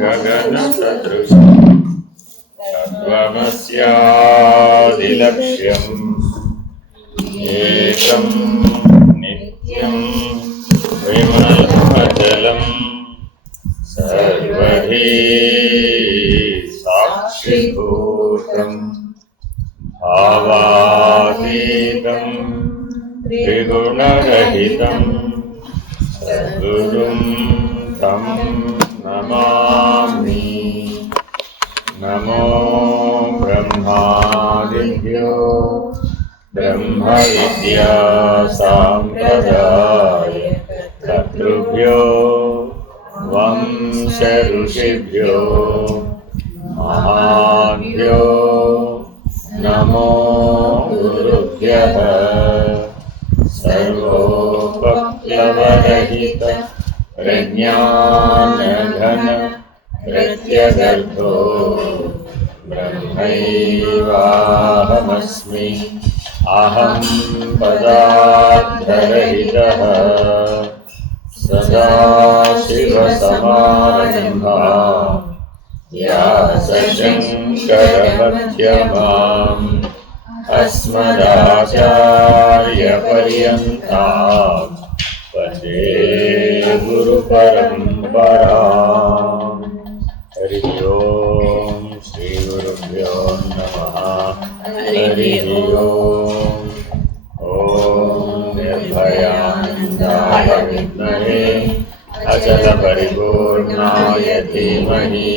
गगनसदृशं तत्त्वमस्यादिलक्ष्यम् एकं नित्यं विमलमचलं सर्वधी साक्षिभूतं भावातीतं त्रिगुणरहितं सद्गुरुं तं नमामि। नमो ब्रह्मादिभ्यो ब्रह्मविद्या सम्प्रदाय कर्तृभ्यो वंश ऋषिभ्यो महाभ्यो नमो गुरुभ्यः। सर्वोपप्लवरहित प्रज्ञानघन प्रत्यगर्भो ब्रह्मैवाहमस्मि। अहं पदार्थरहितः सदाशिवसमारम्भां व्यासशङ्करमध्यमाम् अस्मदाचार्यपर्यन्तां वन्दे गुरुपरम्पराम्। हरि ओम श्री गुरुभ्यो नमः। हरि ओम निर्भयानन्दाय विद्महे अचलपरिपूर्णाय धीमहि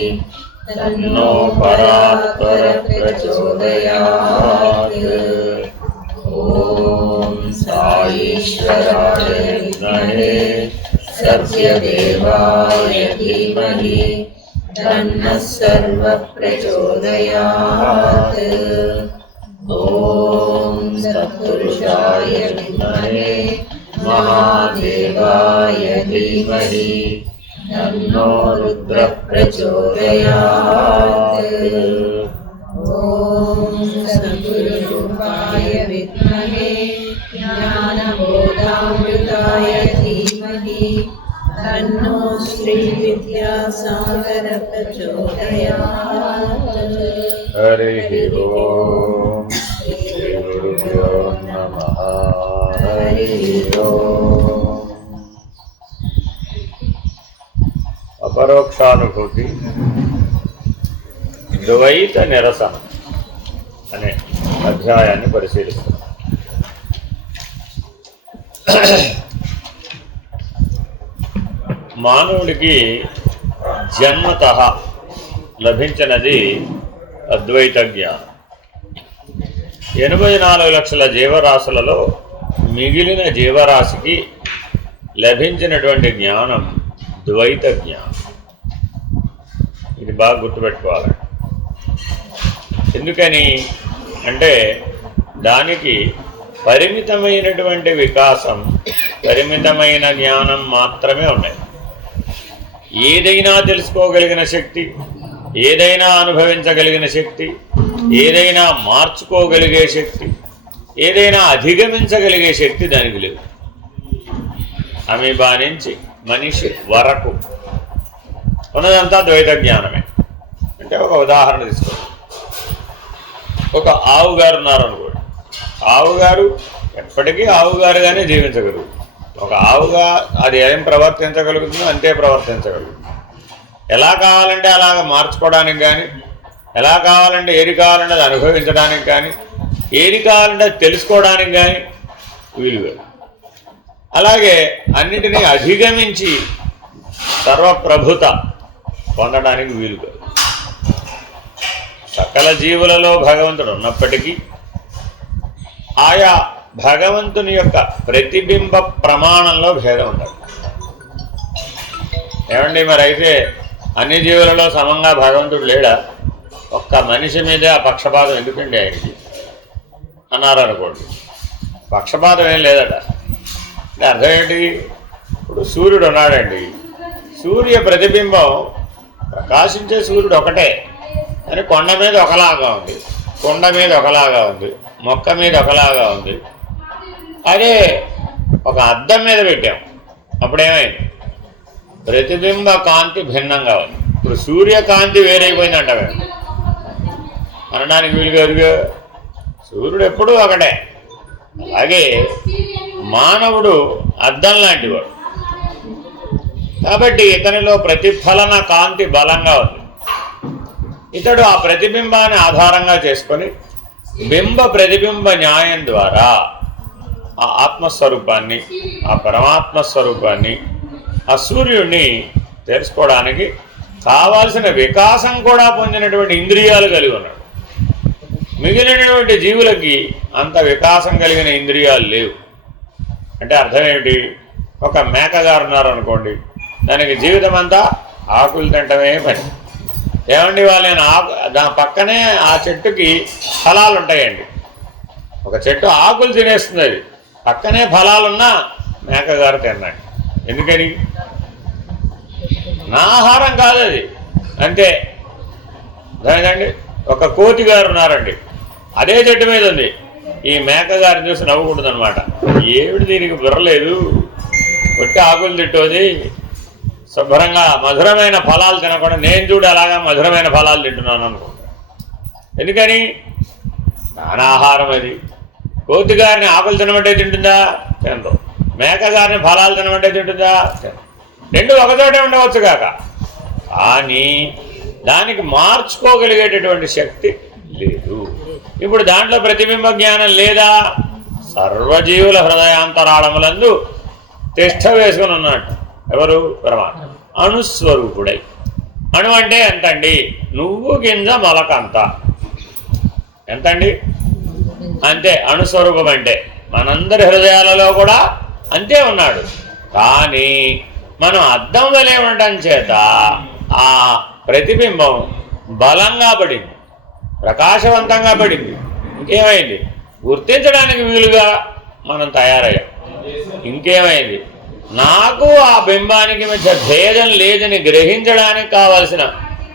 तन्नो परात्पर प्रचोदयात्। ओम साईश्वराय विद्महे सत्यदेवाय धीमहि तन्नः सर्वः प्रचोदयात्। ओम सत्पुरुषाय विद्महे महादेवाय धीमहि तन्नो रुद्रः प्रचोदयात्। ओम सद्गुरुरूपाय विद्महे ज्ञानबोधामृताय धीमहि तन्नो श्रीविद्यासागर प्रचोदयात्। हरिः ओम श्री गुरुभ्यो नमः। हरिः ओम। अपरोक्षानुभूति ద్వైత నిరసన అనే అధ్యాయాన్ని పరిశీలిస్తున్నాం. మానవుడికి జన్మతః లభించినది అద్వైత జ్ఞానం. 84 లక్షల జీవరాశులలో మిగిలిన జీవరాశికి లభించినటువంటి జ్ఞానం ద్వైత జ్ఞానం. ఇది బాగా గుర్తుపెట్టుకోవాలి. ఎందుకని అంటే దానికి పరిమితమైనటువంటి వికాసం, పరిమితమైన జ్ఞానం మాత్రమే ఉన్నాయి. ఏదైనా తెలుసుకోగలిగిన శక్తి, ఏదైనా అనుభవించగలిగిన శక్తి, ఏదైనా మార్చుకోగలిగే శక్తి, ఏదైనా అధిగమించగలిగే శక్తి దానికి లేదు. అమీబా నుంచి మనిషి వరకు ఉన్నదంతా ద్వైత జ్ఞానమే. అంటే ఒక ఉదాహరణ తీసుకోండి. ఒక ఆవుగారు ఉన్నారనుకోండి. ఆవుగారు ఎప్పటికీ ఆవుగారుగానే జీవించగలరు. ఒక ఆవుగా అది ఏం ప్రవర్తించగలుగుతుందో అంతే ప్రవర్తించగలుగుతుంది. ఎలా కావాలంటే అలాగ మార్చుకోవడానికి కానీ, ఎలా కావాలంటే ఏది కావాలంటే అది అనుభవించడానికి కానీ, ఏది కావాలంటే అది తెలుసుకోవడానికి కానీ వీలుగా. అలాగే అన్నిటినీ అధిగమించి సర్వప్రభుత పొందడానికి వీలుగా. సకల జీవులలో భగవంతుడు ఉన్నప్పటికీ ఆయా భగవంతుని యొక్క ప్రతిబింబ ప్రమాణంలో భేదం ఉండదు. ఏమండి, మరి అయితే అన్ని జీవులలో సమంగా భగవంతుడు లేడా? ఒక్క మనిషి మీదే ఆ పక్షపాతం ఎందుకండి ఆయనకి అన్నారనుకోండి. పక్షపాతం ఏం లేదట. అంటే అర్థం ఏంటి? ఇప్పుడు సూర్యుడు ఉన్నాడండి. సూర్య ప్రతిబింబం, ప్రకాశించే సూర్యుడు ఒకటే, కానీ కొండ మీద ఒకలాగా ఉంది, కొండ మీద ఒకలాగా ఉంది, మొక్క మీద ఒకలాగా ఉంది. అదే ఒక అద్దం మీద పెట్టాం, అప్పుడేమైంది? ప్రతిబింబ కాంతి భిన్నంగా ఉంది. ఇప్పుడు సూర్యకాంతి వేరైపోయిందంట అనడానికి వీలుగా ఎదుగు. సూర్యుడు ఎప్పుడూ ఒకటే. అలాగే మానవుడు అద్దం లాంటివాడు కాబట్టి ఇతనిలో ప్రతిఫలన కాంతి బలంగా ఉంది. ఇతడు ఆ ప్రతిబింబాన్ని ఆధారంగా చేసుకొని బింబ ప్రతిబింబ న్యాయం ద్వారా ఆ ఆత్మస్వరూపాన్ని, ఆ పరమాత్మ స్వరూపాన్ని, ఆ సూర్యుడిని తెలుసుకోవడానికి కావాల్సిన వికాసం కూడా పొందినటువంటి ఇంద్రియాలు కలిగి ఉన్నాడు. మిగిలినటువంటి జీవులకి అంత వికాసం కలిగిన ఇంద్రియాలు లేవు. అంటే అర్థం ఏమిటి? ఒక మేకగారు ఉన్నారనుకోండి, దానికి జీవితం అంతా ఆకులు తింటమే పని. ఏమండి వాళ్ళని దాని పక్కనే ఆ చెట్టుకి ఫలాలు ఉంటాయండి. ఒక చెట్టు ఆకులు తినేస్తుంది, అది పక్కనే ఫలాలున్నా మేకగారు తిన్నాడు. ఎందుకని? నా ఆహారం కాదు అది, అంతే. అర్థమైందండి? ఒక కోతి గారు ఉన్నారండి, అదే చెట్టు మీద ఉంది. ఈ మేకగారిని చూసి నవ్వకూడదు అనమాట. ఏమిటి దీనికి బుర్రలేదు, కొట్టి ఆకులు తిట్టోది, శుభ్రంగా మధురమైన ఫలాలు తినకుండా నేను చూడు అలాగా మధురమైన ఫలాలు తింటున్నాను అనుకుంటా. ఎందుకని? నానాహారం అది. కోతి గారిని ఆకులు తినమంటే తింటుందా? తినదు. మేక గారిని ఫలాలు తినమంటే తింటుందా? తినదు. రెండు ఒకచోటే ఉండవచ్చు కాక, కానీ దానికి మార్చుకోగలిగేటటువంటి శక్తి లేదు. ఇప్పుడు దాంట్లో ప్రతిబింబ జ్ఞానం లేదా? సర్వజీవుల హృదయాంతరాళములందు తిష్ట వేసుకుని ఉన్నట్టు. ఎవరు? పరమాత్మ అణుస్వరూపుడై. అణు అంటే ఎంతండి? నువ్వు గింజ మొలకంత. ఎంతండి? అంతే అణుస్వరూపం అంటే. మనందరి హృదయాలలో కూడా అంతే ఉన్నాడు. కానీ మనం అద్దం వలె ఉండటం చేత ఆ ప్రతిబింబం బలంగా పడింది, ప్రకాశవంతంగా పడింది. ఇంకేమైంది? గుర్తించడానికి వీలుగా మనం తయారయ్యాం. ఇంకేమైంది? నాకు ఆ బింబానికి మధ్య భేదం లేదని గ్రహించడానికి కావలసిన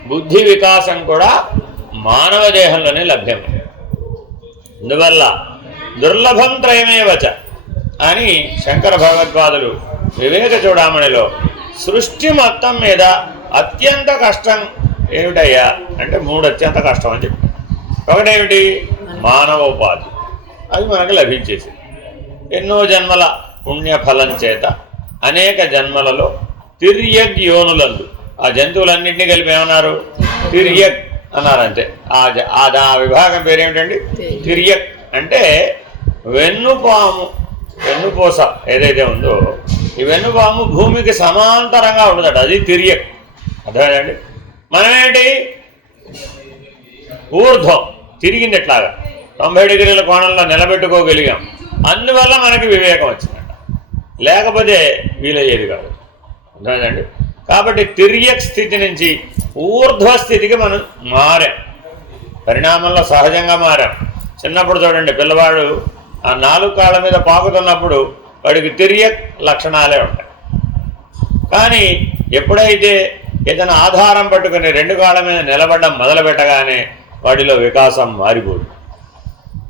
బుద్ధి వికాసం కూడా మానవ దేహంలోనే లభ్యమైంది. అందువల్ల దుర్లభం త్రయమేవచ అని శంకర భగవత్పాదులు వివేక చూడామణిలో సృష్టి మొత్తం మీద అత్యంత కష్టం ఏమిటయ్యా అంటే 3 అత్యంత కష్టం అని చెప్పి. ఒకటేమిటి? మానవోపాధి. అది మనకు లభించేసింది. ఎన్నో జన్మల పుణ్యఫలం చేత అనేక జన్మలలో తిర్యగ్ యోనులందు ఆ జంతువులన్నింటినీ కలిపి ఏమన్నారు? తిర్యగ్ అన్నారు. అంతే. ఆ విభాగం పేరేమిటండి? తిర్యగ్ అంటే వెన్నుపాము, వెన్నుపూస ఏదైతే ఉందో ఈ వెన్నుపాము భూమికి సమాంతరంగా ఉండదట, అది తిర్యగ్. అర్థమేనండి? మనమేంటి? ఊర్ధ్వం తిరిగింది, ఎట్లాగా 90 డిగ్రీల కోణంలో నిలబెట్టుకోగలిగాం. అందువల్ల మనకి వివేకం వచ్చిందట, లేకపోతే వీలయ్యేది కాదు. అర్థమైందండి? కాబట్టి తిర్యక్ స్థితి నుంచి ఊర్ధ్వ స్థితికి మనం మారాం. పరిణామంలో సహజంగా మారాం. చిన్నప్పుడు చూడండి, పిల్లవాడు ఆ 4 కాళ్ళ మీద పాకుతున్నప్పుడు వాడికి తిర్యక్ లక్షణాలే ఉంటాయి. కానీ ఎప్పుడైతే ఏదైనా ఆధారం పట్టుకుని 2 కాళ్ళ మీద నిలబడడం మొదలుపెట్టగానే వాడిలో వికాసం మారిపోదు.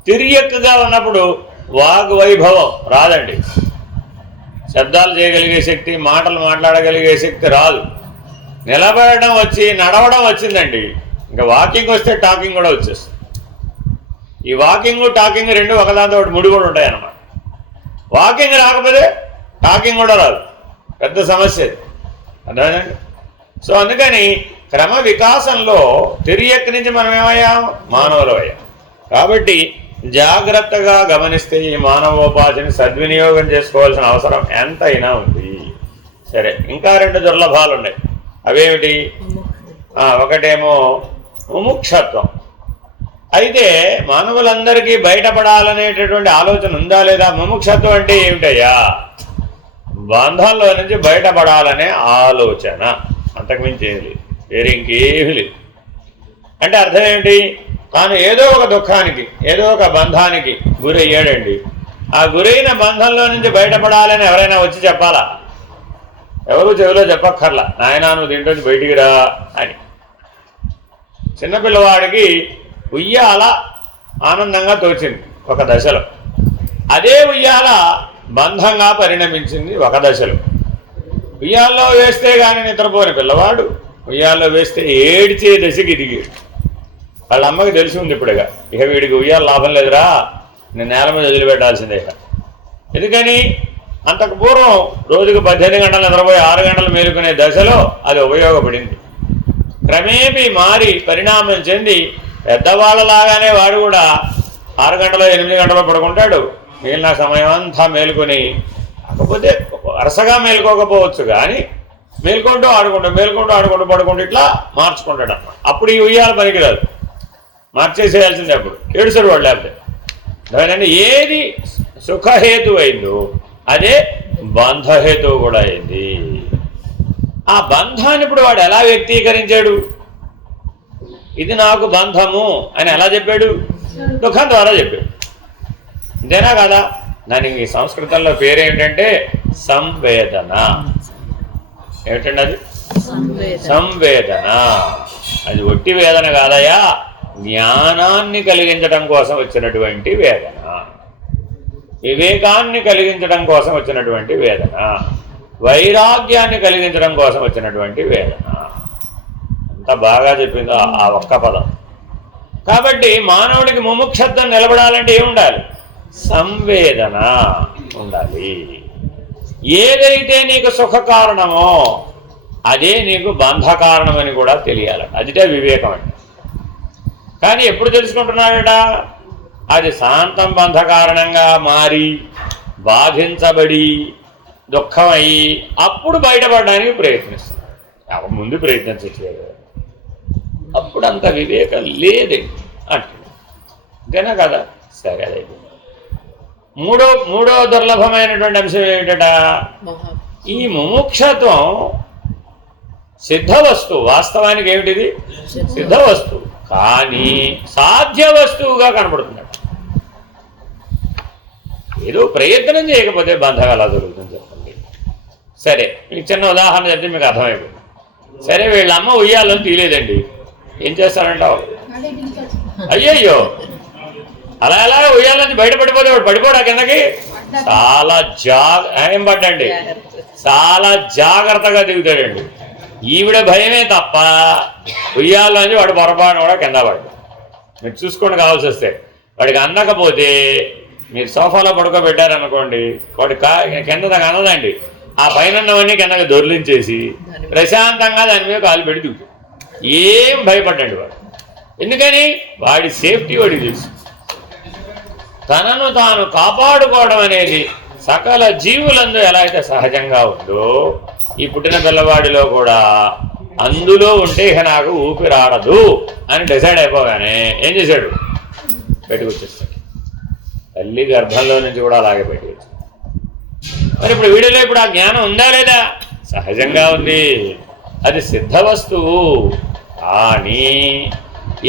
తిర్యక్గా ఉన్నప్పుడు వాగ్వైభవం రాదండి. శబ్దాలు చేయగలిగే శక్తి, మాటలు మాట్లాడగలిగే శక్తి రాదు. నిలబడడం వచ్చి నడవడం వచ్చిందండి, ఇంకా వాకింగ్ వస్తే టాకింగ్ కూడా వచ్చేస్తుంది. ఈ వాకింగ్ టాకింగ్ 2 ఒకదాంతో ఒకటి ముడిపడి ఉంటాయి అన్నమాట. వాకింగ్ రాకపోతే టాకింగ్ కూడా రాదు, పెద్ద సమస్య. అర్థమైందండి? సో అందుకని క్రమ వికాసంలో తిరియక్ నుంచి మనం ఏమయ్యాం? మానవులు అయ్యాం. కాబట్టి జాగ్రత్తగా గమనిస్తే ఈ మానవోపాధిని సద్వినియోగం చేసుకోవాల్సిన అవసరం ఎంతైనా ఉంది. సరే, ఇంకా 2 దుర్లభాలు ఉన్నాయి. అవేమిటి? ఒకటేమో ముముక్షత్వం. అయితే మానవులందరికీ బయటపడాలనేటటువంటి ఆలోచన ఉందా లేదా? ముముక్షత్వం అంటే ఏమిటయ్యా? బంధంలో నుంచి బయటపడాలనే ఆలోచన, అంతకుమించి ఏమి లేదు, వేరే ఇంకేమీ లేదు. అంటే అర్థం ఏమిటి? తాను ఏదో ఒక దుఃఖానికి, ఏదో ఒక బంధానికి గురయ్యాడండి. ఆ గురైన బంధంలో నుంచి బయటపడాలని ఎవరైనా వచ్చి చెప్పాలా? ఎవరు చెవిలో చెప్పక్కర్లా, నాయనా నువ్వు దీంట్లోంచి బయటికి రా అని. చిన్నపిల్లవాడికి ఉయ్యాల ఆనందంగా తోచింది ఒక దశలో, అదే ఉయ్యాల బంధంగా పరిణమించింది ఒక దశలో. ఉయ్యాల్లో వేస్తే కానీ నిద్రపోని పిల్లవాడు ఉయ్యాల్లో వేస్తే ఏడ్చే దశకి ఎదిగాడు. వాళ్ళ అమ్మకి తెలిసి ఉంది ఇప్పుడుగా, ఇక వీడికి ఉయ్యాల లాభం లేదురా, నేను నేల మీద వదిలిపెట్టాల్సిందే. ఎందుకని అంతకు పూర్వం రోజుకు 18 గంటలు నిద్రపోయి 6 గంటలు మేలుకునే దశలో అది ఉపయోగపడింది. క్రమేపీ మారి పరిణామం చెంది పెద్దవాళ్ళలాగానే వాడు కూడా 6 గంటలు 8 గంటలు పడుకుంటాడు. మిగిలిన సమయం అంతా మేలుకొని, కాకపోతే వరుసగా మేలుకోకపోవచ్చు కానీ మేల్కొంటూ ఆడుకుంటూ పడుకుంటూ ఇట్లా మార్చుకుంటాడు అన్నమాట. అప్పుడు ఈ ఉయ్యాల పనికిరాదు, మార్చేసేయాల్సిందే. అప్పుడు ఏడుసాడు వాడు. లేకపోతే దాని ఏది సుఖహేతు అయిందో అదే బంధహేతువు కూడా అయింది. ఆ బంధాన్ని ఇప్పుడు వాడు ఎలా వ్యక్తీకరించాడు? ఇది నాకు బంధము అని ఎలా చెప్పాడు? దుఃఖం ద్వారా చెప్పాడు. అంతేనా కదా? దానికి సంస్కృతంలో పేరేంటంటే సంవేదన. ఏమిటండి అది? సంవేదన. అది ఒట్టి వేదన కాదయా, జ్ఞానాన్ని కలిగించడం కోసం వచ్చినటువంటి వేదన, వివేకాన్ని కలిగించడం కోసం వచ్చినటువంటి వేదన, వైరాగ్యాన్ని కలిగించడం కోసం వచ్చినటువంటి వేదన. అంత బాగా చెప్పిందో ఆ ఒక్క పదం. కాబట్టి మానవుడికి ముముక్షత్వం నిలబడాలంటే ఏముండాలి? సంవేదన ఉండాలి. ఏదైతే నీకు సుఖ కారణమో అదే నీకు బంధ కారణమని కూడా తెలియాలి. అదిటే వివేకం అంటే. కానీ ఎప్పుడు తెలుసుకుంటున్నాడట? అది శాంతం బంధ కారణంగా మారి బాధించబడి దుఃఖమయ్యి అప్పుడు బయటపడడానికి ప్రయత్నిస్తున్నాడు. ముందు ప్రయత్నించట్లేదు. అప్పుడు అంత వివేకం లేదండి అంటున్నాడు. అంతేనా కదా? సరే, అదైతే మూడో దుర్లభమైనటువంటి అంశం ఏమిటట? ఈ ముముక్షత్వం సిద్ధ వస్తువు. వాస్తవానికి ఏమిటిది? సిద్ధ వస్తువు. కానీ సాధ్య వస్తువుగా కనపడుతున్నాడు. ఏదో ప్రయత్నం చేయకపోతే బంధం ఎలా దొరుకుతుంది చెప్పండి? సరే, మీకు చిన్న ఉదాహరణ చెప్తే మీకు అర్థమైపోయింది. సరే, వీళ్ళ అమ్మ ఉయ్యాలని తీయలేదండి, ఏం చేస్తారంటావు? అయ్యయ్యో, అలా ఎలా ఉయ్యాలని బయటపడిపోతే వాడు పడిపోడా కిందకి? చాలా ఏం పడ్డండి, చాలా జాగ్రత్తగా దిగుతాడండి. ఈవిడ భయమే తప్ప ఉయ్యాలని వాడు పొరపాటు కూడా కింద పడ్డాడు. మీరు చూసుకోండి, కావాల్సి వస్తే. వాడికి అందకపోతే మీరు సోఫాలో పడుకోబెట్టారనుకోండి, వాడి కింద అనదండి. ఆ పైన ఉన్నవన్నీ కిందకి దొర్లించేసి ప్రశాంతంగా దాని మీద కాలు పెట్టి దిగుతాడు. ఏం భయపడ్డాడు వాడు. ఎందుకని? వాడి సేఫ్టీ వాడికి తెలుసు. తనను తాను కాపాడుకోవడం అనేది సకల జీవులందు ఎలా అయితే సహజంగా ఉందో ఈ పుట్టిన పిల్లవాడిలో కూడా అందులో ఉంటే ఇక నాకు ఊపిరాడదు అని డిసైడ్ అయిపోగానే ఏం చేశాడు? బయటకు వచ్చేస్తాడు. తల్లి గర్భంలో నుంచి కూడా అలాగే బయటకు వచ్చాడు. మరి ఇప్పుడు వీడిలో ఇప్పుడు ఆ జ్ఞానం ఉందా లేదా? సహజంగా ఉంది. అది సిద్ధ వస్తువు. కానీ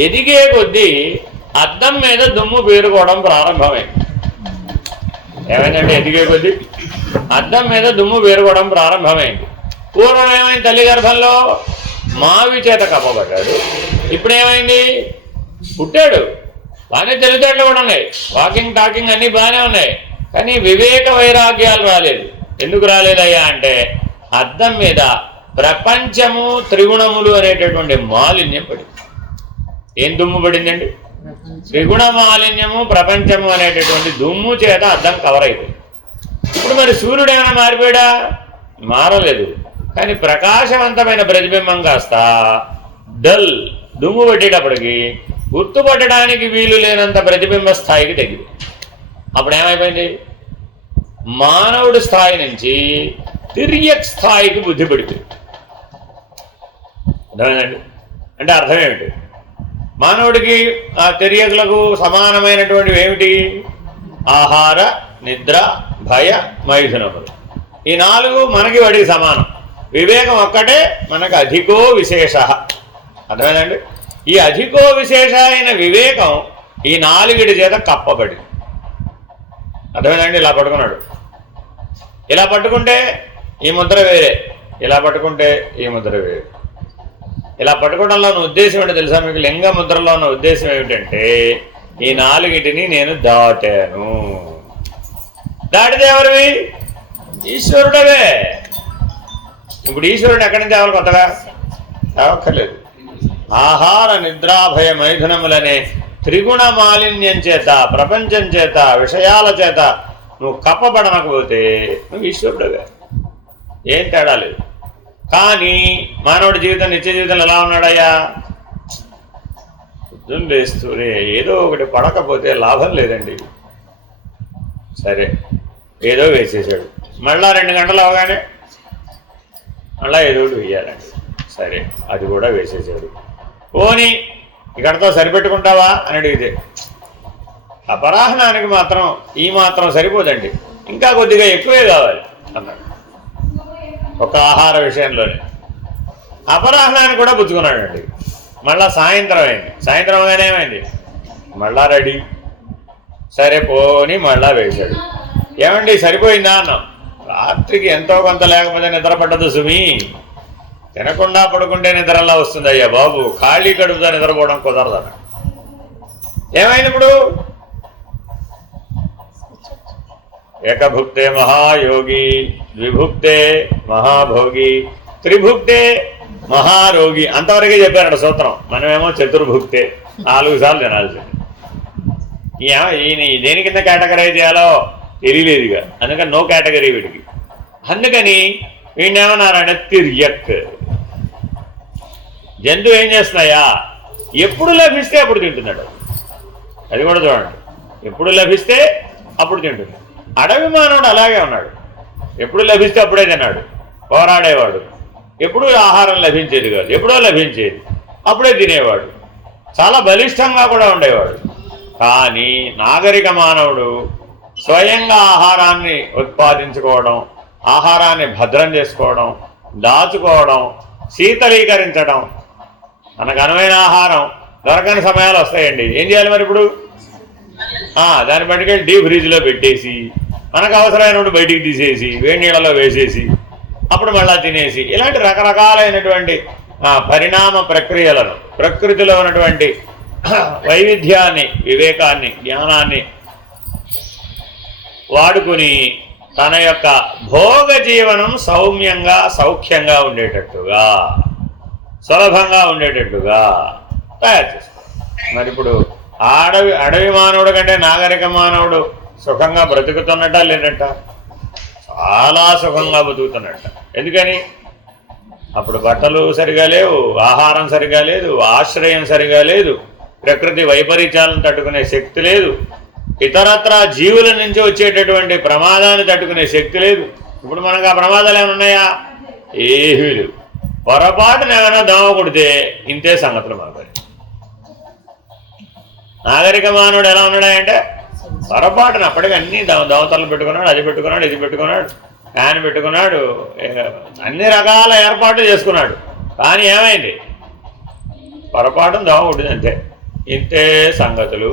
ఎదిగే కొద్దీ అద్దం మీద దుమ్ము పేరుకోవడం ప్రారంభమైంది. ఏమైందంటే ఎదిగే కొద్దీ అద్దం మీద దుమ్ము పేరుకోవడం ప్రారంభమైంది. పూర్వం ఏమైంది? తల్లి గర్భంలో మావి చేత కప్పబడ్డాడు. ఇప్పుడేమైంది? పుట్టాడు. బాగానే తెలివితేటలు కూడా ఉన్నాయి, వాకింగ్ టాకింగ్ అన్నీ బాగానే ఉన్నాయి. కానీ వివేక వైరాగ్యాలు రాలేదు. ఎందుకు రాలేదయ్యా అంటే అద్దం మీద ప్రపంచము త్రిగుణములు అనేటటువంటి మాలిన్యం పడింది. ఏం దుమ్ము పడిందండి? త్రిగుణ మాలిన్యము, ప్రపంచము అనేటటువంటి దుమ్ము చేత అద్దం కవర్ అయిపోయింది. ఇప్పుడు మరి సూర్యుడు ఏమైనా మారిపోయాడా? మారలేదు. కానీ ప్రకాశవంతమైన ప్రతిబింబం కాస్త డల్ దుమ్ము పెట్టేటప్పటికి గుర్తుపట్టడానికి వీలు లేనంత ప్రతిబింబ స్థాయికి తగ్గింది. అప్పుడు ఏమైపోయింది? మానవుడి స్థాయి నుంచి తిర్యక్ స్థాయికి బుద్ధి పడిపోయింది. అర్థమైందండి? అంటే అర్థం ఏమిటి? మానవుడికి ఆ తిర్యకులకు సమానమైనటువంటివి ఏమిటి? ఆహార, నిద్ర, భయ, మైథునములు. ఈ 4 మనకి వాడికి సమానం. వివేకం ఒక్కటే మనకు అధికో విశేష. అర్థమైందండి? ఈ అధికో విశేష అయిన వివేకం ఈ 4 చేత కప్పబడి. అర్థమైందండి? ఇలా పట్టుకున్నాడు. ఇలా పట్టుకుంటే ఈ ముద్ర వేరే, ఇలా పట్టుకుంటే ఈ ముద్ర వేరే. ఇలా పట్టుకోవడంలో ఉన్న ఉద్దేశం ఏంటో తెలుసా మీకు? లింగ ముద్రలో ఉన్న ఉద్దేశం ఏమిటంటే ఈ 4 నేను దాటాను. దాటితే ఎవరివి? ఈశ్వరుడవే. ఇప్పుడు ఈశ్వరుని ఎక్కడి నుంచి తేవాలి కొత్తగా? తేవక్కర్లేదు. ఆహార నిద్రాభయ మైథునములనే త్రిగుణ మాలిన్యం చేత, ప్రపంచం చేత, విషయాల చేత నువ్వు కప్పబడనకపోతే నువ్వు ఈశ్వరుడుగా, ఏం తేడా లేదు. కానీ మానవుడి జీవితం, నిత్య జీవితంలో ఎలా ఉన్నాడయ్యా? పొద్దున్న లేస్తూనే ఏదో ఒకటి పడకపోతే లాభం లేదండి. సరే ఏదో వేసేసాడు, మళ్ళా 2 గంటలు అవగానే మళ్ళా ఏదో ఒకటి వేయాలండి. సరే అది కూడా వేసేసాడు. పోనీ ఇక్కడతో సరిపెట్టుకుంటావా అని అడిగితే అపరాహ్నానికి మాత్రం ఈ మాత్రం సరిపోదండి, ఇంకా కొద్దిగా ఎక్కువే కావాలి అన్నాడు. ఒక ఆహార విషయంలోనే అపరాహ్నాన్ని కూడా పుచ్చుకున్నాడండి. మళ్ళా సాయంత్రం అయింది. సాయంత్రం అవగానే ఏమైంది? మళ్ళా రెడీ. సరే పోని మళ్ళా వేశాడు. ఏమండి సరిపోయిందా అన్నాం. రాత్రికి ఎంతో కొంత లేకపోతే నిద్ర పడ్డదు సుమి, తినకుండా పడుకుంటే నిద్రలా వస్తుంది అయ్యా బాబు, ఖాళీ కడుపుతో నిద్రపోవడం కుదరదన్న. ఏమైంది ఇప్పుడు? ఏకభుక్తే మహాయోగి, ద్విభుక్తే మహాభోగి, త్రిభుక్తే మహారోగి, అంతవరకే చెప్పారు సూత్రం. మనమేమో చతుర్భుక్తే, 4 సార్లు తినాల్సింది. ఈయన దేని కింద కేటగరైజ్ చేయాలో తెలియలేదుగా, అందుకని నో కేటగిరీ వీడికి. అందుకని వీడినేమన్నారంటే తిర్యక్. జంతువు ఏం చేస్తున్నాయా? ఎప్పుడు లభిస్తే అప్పుడు తింటున్నాడు. అది కూడా చూడండి, ఎప్పుడు లభిస్తే అప్పుడు తింటుంది. అడవి మానవుడు అలాగే ఉన్నాడు, ఎప్పుడు లభిస్తే అప్పుడే తిన్నాడు, పోరాడేవాడు. ఎప్పుడూ ఆహారం లభించేది కాదు, ఎప్పుడో లభించేది, అప్పుడే తినేవాడు, చాలా బలిష్టంగా కూడా ఉండేవాడు. కానీ నాగరిక మానవుడు స్వయంగా ఆహారాన్ని ఉత్పాదించుకోవడం, ఆహారాన్ని భద్రం చేసుకోవడం, దాచుకోవడం, శీతలీకరించడం. మనకు అనువైన ఆహారం దొరకని సమయాలు వస్తాయండి, ఏం చేయాలి మరి ఇప్పుడు? దాన్ని బట్టికెళ్ళి డీప్ ఫ్రిడ్జ్లో పెట్టేసి, మనకు అవసరమైనప్పుడు బయటికి తీసేసి వేడి నీళ్ళలో వేసేసి అప్పుడు మళ్ళా తినేసి, ఇలాంటి రకరకాలైనటువంటి పరిణామ ప్రక్రియలను, ప్రకృతిలో ఉన్నటువంటి వైవిధ్యాన్ని, వివేకాన్ని, జ్ఞానాన్ని వాడుకుని తన యొక్క భోగ జీవనం సౌమ్యంగా, సౌఖ్యంగా ఉండేటట్టుగా, సులభంగా ఉండేటట్టుగా తయారు చేస్తారు. మరి ఇప్పుడు అడవి మానవుడు కంటే నాగరిక మానవుడు సుఖంగా బ్రతుకుతున్నట్ట లేనట్ట? చాలా సుఖంగా బతుకుతున్నట్ట. ఎందుకని? అప్పుడు బట్టలు సరిగా లేవు, ఆహారం సరిగా లేదు, ఆశ్రయం సరిగా లేదు, ప్రకృతి వైపరీత్యాలను తట్టుకునే శక్తి లేదు, ఇతరత్రా జీవుల నుంచి వచ్చేటటువంటి ప్రమాదాన్ని తట్టుకునే శక్తి లేదు. ఇప్పుడు మనకు ఆ ప్రమాదాలు ఏమైనా ఉన్నాయా? ఏమీ లేవు. పొరపాటున ఏమైనా దోమ కొడితే ఇంతే సంగతులు మాకు. నాగరిక మానవుడు ఎలా ఉన్నాడంటే పొరపాటున అప్పటికి అన్ని దోమతలు పెట్టుకున్నాడు, అది పెట్టుకున్నాడు, ఇది పెట్టుకున్నాడు, ఫ్యాన్ పెట్టుకున్నాడు, అన్ని రకాల ఏర్పాట్లు చేసుకున్నాడు. కానీ ఏమైంది? పొరపాటున దోమ కొట్టింది అంతే. ఇంతే సంగతులు.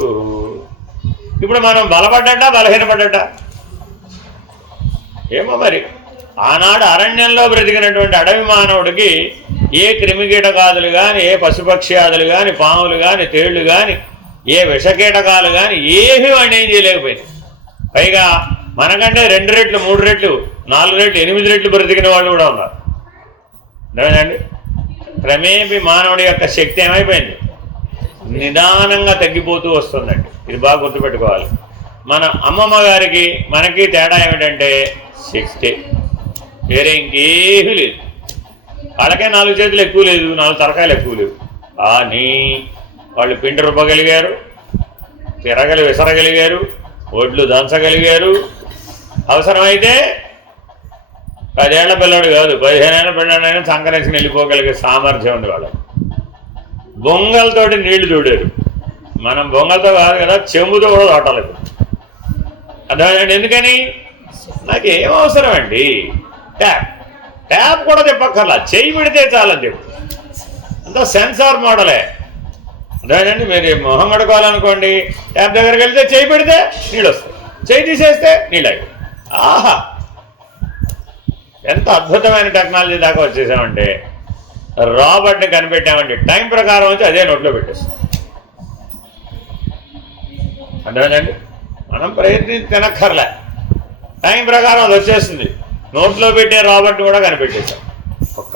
ఇప్పుడు మనం బలపడ్డట, బలహీనపడ్డట ఏమో మరి. ఆనాడు అరణ్యంలో బ్రతికినటువంటి అడవి మానవుడికి ఏ క్రిమికీటకాదులు కానీ, ఏ పశుపక్ష్యాదులు కానీ, పాములు కానీ, తేళ్లు కానీ, ఏ విషకీటకాలు కానీ ఏమీ వాడిని ఏం చేయలేకపోయింది. పైగా మనకంటే 2 రెట్లు, 3 రెట్లు, 4 రెట్లు, 8 రెట్లు బ్రతికిన వాళ్ళు కూడా ఉన్నారు. అర్థమైందండి? క్రమేపీ మానవుడి యొక్క శక్తి ఏమైపోయింది? నిదానంగా తగ్గిపోతూ వస్తుందండి. ఇది బాగా గుర్తుపెట్టుకోవాలి. మన అమ్మమ్మ గారికి మనకి తేడా ఏమిటంటే 60, వేరే ఇంకేమీ లేదు. వాళ్ళకే 4 చేతులు ఎక్కువ లేదు, 4 తలకాయలు ఎక్కువ లేవు. కానీ వాళ్ళు పిండి రుబ్బగలిగారు, విసరగలిగారు, ఒడ్లు దంచగలిగారు. అవసరమైతే 10 ఏళ్ల పిల్లడు కాదు, 15 ఏళ్ల పిల్లడైనా సంకరించుకుని వెళ్ళిపోగలిగే సామర్థ్యం ఉంది వాళ్ళకి. బొంగలతోటి నీళ్లు చూడారు. మనం బొంగలతో కాదు కదా, చెంబుతో కూడా తోటాలి. అర్థమైందండి? ఎందుకని? నాకు ఏం అవసరం అండి, ట్యాప్ కూడా చెప్పక్కర్లా, చెయ్యి పెడితే చాలని చెప్పి. అంతా సెన్సార్ మోడలే. అర్థమైందండి? మీరు మొహం కడుకోవాలనుకోండి, ట్యాప్ దగ్గరికి వెళ్తే చెయ్యి పెడితే నీళ్ళు వస్తాయి, చెయ్యి తీసేస్తే నీళ్ళు అయ్యి. ఆహా, ఎంత అద్భుతమైన టెక్నాలజీ దాకా వచ్చేసామంటే. రాబర్ట్ని కనిపెట్టామంటే టైం ప్రకారం వచ్చి అదే నోట్లో పెట్టేస్తాం. అర్థమైందండి? మనం ప్రయత్నించి తినక్కర్లే, టైం ప్రకారం అది వచ్చేస్తుంది. నోట్లో పెట్టే రాబర్ట్ని కూడా కనిపెట్టేశాం.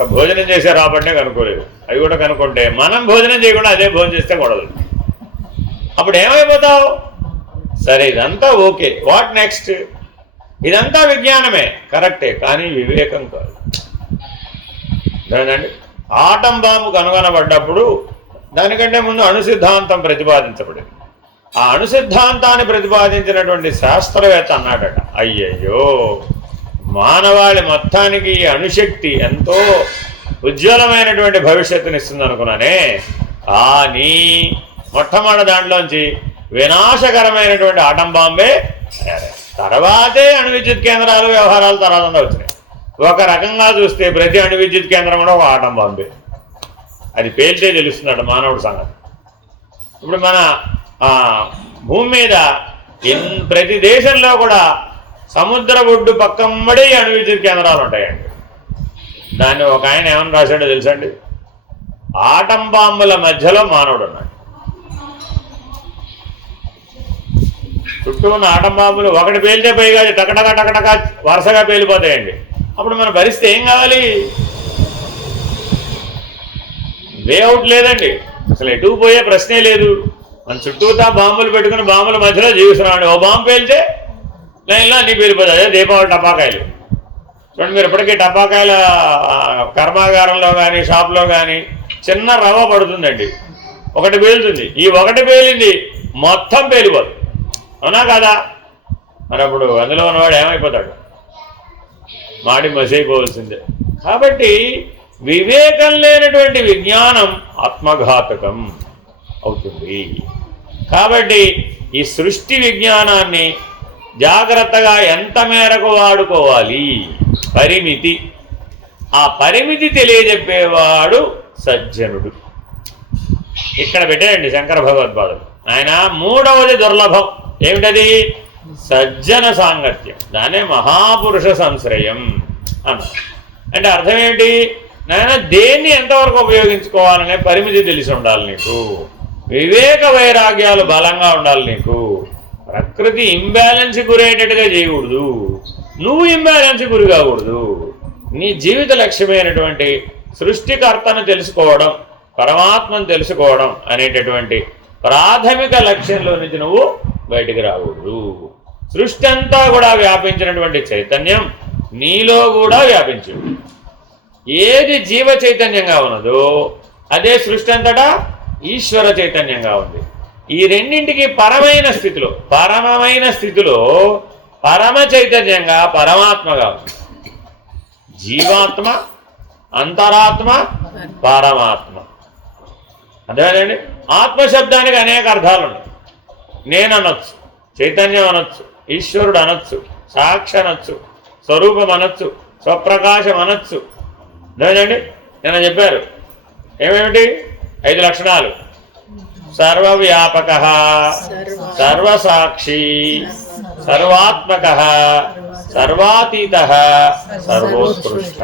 ఒక్క భోజనం చేసే రాబట్టే కనుక్కోలేదు. అవి కూడా కనుక్కుంటే మనం భోజనం చేయకుండా అదే భోజనం చేస్తే గొడవలు. అప్పుడు ఏమైపోతావు? సరే ఇదంతా ఓకే, వాట్ నెక్స్ట్? ఇదంతా విజ్ఞానమే, కరెక్టే, కానీ వివేకం కాదు. అదేనండి, ఆటం బాంబు కనుగొనబడ్డప్పుడు దానికంటే ముందు అణుసిద్ధాంతం ప్రతిపాదించబడింది. ఆ అణుసిద్ధాంతాన్ని ప్రతిపాదించినటువంటి శాస్త్రవేత్త అన్నాడట, అయ్యయ్యో మానవాళి మొత్తానికి ఈ అణుశక్తి ఎంతో ఉజ్వలమైనటువంటి భవిష్యత్తుని ఇస్తుంది అనుకున్నానే, కానీ మొట్టమొదటి దాంట్లోంచి వినాశకరమైనటువంటి ఆటం బాంబే తర్వాతే అణు విద్యుత్ కేంద్రాలు వ్యవహారాలు తర్వాత వచ్చినాయి. ఒక రకంగా చూస్తే ప్రతి అణు విద్యుత్ కేంద్రం కూడా ఒక ఆటం బాంబే. అది పేల్చే తెలుస్తున్నాడు మానవుడి సంగతి. ఇప్పుడు మన భూమి మీద ప్రతి దేశంలో కూడా సముద్ర ఒడ్డు పక్కమ్మడే అణు విద్యుత్ కేంద్రాలు ఉంటాయండి. దాన్ని ఒక ఆయన ఏమని రాశాడో తెలుసండి, ఆటం బాంబుల మధ్యలో మానవుడు ఉన్నాడు. చుట్టూ ఉన్న ఆటం బాంబులు ఒకటి పేలితే పైగా టకటక టకటక వరుసగా పేలిపోతాయండి. అప్పుడు మన పరిస్థితి ఏం కావాలి? వేఅవుట్ లేదండి, అసలు ఎటుకు పోయే ప్రశ్నే లేదు. మన చుట్టూతా బాంబులు పెట్టుకుని బాంబుల మధ్యలో జీవిస్తున్నాడు. ఓ బాంబు పేలితే లైన్లో అన్నీ పేలిపోతాయి. అదే దీపావళి టపాకాయలు చూడండి. మీరు ఇప్పటికీ టపాకాయల కర్మాగారంలో కానీ షాప్లో కానీ చిన్న రవ్వ పడుతుందండి, ఒకటి పేలుతుంది. ఈ ఒకటి పేలింది మొత్తం పేలిపోతుంది, అవునా కాదా? మరి అప్పుడు అందులో ఉన్నవాడు ఏమైపోతాడు? మాడి మసైపోవలసిందే. కాబట్టి వివేకం లేనటువంటి విజ్ఞానం ఆత్మఘాతకం అవుతుంది. కాబట్టి ఈ సృష్టి విజ్ఞానాన్ని జాగ్రత్తగా ఎంత మేరకు వాడుకోవాలి, పరిమితి. ఆ పరిమితి తెలియజెప్పేవాడు సజ్జనుడు. ఇక్కడ పెట్టాడండి శంకర భగవత్పాదులు. ఆయన మూడవది దుర్లభం ఏమిటది? సజ్జన సాంగత్యం. దానే మహాపురుష సంశ్రయం అన్నారు. అంటే అర్థం ఏంటి? నాయన దేన్ని ఎంతవరకు ఉపయోగించుకోవాలనే పరిమితి తెలిసి ఉండాలి నీకు. వివేక వైరాగ్యాలు బలంగా ఉండాలి నీకు. ప్రకృతి ఇంబ్యాలెన్స్ గురయ్యేటట్టుగా చేయకూడదు, నువ్వు ఇంబ్యాలెన్స్ గురి కాకూడదు. నీ జీవిత లక్ష్యమైనటువంటి సృష్టికర్తను తెలుసుకోవడం, పరమాత్మను తెలుసుకోవడం అనేటటువంటి ప్రాథమిక లక్ష్యంలో నుంచి నువ్వు బయటికి రాకూడదు. సృష్టి అంతా కూడా వ్యాపించినటువంటి చైతన్యం నీలో కూడా వ్యాపించు. ఏది జీవ చైతన్యంగా ఉన్నదో అదే సృష్టి అంతటా ఈశ్వర చైతన్యంగా ఉంది. ఈ రెండింటికి పరమైన స్థితిలో పరమ చైతన్యంగా పరమాత్మగా ఉంది. జీవాత్మ, అంతరాత్మ, పరమాత్మ. అదేనండి, ఆత్మశబ్దానికి అనేక అర్థాలు ఉన్నాయి. నేను అనొచ్చు, చైతన్యం అనొచ్చు, ఈశ్వరుడు అనొచ్చు, సాక్షి అనొచ్చు, స్వరూపం అనొచ్చు, స్వప్రకాశం అనొచ్చు. అదేనండి, నిన్న చెప్పారు ఏమేమిటి 5 లక్షణాలు. సర్వవ్యాపక, సర్వసాక్షి, సర్వాత్మక, సర్వాతీత, సర్వోత్కృష్ట.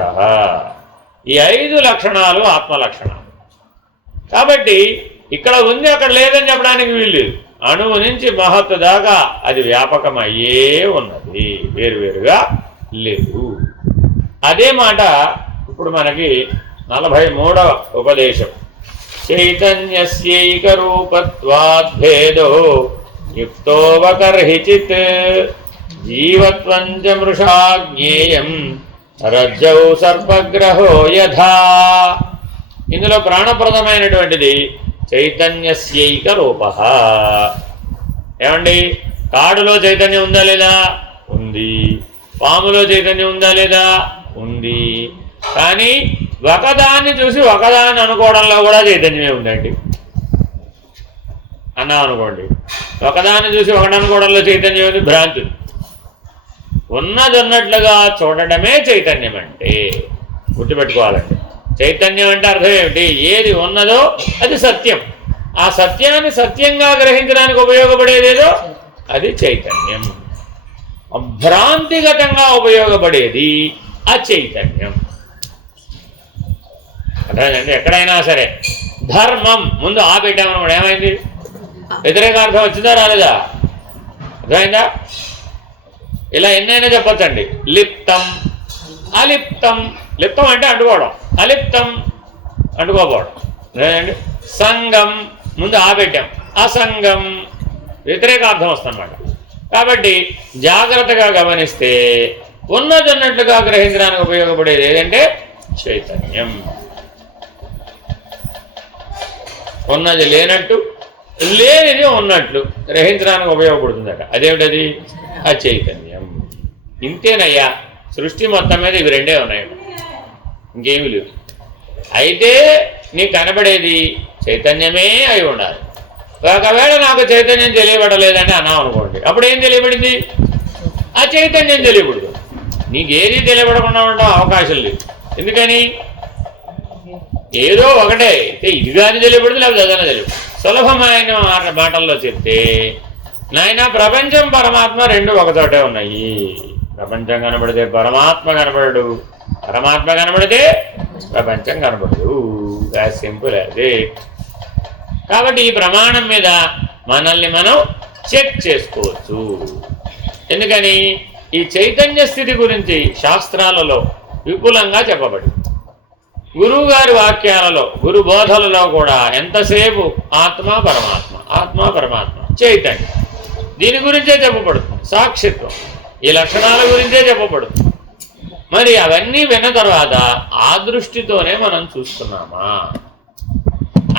ఈ 5 లక్షణాలు ఆత్మలక్షణాలు. కాబట్టి ఇక్కడ ఉంది అక్కడ లేదని చెప్పడానికి వీలు. అణువు నుంచి మహత్తు దాకా అది వ్యాపకం అయ్యే ఉన్నది, వేరువేరుగా లేదు. అదే మాట ఇప్పుడు మనకి 43వ ఉపదేశం. చైతన్యస్యైక రూపత్వాద్భేదో యుక్తోవకర్హిచిత్ జీవత్వం చ మృషా జ్ఞేయం రజ్జౌ సర్పగ్రహో యథా. ఇందులో ప్రాణప్రదమైనటువంటిది చైతన్యస్యైక రూప. ఏమండి, కాడులో చైతన్యం ఉందా లేదా? ఉంది. పాములో చైతన్యం ఉందా లేదా? ఉంది. కానీ ఒకదాన్ని చూసి ఒకదాన్ని అనుకోవడంలో కూడా చైతన్యమే ఉందండి అన్నా అనుకోండి. ఒకదాన్ని చూసి ఒకటి అనుకోవడంలో చైతన్యం ఉంది, భ్రాంతి. ఉన్నది ఉన్నట్లుగా చూడటమే చైతన్యం అంటే. గుర్తుపెట్టుకోవాలండి, చైతన్యం అంటే అర్థం ఏమిటి? ఏది ఉన్నదో అది సత్యం. ఆ సత్యాన్ని సత్యంగా గ్రహించడానికి ఉపయోగపడేదేదో అది చైతన్యం. భ్రాంతిగతంగా ఉపయోగపడేది అచైతన్యం. అర్థమైందండి? ఎక్కడైనా సరే ధర్మం ముందు పెట్టామన్నమాట, ఏమైంది? వ్యతిరేకార్థం వచ్చిందా రాలేదా? అర్థమైందా? ఇలా ఎన్నైనా చెప్పచ్చండి. లిప్తం, అలిప్తం. లిప్తం అంటే అంటుకోవడం, అలిప్తం అంటుకోపోవడం లేదండి. సంగం ముందు పెట్టాం, అసంగం వ్యతిరేకార్థం వస్తుందన్నమాట. కాబట్టి జాగ్రత్తగా గమనిస్తే ఉన్నదన్నట్లుగా గ్రహించడానికి ఉపయోగపడేది ఏదంటే చైతన్యం. ఉన్నది లేనట్టు, లేనిది ఉన్నట్లు గ్రహించడానికి ఉపయోగపడుతుందట. అదేమిటది? ఆ చైతన్యం. ఇంతేనయ్యా, సృష్టి మొత్తం మీద ఇవి రెండే ఉన్నాయట, ఇంకేమీ లేవు. అయితే నీకు కనబడేది చైతన్యమే అయి ఉండాలి. ఒకవేళ నాకు చైతన్యం తెలియబడలేదని అన్నాం అనుకోండి, అప్పుడు ఏం తెలియబడింది? ఆ చైతన్యం తెలియబడదు. నీకేది తెలియబడకుండా ఉండడం అవకాశం లేదు. ఎందుకని? ఏదో ఒకటే, ఇది కానీ తెలియబడదు, లేకపోతే అదైనా తెలియదు. సులభమైన మాటల్లో చెప్తే, నాయన ప్రపంచం పరమాత్మ రెండు ఒకచోటే ఉన్నాయి. ప్రపంచం కనబడితే పరమాత్మ కనబడడు, పరమాత్మ కనబడితే ప్రపంచం కనబడదు. సింపుల్ అదే. కాబట్టి ఈ ప్రమాణం మీద మనల్ని మనం చెక్ చేసుకోవచ్చు. ఎందుకని? ఈ చైతన్య స్థితి గురించి శాస్త్రాలలో విపులంగా చెప్పబడింది. గురువు గారి వాక్యాలలో, గురు బోధలలో కూడా ఎంతసేపు ఆత్మ పరమాత్మ, ఆత్మ పరమాత్మ, చైతన్యం, దీని గురించే చెప్పబడుతుంది. సాక్షిత్వం, ఈ లక్షణాల గురించే చెప్పబడుతుంది. మరి అవన్నీ విన్న తర్వాత ఆ దృష్టితోనే మనం చూస్తున్నామా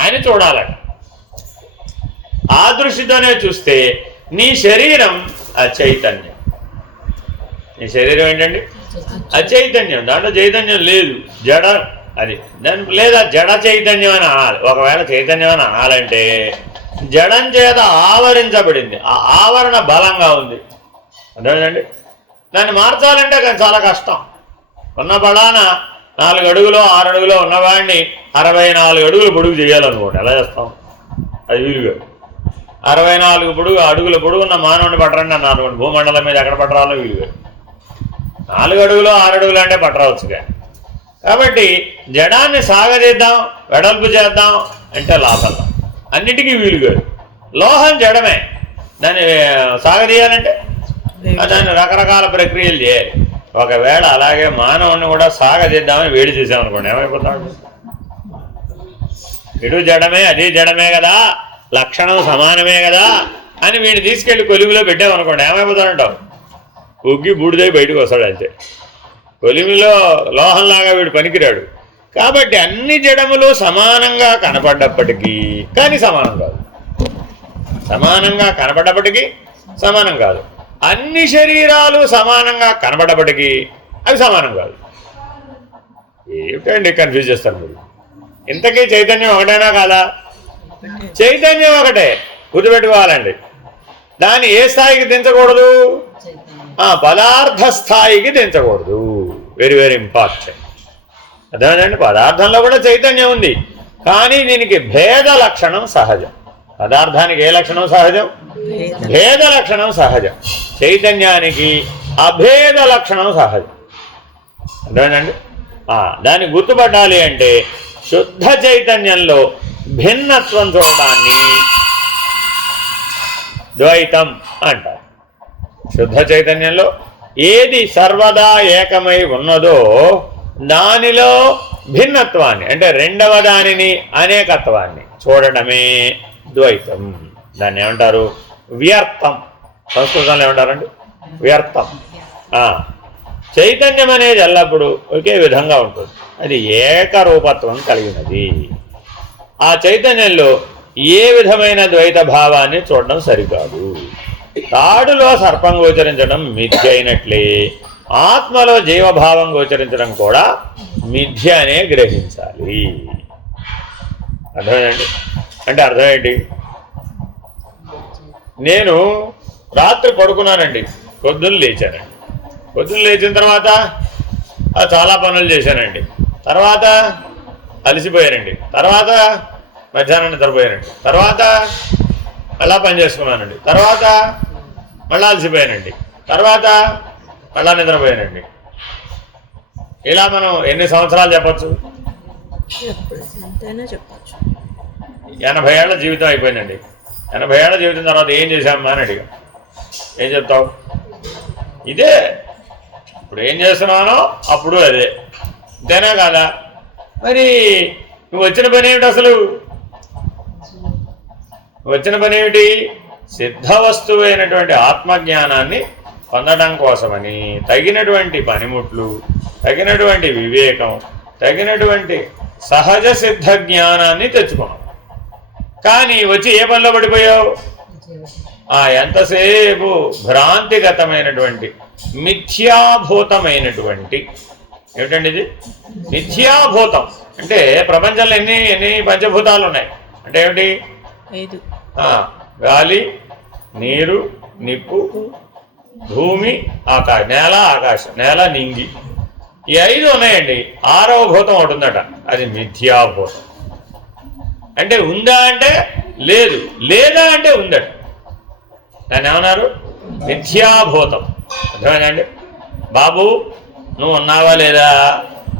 అని చూడాలట. ఆ దృష్టితోనే చూస్తే నీ శరీరం అచైతన్యం. నీ శరీరం ఏంటండి? అచైతన్యం. దాంట్లో చైతన్యం లేదు, జడ. అది దాని లేదా జడ చైతన్యం అని అనాలి. ఒకవేళ చైతన్యం అని అనాలంటే జడం చేత ఆవరించబడింది, ఆ ఆవరణ బలంగా ఉంది. అర్థమైందండి? దాన్ని మార్చాలంటే చాలా కష్టం. ఉన్న బలాన 4 అడుగులో 6 అడుగులో ఉన్నవాడిని 64 అడుగులు పొడుగు చేయాలనుకోండి, ఎలా చేస్తాం? అది వీలుగా 64 అడుగుల పొడుగు ఉన్న మానవుని పట్టరండి అన్నారు అనుకోండి, భూమండలం మీద ఎక్కడ పట్టరాలో వీలుగా. 4 అడుగులో 6 అడుగులు అంటే పట్టరావచ్చుగా. కాబట్టి జడాన్ని సాగదీద్దాం, వెడల్పు చేద్దాం అంటే లాభం, అన్నిటికీ వీలుగా. లోహం జడమే, దాన్ని సాగదీయాలంటే దాన్ని రకరకాల ప్రక్రియలు చేయాలి. ఒకవేళ అలాగే మానవుని కూడా సాగదీద్దామని వేడి చేసామనుకోండి, ఏమైపోతాడు? ఇటు జడమే, అది జడమే కదా, లక్షణం సమానమే కదా అని వీడిని తీసుకెళ్ళి కొలిమిలో పెట్టామనుకోండి, ఏమైపోతాడంటావు? ఉగ్గి బూడిదై బయటకు వస్తాడు అంతే. కొలిమిలో లోహంలాగా వీడు పనికిరాడు. కాబట్టి అన్ని జడములు సమానంగా కనపడ్డప్పటికీ కానీ సమానం కాదు. సమానంగా కనపడ్డప్పటికీ సమానం కాదు. అన్ని శరీరాలు సమానంగా కనబడ్డప్పటికీ అవి సమానం కాదు. ఏమిటండి కన్ఫ్యూజ్ చేస్తారు మీరు? ఇంతకీ చైతన్యం ఒకటేనా కాదా? చైతన్యం ఒకటే, గుర్తుపెట్టుకోవాలండి. దాన్ని ఏ స్థాయికి దించకూడదు? పదార్థ స్థాయికి దించకూడదు. Very very important. అదేనండి, పదార్థంలో కూడా చైతన్యం ఉంది, కానీ దీనికి భేద లక్షణం సహజం. పదార్థానికి ఏ లక్షణం సహజం? భేద లక్షణం సహజం. చైతన్యానికి అభేద లక్షణం సహజం. అర్థమేనండి? దాన్ని గుర్తుపట్టాలి అంటే శుద్ధ చైతన్యంలో భిన్నత్వం చూడడాన్ని ద్వైతం అంటారు. శుద్ధ చైతన్యంలో ఏది సర్వదా ఏకమై ఉన్నదో దానిలో భిన్నత్వాన్ని, అంటే రెండవ దానిని, అనేకత్వాన్ని చూడడమే ద్వైతం. దాన్ని ఏమంటారు? వ్యర్థం. సంస్కృతంలో ఏమంటారండి? వ్యర్థం. చైతన్యం అనేది ఎల్లప్పుడూ ఒకే విధంగా ఉంటుంది. అది ఏకరూపత్వం కలిగినది. ఆ చైతన్యంలో ఏ విధమైన ద్వైత భావాన్ని చూడడం సరికాదు. తాడులో సర్పం గోచరించడం మిథ్య అయినట్లే ఆత్మలో జీవభావం గోచరించడం కూడా మిథ్య అనే గ్రహించాలి. అర్థమేనండి? అంటే అర్థమేంటి? నేను రాత్రి పడుకున్నానండి, పొద్దున్న లేచానండి. పొద్దున్న లేచిన తర్వాత చాలా పనులు చేశానండి. తర్వాత అలసిపోయానండి. తర్వాత మధ్యాహ్నం నిద్రపోయానండి. తర్వాత మళ్ళా పని చేసుకున్నానండి. తర్వాత మళ్ళా అలసిపోయానండి. తర్వాత మళ్ళా నిద్రపోయానండి. ఇలా మనం ఎన్ని సంవత్సరాలు చెప్పచ్చు? 80 ఏళ్ల జీవితం అయిపోయిందండి. 80 ఏళ్ల జీవితం తర్వాత ఏం చేశామ్మా అని అడిగా. ఏం చెప్తావు? ఇదే ఇప్పుడు ఏం చేస్తున్నానో అప్పుడు అదే. అంతేనా కాదా? మరి నువ్వు వచ్చిన పని ఏమిటి అసలు? వచ్చిన పని ఏమిటి? సిద్ధ వస్తువైనటువంటి ఆత్మజ్ఞానాన్ని పొందడం కోసమని తగినటువంటి పనిముట్లు, తగినటువంటి వివేకం, తగినటువంటి సహజ సిద్ధ జ్ఞానాన్ని తెచ్చుకున్నావు. కానీ వచ్చి ఏ పనిలో పడిపోయావు? ఎంతసేపు భ్రాంతిగతమైనటువంటి మిథ్యాభూతమైనటువంటి, ఏమిటండి ఇది? మిథ్యాభూతం అంటే ప్రపంచంలో ఎన్ని పంచభూతాలు ఉన్నాయి అంటే ఏమిటి? గాలి, నీరు, నిప్పు, భూమి, నేల, ఆకాశం. నేల, నింగి, ఈ 5 ఉన్నాయండి. 6వ భూతం ఒకటి ఉందట, అది మిథ్యాభూతం. అంటే ఉందా అంటే లేదు, లేదా అంటే ఉందట. దాన్ని ఏమన్నారు? మిథ్యాభూతం. అర్థమైందండి? బాబు నువ్వు ఉన్నావా లేదా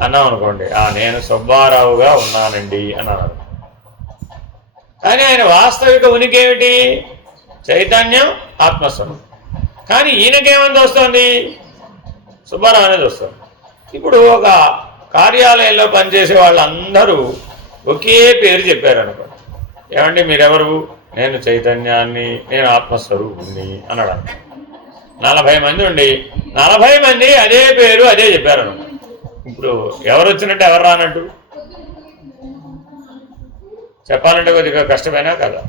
అన్నావు అనుకోండి, నేను సుబ్బారావుగా ఉన్నానండి అన్నారు. కానీ ఆయన వాస్తవిక ఉనికి ఏమిటి? చైతన్యం, ఆత్మస్వరూపం. కానీ ఈయనకేమంది వస్తుంది? సుబ్బారావు అనేది వస్తుంది. ఇప్పుడు ఒక కార్యాలయంలో పనిచేసే వాళ్ళందరూ ఒకే పేరు చెప్పారు అనుకోండి, ఏమండి మీరెవరు? నేను చైతన్యాన్ని, నేను ఆత్మస్వరూపుణ్ణి అన్నాడు. 40 మంది ఉండి 40 మంది అదే పేరు అదే చెప్పారు అనుకోండి. ఇప్పుడు ఎవరు వచ్చినట్టు ఎవరు రానట్టు? చెప్పాలంటే కొద్దిగా కష్టమైనా కదా.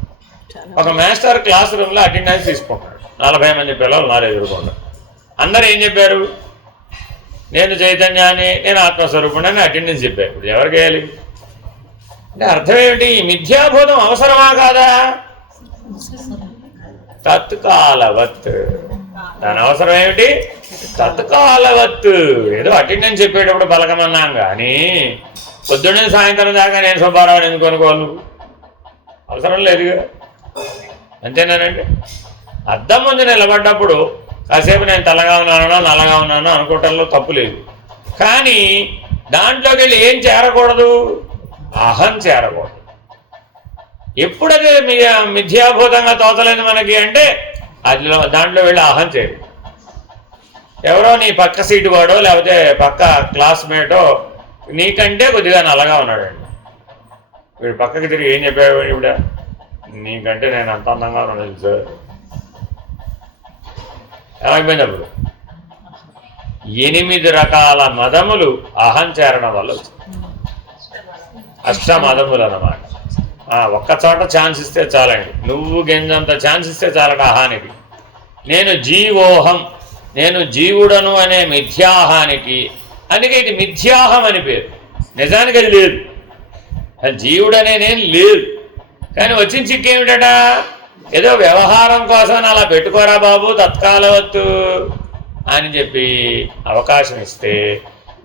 ఒక మాస్టర్ క్లాస్ రూమ్లో అటెండెన్స్ తీసుకుంటున్నాడు. 40 మంది పిల్లలు ఉన్నారు ఎదుర్కొంటారు. అందరూ ఏం చెప్పారు? నేను చైతన్యాన్ని, నేను ఆత్మస్వరూపుణ్ణి అని అటెండెన్స్ చెప్పారు. ఇప్పుడు ఎవరికి వేయాలి అంటే అర్థం ఏమిటి? ఈ మిథ్యాభూతం అవసరమా కాదా? తత్కాలవత్. దాని అవసరం ఏమిటి? తత్కాలవత్. ఏదో అటెండెన్స్ చెప్పేటప్పుడు పలకమన్నాం కానీ పొద్దున్నే సాయంత్రం దాకా నేను సుబ్బారావుని ఎందుకు అనుకోవాలి? అవసరం లేదుగా. అంతేనానండి? అద్దం ముందు నిలబడ్డప్పుడు కాసేపు నేను తెల్లగా ఉన్నానో నల్లగా ఉన్నానో అనుకోవటంలో తప్పు లేదు. కానీ దాంట్లోకి వెళ్ళి ఏం చేరకూడదు? అహం చేరకూడదు. ఎప్పుడైతే మిథ్యాభూతంగా తోచలేదు మనకి అంటే దాంట్లో వెళ్ళి అహం చేయదు. ఎవరో నీ పక్క సీటు వాడో లేకపోతే పక్క క్లాస్మేటో నీకంటే కొద్దిగా నల్లగా ఉన్నాడండి. వీడు పక్కకి తిరిగి ఏం చెప్పాడు? ఇవిడ నీకంటే నేను అంత అందంగా ఉన్నాను సార్. ఏమైపోయింది? అప్పుడు 8 రకాల మదములు అహం చేరడం వల్ల వచ్చింది. అష్టమదములు అన్నమాట. ఒక్క చోట ఛాన్స్ ఇస్తే చాలండి. నువ్వు గింజంత ఛాన్స్ ఇస్తే చాలట అహానికి. నేను జీవోహం, నేను జీవుడను అనే మిథ్యాహానికి. అందుకే ఇది మిథ్యాహం అని పేరు. నిజానికి అది లేదు, జీవుడనేనేం లేదు. కానీ వచ్చిన చిక్కేమిట? ఏదో వ్యవహారం కోసం అలా పెట్టుకోరా బాబు తత్కాలవత్తు అని చెప్పి అవకాశం ఇస్తే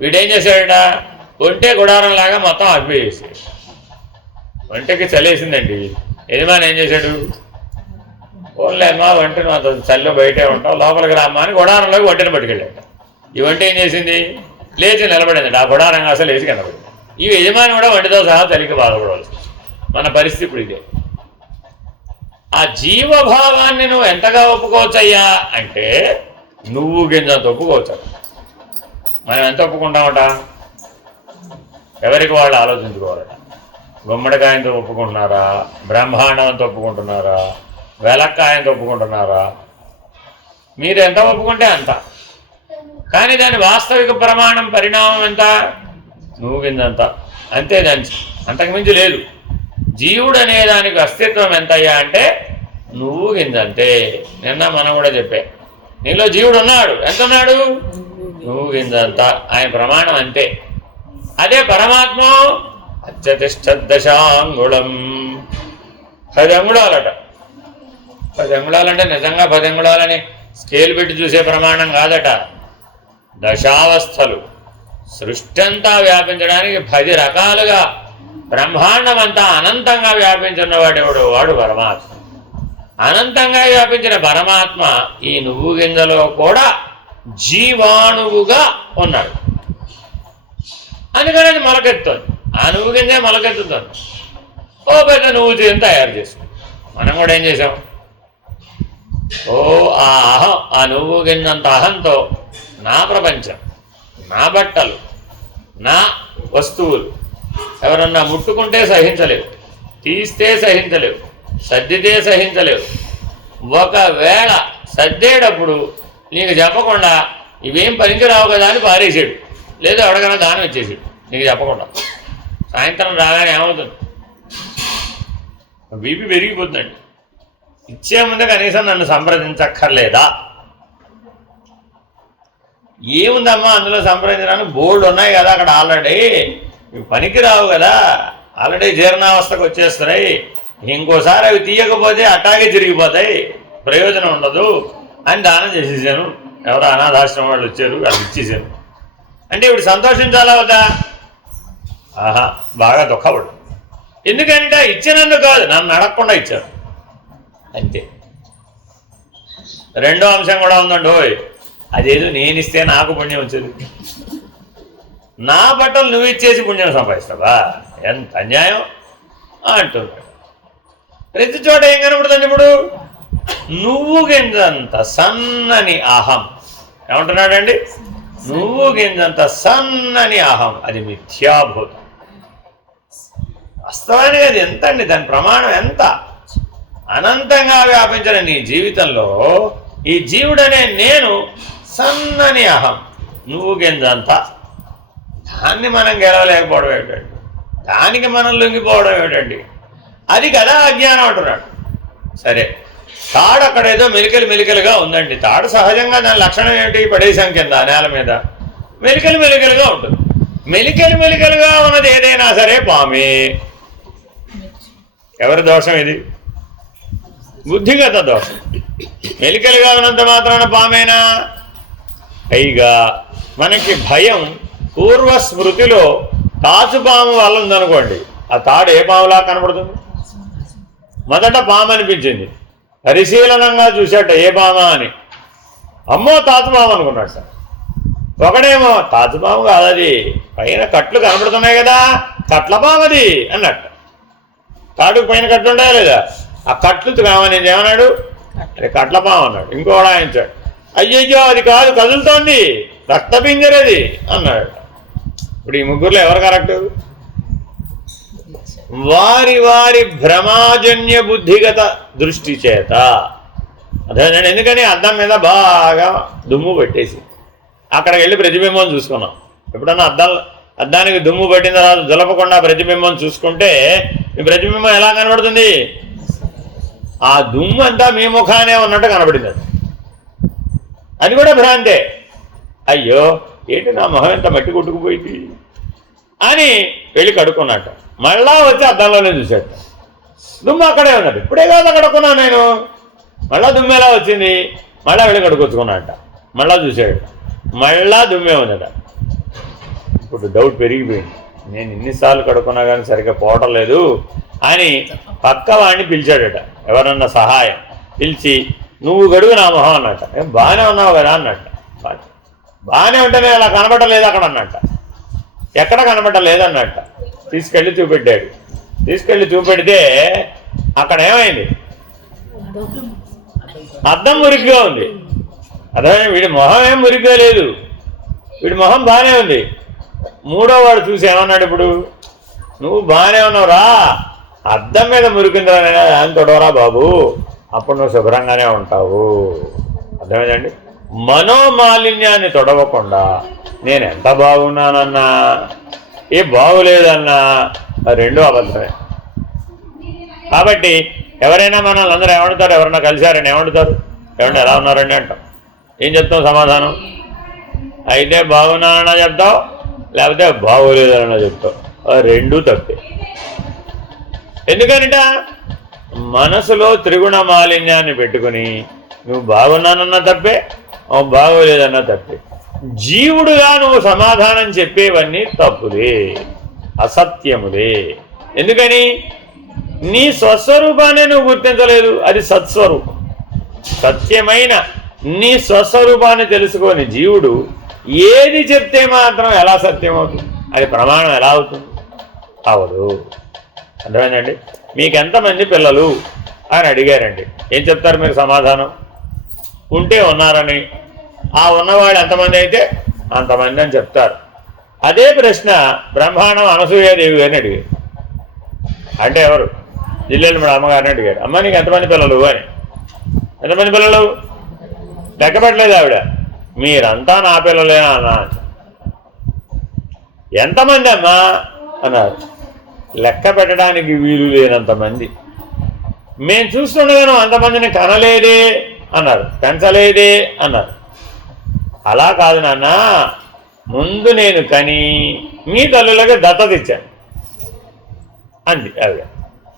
వీడేం చేశాడట? ఒంటే గుడారంలాగా మొత్తం అగ్గివేసాడు. ఒంటెకి చలేసిందండి. యజమాని ఏం చేశాడు? ఓన్లేమ్మా ఒంటని మాతో చల్లో బయటే ఉంటాం, లోపలికి రామ్మా అని గుడారంలోకి ఒంటని పట్టుకెళ్ళాడు. ఈ వంట ఏం చేసింది? లేచి నిలబడింది. ఆ గుడారంగా అసలు లేచి కనబడింది. ఈ యజమాని కూడా వంటితో సహా చలికి బాధపడవలసి. మన పరిస్థితి ఇప్పుడు ఇదే. ఆ జీవభావాన్ని నువ్వు ఎంతగా ఒప్పుకోవచ్చయ్యా అంటే నువ్వు గింజంత ఒప్పుకోవచ్చు. మనం ఎంత ఒప్పుకుంటామట? ఎవరికి వాళ్ళు ఆలోచించుకోవాలట. గుమ్మడికాయంతో ఒప్పుకుంటున్నారా? బ్రహ్మాండంతో ఒప్పుకుంటున్నారా? వెలక్కాయంతో ఒప్పుకుంటున్నారా? మీరు ఎంత ఒప్పుకుంటే అంత. కానీ దాని వాస్తవిక ప్రమాణం పరిణామం ఎంత? నువ్వు కిందంత. అంతే. దాని అంతకుమించి లేదు. జీవుడు అనే దానికి అస్తిత్వం ఎంతయ్యా అంటే నువ్వు కిందంతే. నిన్న మనం కూడా చెప్పే, నీలో జీవుడు ఉన్నాడు. ఎంత ఉన్నాడు? నువ్వు కిందంత. ఆయన ప్రమాణం అంతే. అదే పరమాత్మ అత్యతిష్టదశాంగుళం. 10 అంగుళాలట. 10 అంగుళాలంటే నిజంగా 10 అంగుళాలని స్కేల్ పెట్టి చూసే ప్రమాణం కాదట. దశావస్థలు సృష్టి అంతా వ్యాపించడానికి 10 రకాలుగా బ్రహ్మాండం అంతా అనంతంగా వ్యాపించినవాడు ఎవడు? వాడు పరమాత్మ. అనంతంగా వ్యాపించిన పరమాత్మ ఈ నువ్వు గింజలో కూడా జీవాణువుగా ఉన్నాడు. అందుకని అది మొలకెత్తుంది. ఆ నువ్వు గింజే మొలకెత్తుతుంది. ఓ పెద్ద నువ్వు తయారు చేసుకుంది. మనం కూడా ఏం చేసాం? ఆ అహం, ఆ నువ్వు గింజంత అహంతో నా ప్రపంచం, నా బట్టలు, నా వస్తువులు, ఎవరన్నా ముట్టుకుంటే సహించలేవు, తీస్తే సహించలేవు, సర్దితే సహించలేవు. ఒకవేళ సర్దేటప్పుడు నీకు చెప్పకుండా ఇవేం పనికిరావు కదా అని పారేసాడు, లేదా ఎవరికైనా దానం ఇచ్చేసాడు నీకు చెప్పకుండా. సాయంత్రం రాగానే ఏమవుతుంది? బీపీ పెరిగిపోతుందండి. ఇచ్చే ముందు కనీసం నన్ను సంప్రదించక్కర్లేదా? ఏముందమ్మా అందులో సంప్రదించడానికి? బోర్డు ఉన్నాయి కదా అక్కడ ఆల్రెడీ, ఇవి పనికిరావు కదా, ఆల్రెడీ జీర్ణావస్థకు వచ్చేస్తున్నాయి, ఇంకోసారి అవి తీయకపోతే అట్టాగే తిరిగిపోతాయి, ప్రయోజనం ఉండదు అని దానం చేసేసాను. ఎవరో అనాథాశ్రమం వాళ్ళు వచ్చారు, అది ఇచ్చేసాను అంటే ఇప్పుడు సంతోషించాలా వద్దా? ఆహా, బాగా దుఃఖపడు. ఎందుకంటే ఇచ్చినందుకు కాదు, నన్ను అడగకుండా ఇచ్చారు అంతే. రెండో అంశం కూడా ఉందండి. ఓయ్, అదేదో నేను ఇస్తే నాకు పుణ్యం వచ్చేది, నా బట్టలు నువ్వు ఇచ్చేసి పుణ్యం సంపాదిస్తావా? ఎంత అన్యాయం అంటున్నాడు. ప్రతి చోట ఏం కనబడుతుంది ఇప్పుడు? నువ్వు గింజంత సన్నని అహం. ఏమంటున్నాడండి? నువ్వు గింజంత సన్నని అహం, అది మిథ్యాభూతం. వాస్తవానికి అది ఎంత అండి? దాని ప్రమాణం ఎంత? అనంతంగా వ్యాపించిన నీ జీవితంలో ఈ జీవుడనే నేను సన్నని అహం, నువ్వు గింజంత. దాన్ని మనం గెలవలేకపోవడం ఏమిటండి? దానికి మనం లొంగిపోవడం ఏమిటండి? అది కదా అజ్ఞానం అంటున్నాడు. సరే, తాడు అక్కడేదో మెలికలుగా ఉందండి. తాడు సహజంగా దాని లక్షణం ఏమిటి? పడేసాం కింద నేల మీద మెలికలుగా ఉంటుంది. మెలికలుగా ఉన్నది ఏదైనా సరే పామే. ఎవరి దోషం ఇది? బుద్ధిగత దోషం. మెలికలుగా ఉన్నంత మాత్రాన పామేనా? పైగా మనకి భయం పూర్వస్మృతిలో తాచుపాము వల్ల ఉందనుకోండి, ఆ తాడు ఏ పాములా కనబడుతుంది? మొదట పాము అనిపించింది, పరిశీలనంగా చూశాట ఏ పామా అని. అమ్మో తాచుపాము అనుకున్నాడు సార్. ఒకడేమో తాచుపాము కాదది, పైన కట్లు కనబడుతున్నాయి కదా, కట్ల పామది అన్నట్టు. తాడుకు పైన కట్లు ఉంటాయా లేదా? ఆ కట్లు కామని ఏమన్నాడు? కట్ల పాము అన్నాడు. ఇంకోడు ఆయించాడు, అయ్యయ్యో అది కాదు, కదులుతోంది, రక్తపింజరది అన్నాడు. ఇప్పుడు ఈ ముగ్గురులో ఎవరు కరెక్టు? వారి వారి భ్రమాజన్య బుద్ధిగత దృష్టి చేత. అదే ఎందుకని అద్దం మీద బాగా దుమ్ము పెట్టేసి అక్కడికి వెళ్ళి ప్రతిబింబం చూసుకున్నాం. ఎప్పుడన్నా అద్దానికి దుమ్ము పట్టిన తర్వాత జలపకుండా ప్రతిబింబం చూసుకుంటే మీ ప్రతిబింబం ఎలా కనబడుతుంది? ఆ దుమ్ము అంతా మీ ముఖానే ఉన్నట్టు కనబడింది. అది కూడా భ్రాంతే. అయ్యో ఏంటి నా మొహం ఎంత మట్టి కొట్టుకుపోయింది అని వెళ్ళి కడుక్కున్నట్ట. మళ్ళా వచ్చి అద్దంలోనే చూశాడు, దుమ్ము అక్కడే ఉన్నది. ఇప్పుడే కాదు కడుక్కున్నాను నేను, మళ్ళా దుమ్ము ఎలా వచ్చింది? మళ్ళా వెళ్ళి కడుక్కొచ్చుకున్నట్ట. మళ్ళా చూశాడు, మళ్ళా దుమ్మే ఉన్నట. ఇప్పుడు డౌట్ పెరిగిపోయింది, నేను ఇన్నిసార్లు కడుక్కున్నా కానీ సరిగ్గా పోవటం లేదు అని పక్క వాడిని పిలిచాడట, ఎవరన్నా సహాయం. పిలిచి నువ్వు గడుగు నా మొహం అన్నట్ట. ఏం బాగానే ఉన్నావు కదా అన్నట్ట. బాగానే ఉంటేనే అలా కనబడలేదు అక్కడ అన్నట్ట. ఎక్కడ కనబడలేదన్నట్ట. తీసుకెళ్ళి చూపెట్టాడు. తీసుకెళ్ళి చూపెడితే అక్కడ ఏమైంది? అద్దం మురికిగా ఉంది. అదే వీడి మొహం ఏం మురికిగా లేదు, వీడి మొహం బాగానే ఉంది. మూడో వాడు చూసి ఏమన్నాడు? ఇప్పుడు నువ్వు బాగానే ఉన్నావురా, అద్దం మీద మురికిందిరా, అని తొడవరా బాబు, అప్పుడు నువ్వు శుభ్రంగానే ఉంటావు. అర్థమైందండి? మనోమాలిన్యాన్ని తొడవకుండా నేను ఎంత బాగున్నానన్నా ఏ బాగులేదన్నా రెండూ అబద్ధమే. కాబట్టి ఎవరైనా మనల్ని అందరూ ఏమంటారు? ఎవరన్నా కలిశారని ఏమంటారు? ఏమన్నా ఎలా ఉన్నారండి అంటాం. ఏం చెప్తాం సమాధానం? అయితే బాగున్నానన్నా చెప్తావు, లేకపోతే బాగోలేదన్నా చెప్తావు. రెండూ తప్పే. ఎందుకనిట మనసులో త్రిగుణ మాలిన్యాన్ని పెట్టుకుని నువ్వు బాగున్నానన్నా తప్పే, బాగోలేదన్నా తప్పే. జీవుడుగా నువ్వు సమాధానం చెప్పేవన్నీ తప్పులే, అసత్యములే. ఎందుకని? నీ స్వస్వరూపాన్ని నువ్వు గుర్తించలేదు, అది సత్స్వరూపం. సత్యమైన నీ స్వస్వరూపాన్ని తెలుసుకోని జీవుడు ఏది చెప్తే మాత్రం ఎలా సత్యం అవుతుంది? అది ప్రమాణం ఎలా అవుతుంది? అవదు. అర్థమైందండి? మీకెంతమంది పిల్లలు అని అడిగారండి, ఏం చెప్తారు మీరు సమాధానం? ఉంటే ఉన్నారని, ఆ ఉన్నవాడు ఎంతమంది అయితే అంతమంది అని చెప్తారు. అదే ప్రశ్న బ్రహ్మాండం అనసూయాదేవి అని అడిగారు. అంటే ఎవరు? జిల్లేలు మన అమ్మగారిని అడిగారు, అమ్మ నీకు ఎంతమంది పిల్లలు అని. ఎంతమంది పిల్లలు లెక్క పెట్టలేదు ఆవిడ. మీరంతా నా పిల్లలేనా అన్నా. ఎంతమంది అమ్మా అన్నారు. లెక్క పెట్టడానికి వీలు లేనంతమంది. మేము చూస్తుండగాను అంతమందిని కనలేదే అన్నారు, పెంచలేదే అన్నారు. అలా కాదు నాన్న, ముందు నేను కని మీ తల్లులకి దత్తత ఇచ్చాను అంది ఆవిడ.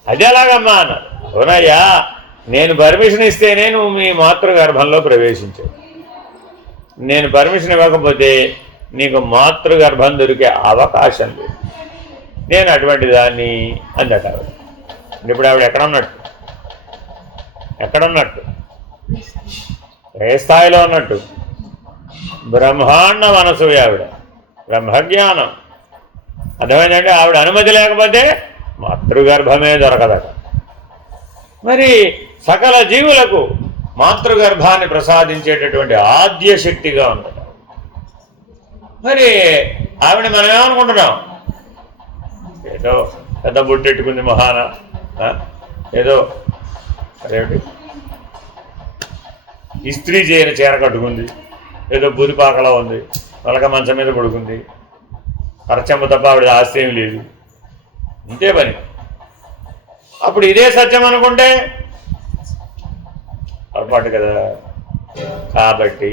అది ఎలాగమ్మా అన్నారు. అవునయ్యా, నేను పర్మిషన్ ఇస్తేనే నువ్వు మీ మాతృగర్భంలో ప్రవేశించావు. నేను పర్మిషన్ ఇవ్వకపోతే నీకు మాతృగర్భం దొరికే అవకాశం లేదు. నేను అటువంటి దాన్ని అందట ఆవిడ. ఇప్పుడు ఆవిడ ఎక్కడున్నట్టు ఏ స్థాయిలో ఉన్నట్టు? బ్రహ్మాండ మనసు ఆవిడ, బ్రహ్మజ్ఞానం. అర్థమైందంటే ఆవిడ అనుమతి లేకపోతే మాతృగర్భమే దొరకదట. మరి సకల జీవులకు మాతృగర్భాన్ని ప్రసాదించేటటువంటి ఆద్య శక్తిగా ఉందట. మరి ఆవిడ మనం ఏమనుకుంటున్నాం? ఏదో పెద్ద బొట్టెట్టుకుంది మహాన, ఏదో అదేమిటి ఇస్త్రీ చేయని చీర కట్టుకుంది, ఏదో బూరిపాకలా ఉంది, నలక మంచం మీద పడుకుంది, అరచెమ్మ తప్ప ఆవిడ ఆస్తి ఏమి లేదు, ఇంతే పని. అప్పుడు ఇదే సత్యం అనుకుంటే పొరపాటు కదా. కాబట్టి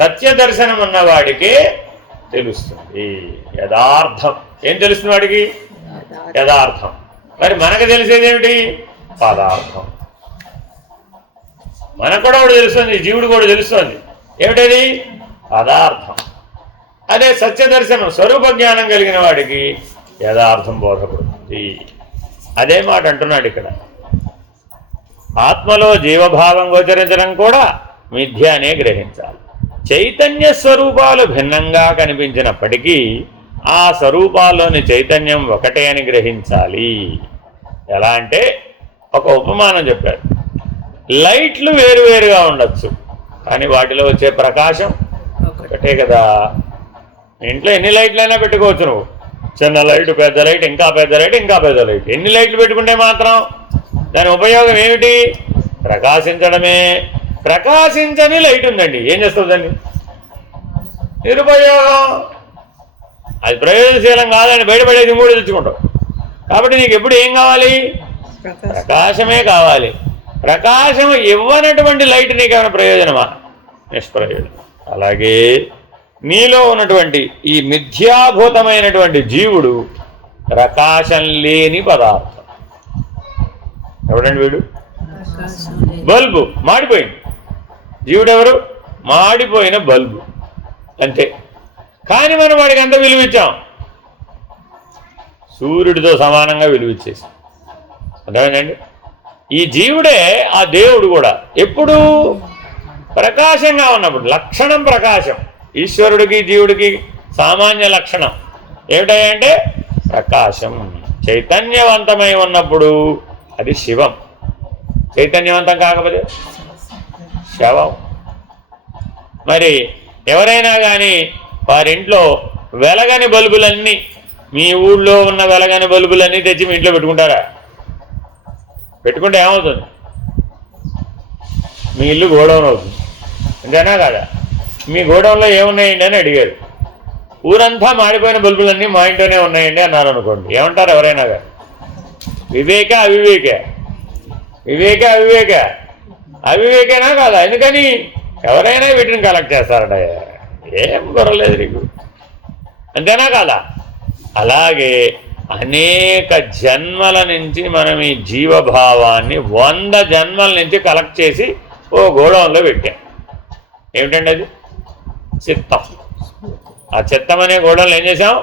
సత్య దర్శనం ఉన్నవాడికే తెలుస్తుంది యథార్థం. ఏం తెలుస్తుంది వాడికి? యథార్థం. మరి మనకు తెలిసేదేమిటి? పదార్థం. మనకు కూడా ఒకటి తెలుస్తుంది, జీవుడు కూడా తెలుస్తుంది. ఏమిటది? పదార్థం. అదే సత్య దర్శనం స్వరూప జ్ఞానం కలిగిన వాడికి యథార్థం బోధపడుతుంది. అదే మాట అంటున్నాడు ఇక్కడ. ఆత్మలో జీవభావం గోచరించడం కూడా మిథ్య అనే గ్రహించాలి. చైతన్య స్వరూపాలు భిన్నంగా కనిపించినప్పటికీ ఆ స్వరూపాల్లోని చైతన్యం ఒకటే అని గ్రహించాలి. ఎలా అంటే ఒక ఉపమానం చెప్పారు. లైట్లు వేరువేరుగా ఉండొచ్చు, కానీ వాటిలో వచ్చే ప్రకాశం ఒకటే కదా. ఇంట్లో ఎన్ని లైట్లైనా పెట్టుకోవచ్చు నువ్వు. చిన్న లైట్, పెద్ద లైట్, ఇంకా పెద్ద లైట్, ఇంకా పెద్ద లైట్. ఎన్ని లైట్లు పెట్టుకుంటే మాత్రం దాని ఉపయోగం ఏమిటి? ప్రకాశించడమే. ప్రకాశించని లైట్ ఉందండి, ఏం చేస్తుందండి? నిరుపయోగం. అది ప్రయోజనశీలం కాదని బయటపడేది కూడా తెచ్చుకుంటావు. కాబట్టి నీకు ఎప్పుడు ఏం కావాలి? ప్రకాశమే కావాలి. ప్రకాశం ఇవ్వనటువంటి లైట్ నీకేమైనా ప్రయోజనమా? నిష్ప్రయోజనం. అలాగే నీలో ఉన్నటువంటి ఈ మిథ్యాభూతమైనటువంటి జీవుడు ప్రకాశం లేని పదార్థం. ఎవడండి వీడు? బల్బు మాడిపోయింది. జీవుడెవరు? మాడిపోయిన బల్బు, అంతే. కానీ మనం వాడికి ఎంత విలువిచ్చాం? సూర్యుడితో సమానంగా విలువిచ్చేసి. అర్థమైందండి? ఈ జీవుడే ఆ దేవుడు కూడా ఎప్పుడు ప్రకాశంగా ఉన్నప్పుడు. లక్షణం ప్రకాశం. ఈశ్వరుడికి జీవుడికి సామాన్య లక్షణం ఏమిటంటే ప్రకాశం. చైతన్యవంతమై ఉన్నప్పుడు అది శివం. చైతన్యవంతం కాకపోతే శవం. మరి ఎవరైనా కానీ వారింట్లో వెలగని బల్బులన్నీ, మీ ఊళ్ళో ఉన్న వెలగని బల్బులన్నీ తెచ్చి మీ ఇంట్లో పెట్టుకుంటారా? పెట్టుకుంటే ఏమవుతుంది? మీ ఇల్లు గోడౌన్ అవుతుంది. అంతేనా కాదా? మీ గోడౌన్లో ఏమున్నాయండి అని అడిగారు. ఊరంతా మాడిపోయిన బల్బులన్నీ మా ఇంట్లోనే ఉన్నాయండి అన్నారు అనుకోండి, ఏమంటారు ఎవరైనా కానీ? వివేక అవివేకే? వివేక అవివేక? అవివేకేనా కాదా? ఎందుకని? ఎవరైనా వీటిని కలెక్ట్ చేస్తారట. ఏం దొరలేదు నీకు, అంతేనా కాదా? అలాగే అనేక జన్మల నుంచి మనం ఈ జీవభావాన్ని 100 జన్మల నుంచి కలెక్ట్ చేసి ఓ గోడౌన్లో పెట్టాం. ఏమిటండి అది? చిత్తం. ఆ చిత్తం అనే గోడౌన్లో ఏం చేసాం?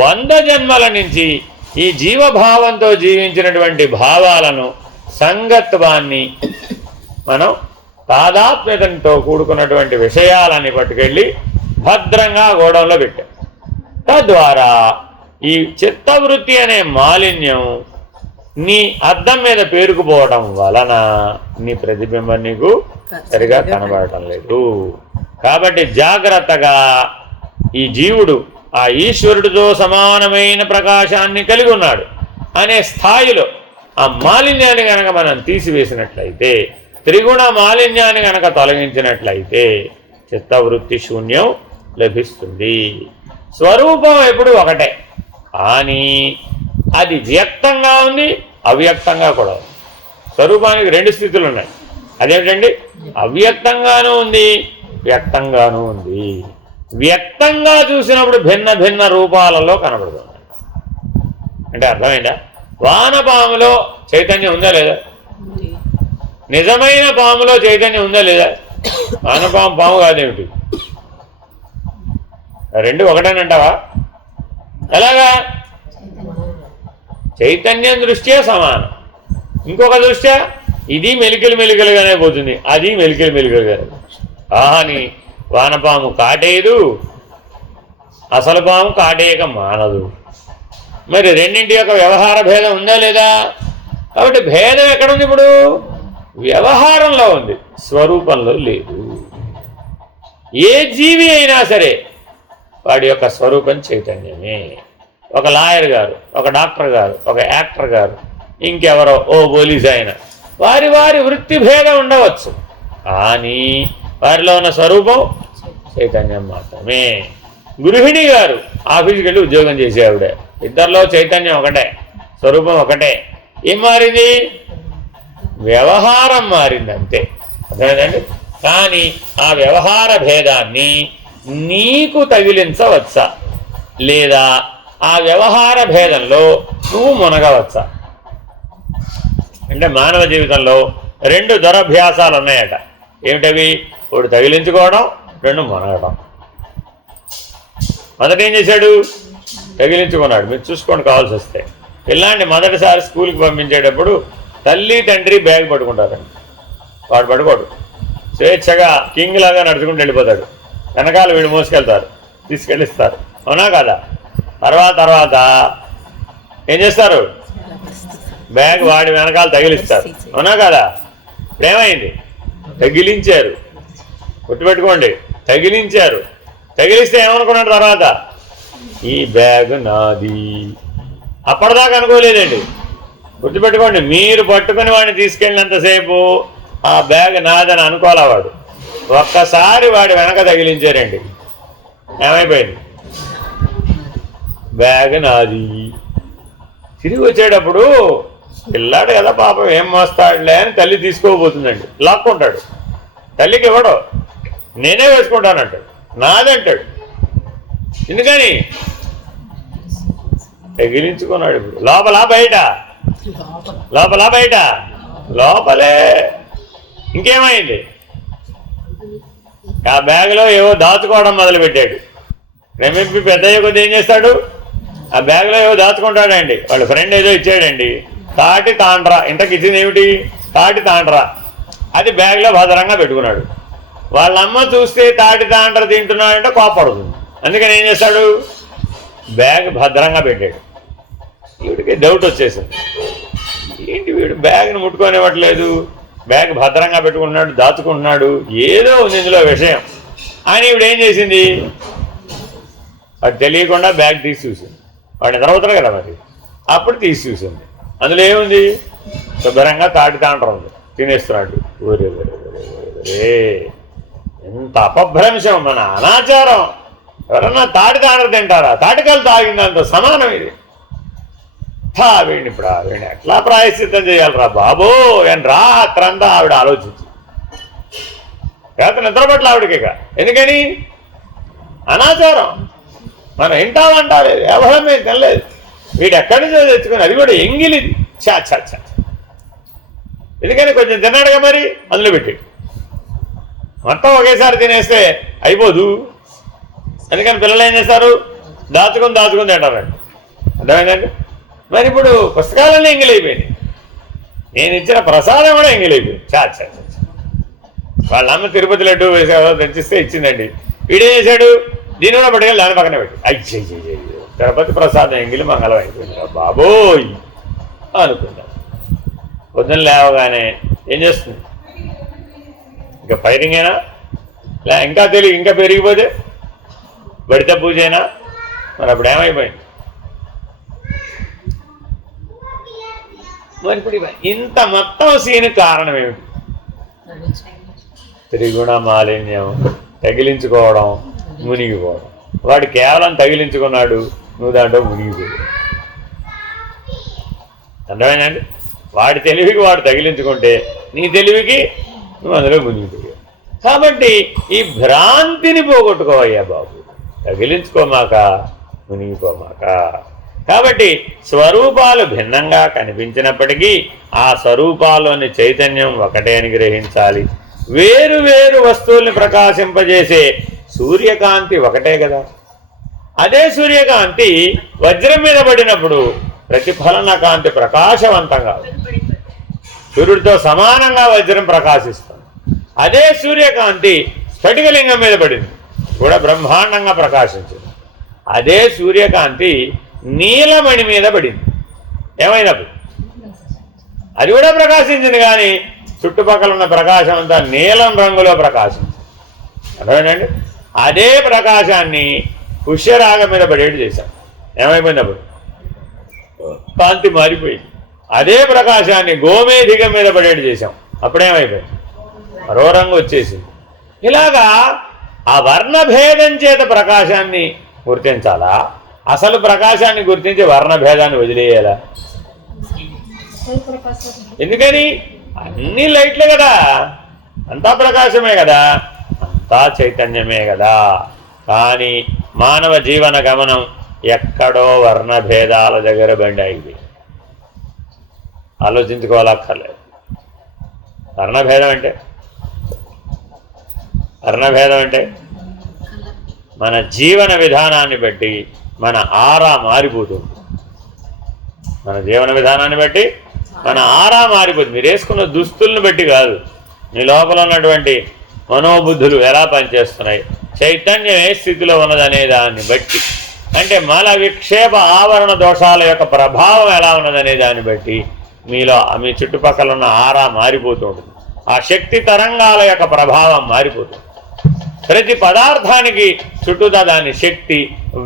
100 జన్మల నుంచి ఈ జీవభావంతో జీవించినటువంటి భావాలను, సంగత్వాన్ని, మనం తాదాత్మ్యతతో కూడుకున్నటువంటి విషయాలని పట్టుకెళ్ళి భద్రంగా గోడౌన్లో పెట్టాం. తద్వారా ఈ చిత్తవృత్తి అనే మాలిన్యం నీ అద్దం మీద పేరుకుపోవడం వలన నీ ప్రతిబింబం నీకు సరిగా కనబడటం లేదు. కాబట్టి జాగ్రత్తగా ఈ జీవుడు ఆ ఈశ్వరుడితో సమానమైన ప్రకాశాన్ని కలిగి ఉన్నాడు అనే స్థాయిలో ఆ మాలిన్యాన్ని కనుక మనం తీసివేసినట్లయితే, త్రిగుణ మాలిన్యాన్ని కనుక తొలగించినట్లయితే చిత్తవృత్తి శూన్యం లభిస్తుంది. స్వరూపం ఎప్పుడు ఒకటే, కానీ అది వ్యక్తంగా ఉంది, అవ్యక్తంగా కూడా ఉంది. స్వరూపానికి రెండు స్థితులు ఉన్నాయి. అదేమిటండి? అవ్యక్తంగానూ ఉంది, వ్యక్తంగానూ ఉంది. వ్యక్తంగా చూసినప్పుడు భిన్న భిన్న రూపాలలో కనబడుతుంది. అంటే అర్థమైందా? వానపాములో చైతన్యం ఉందా లేదా? నిజమైన పాములో చైతన్యం ఉందా లేదా? వానపాము పాము కాదేమిటి? రెండు ఒకటేనంటావా? ఎలాగా? చైతన్యం దృష్ట్యా సమానం. ఇంకొక దృష్ట్యా ఇది మెలికలు మెలికలుగానే పోతుంది, అది మెలికలు మెలికలుగానే. ఆని వానపాము కాటేయదు, అసలు పాము కాటేయక మానదు. మరి రెండింటి యొక్క వ్యవహార భేదం ఉందా లేదా? కాబట్టి భేదం ఎక్కడుంది? ఇప్పుడు వ్యవహారంలో ఉంది, స్వరూపంలో లేదు. ఏ జీవి అయినా సరే వాడి యొక్క స్వరూపం చైతన్యమే. ఒక లాయర్ గారు, ఒక డాక్టర్ గారు, ఒక యాక్టర్ గారు, ఇంకెవరో ఓ పోలీస్ ఆయన, వారి వారి వృత్తి భేదం ఉండవచ్చు, కానీ వారిలో ఉన్న స్వరూపం చైతన్యం మాత్రమే. గృహిణి గారు ఆఫీస్కి వెళ్ళి ఉద్యోగం చేసే ఆవిడ, ఇద్దరిలో చైతన్యం ఒకటే, స్వరూపం ఒకటే. ఏం మారింది? వ్యవహారం మారింది అంతే. అర్థమైందండి? కానీ ఆ వ్యవహార భేదాన్ని నీకు తగిలించవచ్చా, లేదా ఆ వ్యవహార భేదంలో నువ్వు మునగవచ్చా? అంటే మానవ జీవితంలో రెండు దురభ్యాసాలు ఉన్నాయట. ఏమిటవి? ఒకటి తగిలించుకోవడం, రెండు మునగడం. మొదట ఏం చేశాడు? తగిలించుకున్నాడు. మీరు చూసుకోండి కావాల్సి వస్తే. పిల్లాన్ని మొదటిసారి స్కూల్కి పంపించేటప్పుడు తల్లి తండ్రి బ్యాగ్ పట్టుకుంటారండి. వాడు పట్టుకోడు, స్వేచ్ఛగా కింగ్ లాగా నడుచుకుంటూ వెళ్ళిపోతాడు. వెనకాల వీడు మోసుకెళ్తారు, తీసుకెళ్ళిస్తారు. అవునా కదా? తర్వాత ఏం చేస్తారు? బ్యాగ్ వాడి వెనకాల తగిలిస్తారు. అవునా కదా? ఇప్పుడేమైంది? తగిలించారు. గుర్తుపెట్టుకోండి, తగిలించారు. తగిలిస్తే ఏమనుకున్నాడు తర్వాత? ఈ బ్యాగ్ నాది. అప్పటిదాకా అనుకోలేదండి. గుర్తుపెట్టుకోండి, మీరు పట్టుకుని వాడిని తీసుకెళ్ళినంతసేపు ఆ బ్యాగ్ నాదని అనుకోలే వాడు. ఒక్కసారి వాడి వెనక తగిలించారండి, ఏమైపోయింది? బ్యాగ్ నాది. తిరిగి వచ్చేటప్పుడు పిల్లాడు కదా పాపం, ఏం మోస్తాడులే అని తల్లి తీసుకోబోతుందండి. లాక్కుంటాడు, తల్లికి ఇవ్వడు, నేనే వేసుకుంటానంటాడు, నాదంటాడు. ఎందుకని? తగిలించుకున్నాడు. ఇప్పుడు లోపల బయట? లోపల బయట? లోపలే. ఇంకేమైంది? ఆ బ్యాగ్లో ఏవో దాచుకోవడం మొదలుపెట్టాడు. క్రమేపీ పెద్దయ్య కొద్ది ఏం చేస్తాడు? ఆ బ్యాగ్లో ఏవో దాచుకుంటాడండి. వాళ్ళ ఫ్రెండ్ ఏదో ఇచ్చాడండి, తాటి తాండ్రా. ఇంతకు ఇచ్చింది ఏమిటి? తాటి తాండ్రా. అది బ్యాగ్లో భద్రంగా పెట్టుకున్నాడు. వాళ్ళ అమ్మ చూస్తే తాటి తాండ్ర తింటున్నాడంటే కోపడుతుంది. అందుకని ఏం చేస్తాడు? బ్యాగ్ భద్రంగా పెట్టాడు. వీడికి డౌట్ వచ్చేసింది, ఏంటి వీడు బ్యాగ్ని ముట్టుకోనివ్వట్లేదు, బ్యాగ్ భద్రంగా పెట్టుకుంటున్నాడు, దాచుకుంటున్నాడు, ఏదో ఉంది ఇందులో విషయం అని ఇప్పుడు ఏం చేసింది? వాడు తెలియకుండా బ్యాగ్ తీసి చూసింది. వాడు నిద్రపోతాడు కదా మరి, అప్పుడు తీసి చూసింది. అందులో ఏముంది? శుభ్రంగా తాటి తాండ్ర ఉంది, తినేస్తున్నాడు. ఊరే ఎంత అపభ్రంశం, మన అనాచారం. ఎవరన్నా తాటి తాండ్ర తింటారా? తాటికాయలు తాగిందంత సమానం ఇది. వీడిని ఇప్పుడు వీడిని ఎట్లా ప్రాయశ్చిత్తం చేయాలరా బాబో అని రాత్రంతా ఆవిడ ఆలోచించి, లేకపోతే నిద్రపట్ల ఆవిడకి. ఎందుకని? అనాచారం. మనం వింటామంటా లేదు, ఎవరం మేము తినలేదు. వీడు ఎక్కడి నుంచో తెచ్చుకుని, అది కూడా ఎంగిలిది. చా చా చా. ఎందుకని? కొంచెం తిన్నాడుగా మరి, అందులో పెట్టి మొత్తం ఒకేసారి తినేస్తే అయిపోదు. అందుకని పిల్లలు ఏం చేస్తారు? దాచుకొని తింటారండి. అర్థమైందండి? మరి ఇప్పుడు పుస్తకాలన్నీ ఎంగిలైపోయినాయి, నేను ఇచ్చిన ప్రసాదం కూడా ఎంగిలైపోయింది. చా చా చా. వాళ్ళ అమ్మ తిరుపతి లడ్డు వేసేవో తెచ్చిస్తే ఇచ్చిందండి. వీడేం చేశాడు? దీని కూడా పట్టుకెళ్ళి దాని పక్కన పెట్టి, అయ్యో తిరుపతి ప్రసాదం ఎంగిలి మంగళం అయిపోయింది బాబోయ్ అనుకుందాం. పొద్దున్న లేవగానే ఏం చేస్తుంది? ఇంకా ఫైరింగేనా? ఇంకా తెలియదు, ఇంకా పెరిగిపోతే బడిత పూజైనా, మరి అప్పుడు ఏమైపోయింది? మరి ఇప్పుడు ఇంత మొత్తం సీన్ కారణం ఏమిటి? త్రిగుణ మాలిన్యం, తగిలించుకోవడం, మునిగిపోవడం. వాడు కేవలం తగిలించుకున్నాడు, నువ్వు దాంట్లో మునిగిపోయావు. అర్థమైందండి? వాడి తెలివికి వాడు తగిలించుకుంటే నీ తెలివికి నువ్వు అందులో మునిగిపోయావు. కాబట్టి ఈ భ్రాంతిని పోగొట్టుకోవయ్యా బాబు, తగిలించుకోమాక, మునిగిపోమాక. కాబట్టి స్వరూపాలు భిన్నంగా కనిపించినప్పటికీ ఆ స్వరూపాల్లోని చైతన్యం ఒకటే అని గ్రహించాలి. వేరు వేరు వస్తువుల్ని ప్రకాశింపజేసే సూర్యకాంతి ఒకటే కదా. అదే సూర్యకాంతి వజ్రం మీద పడినప్పుడు ప్రతిఫలన కాంతి ప్రకాశవంతంగా సూర్యుడితో సమానంగా వజ్రం ప్రకాశిస్తుంది. అదే సూర్యకాంతి స్ఫటికలింగం మీద పడింది, కూడా బ్రహ్మాండంగా ప్రకాశించింది. అదే సూర్యకాంతి నీలమణి మీద పడింది, ఏమైనప్పుడు అది కూడా ప్రకాశించింది, కానీ చుట్టుపక్కల ఉన్న ప్రకాశం అంతా నీలం రంగులో ప్రకాశించింది. అర్థమైందండి? అదే ప్రకాశాన్ని పుష్యరాగం మీద పడేటి చేశాం, ఏమైపోయింది? అప్పుడు కాంతి మారిపోయింది. అదే ప్రకాశాన్ని గోమేధికం మీద పడేటి చేశాం, అప్పుడేమైపోయింది? మరో రంగు వచ్చేసింది. ఇలాగా ఆ వర్ణభేదం చేత ప్రకాశాన్ని గుర్తించాలా? అసలు ప్రకాశాన్ని గుర్తించి వర్ణభేదాన్ని వదిలేయాలా? ఎందుకని? అన్ని లైట్లే కదా, అంతా ప్రకాశమే కదా, అంతా చైతన్యమే కదా. కానీ మానవ జీవన గమనం ఎక్కడో వర్ణభేదాల దగ్గర బండి ఆగిపోయింది. ఆలోచించుకోవాలక్కర్లేదు. వర్ణభేదం అంటే మన జీవన విధానాన్ని బట్టి మన ఆరా మారిపోతుంది. మన జీవన విధానాన్ని బట్టి మన ఆరా మారిపోతుంది. మీరు వేసుకున్న దుస్తులను బట్టి కాదు, మీ లోపల ఉన్నటువంటి మనోబుద్ధులు ఎలా పనిచేస్తున్నాయి, చైతన్యం ఏ స్థితిలో ఉన్నదనే దాన్ని బట్టి, అంటే మల విక్షేప ఆవరణ దోషాల యొక్క ప్రభావం ఎలా ఉన్నదనే దాన్ని బట్టి మీలో మీ చుట్టుపక్కల ఉన్న ఆరా మారిపోతూ ఉంటుంది. ఆ శక్తి తరంగాల యొక్క ప్రభావం మారిపోతుంది. ప్రతి పదార్థానికి చుట్టూదా దాని శక్తి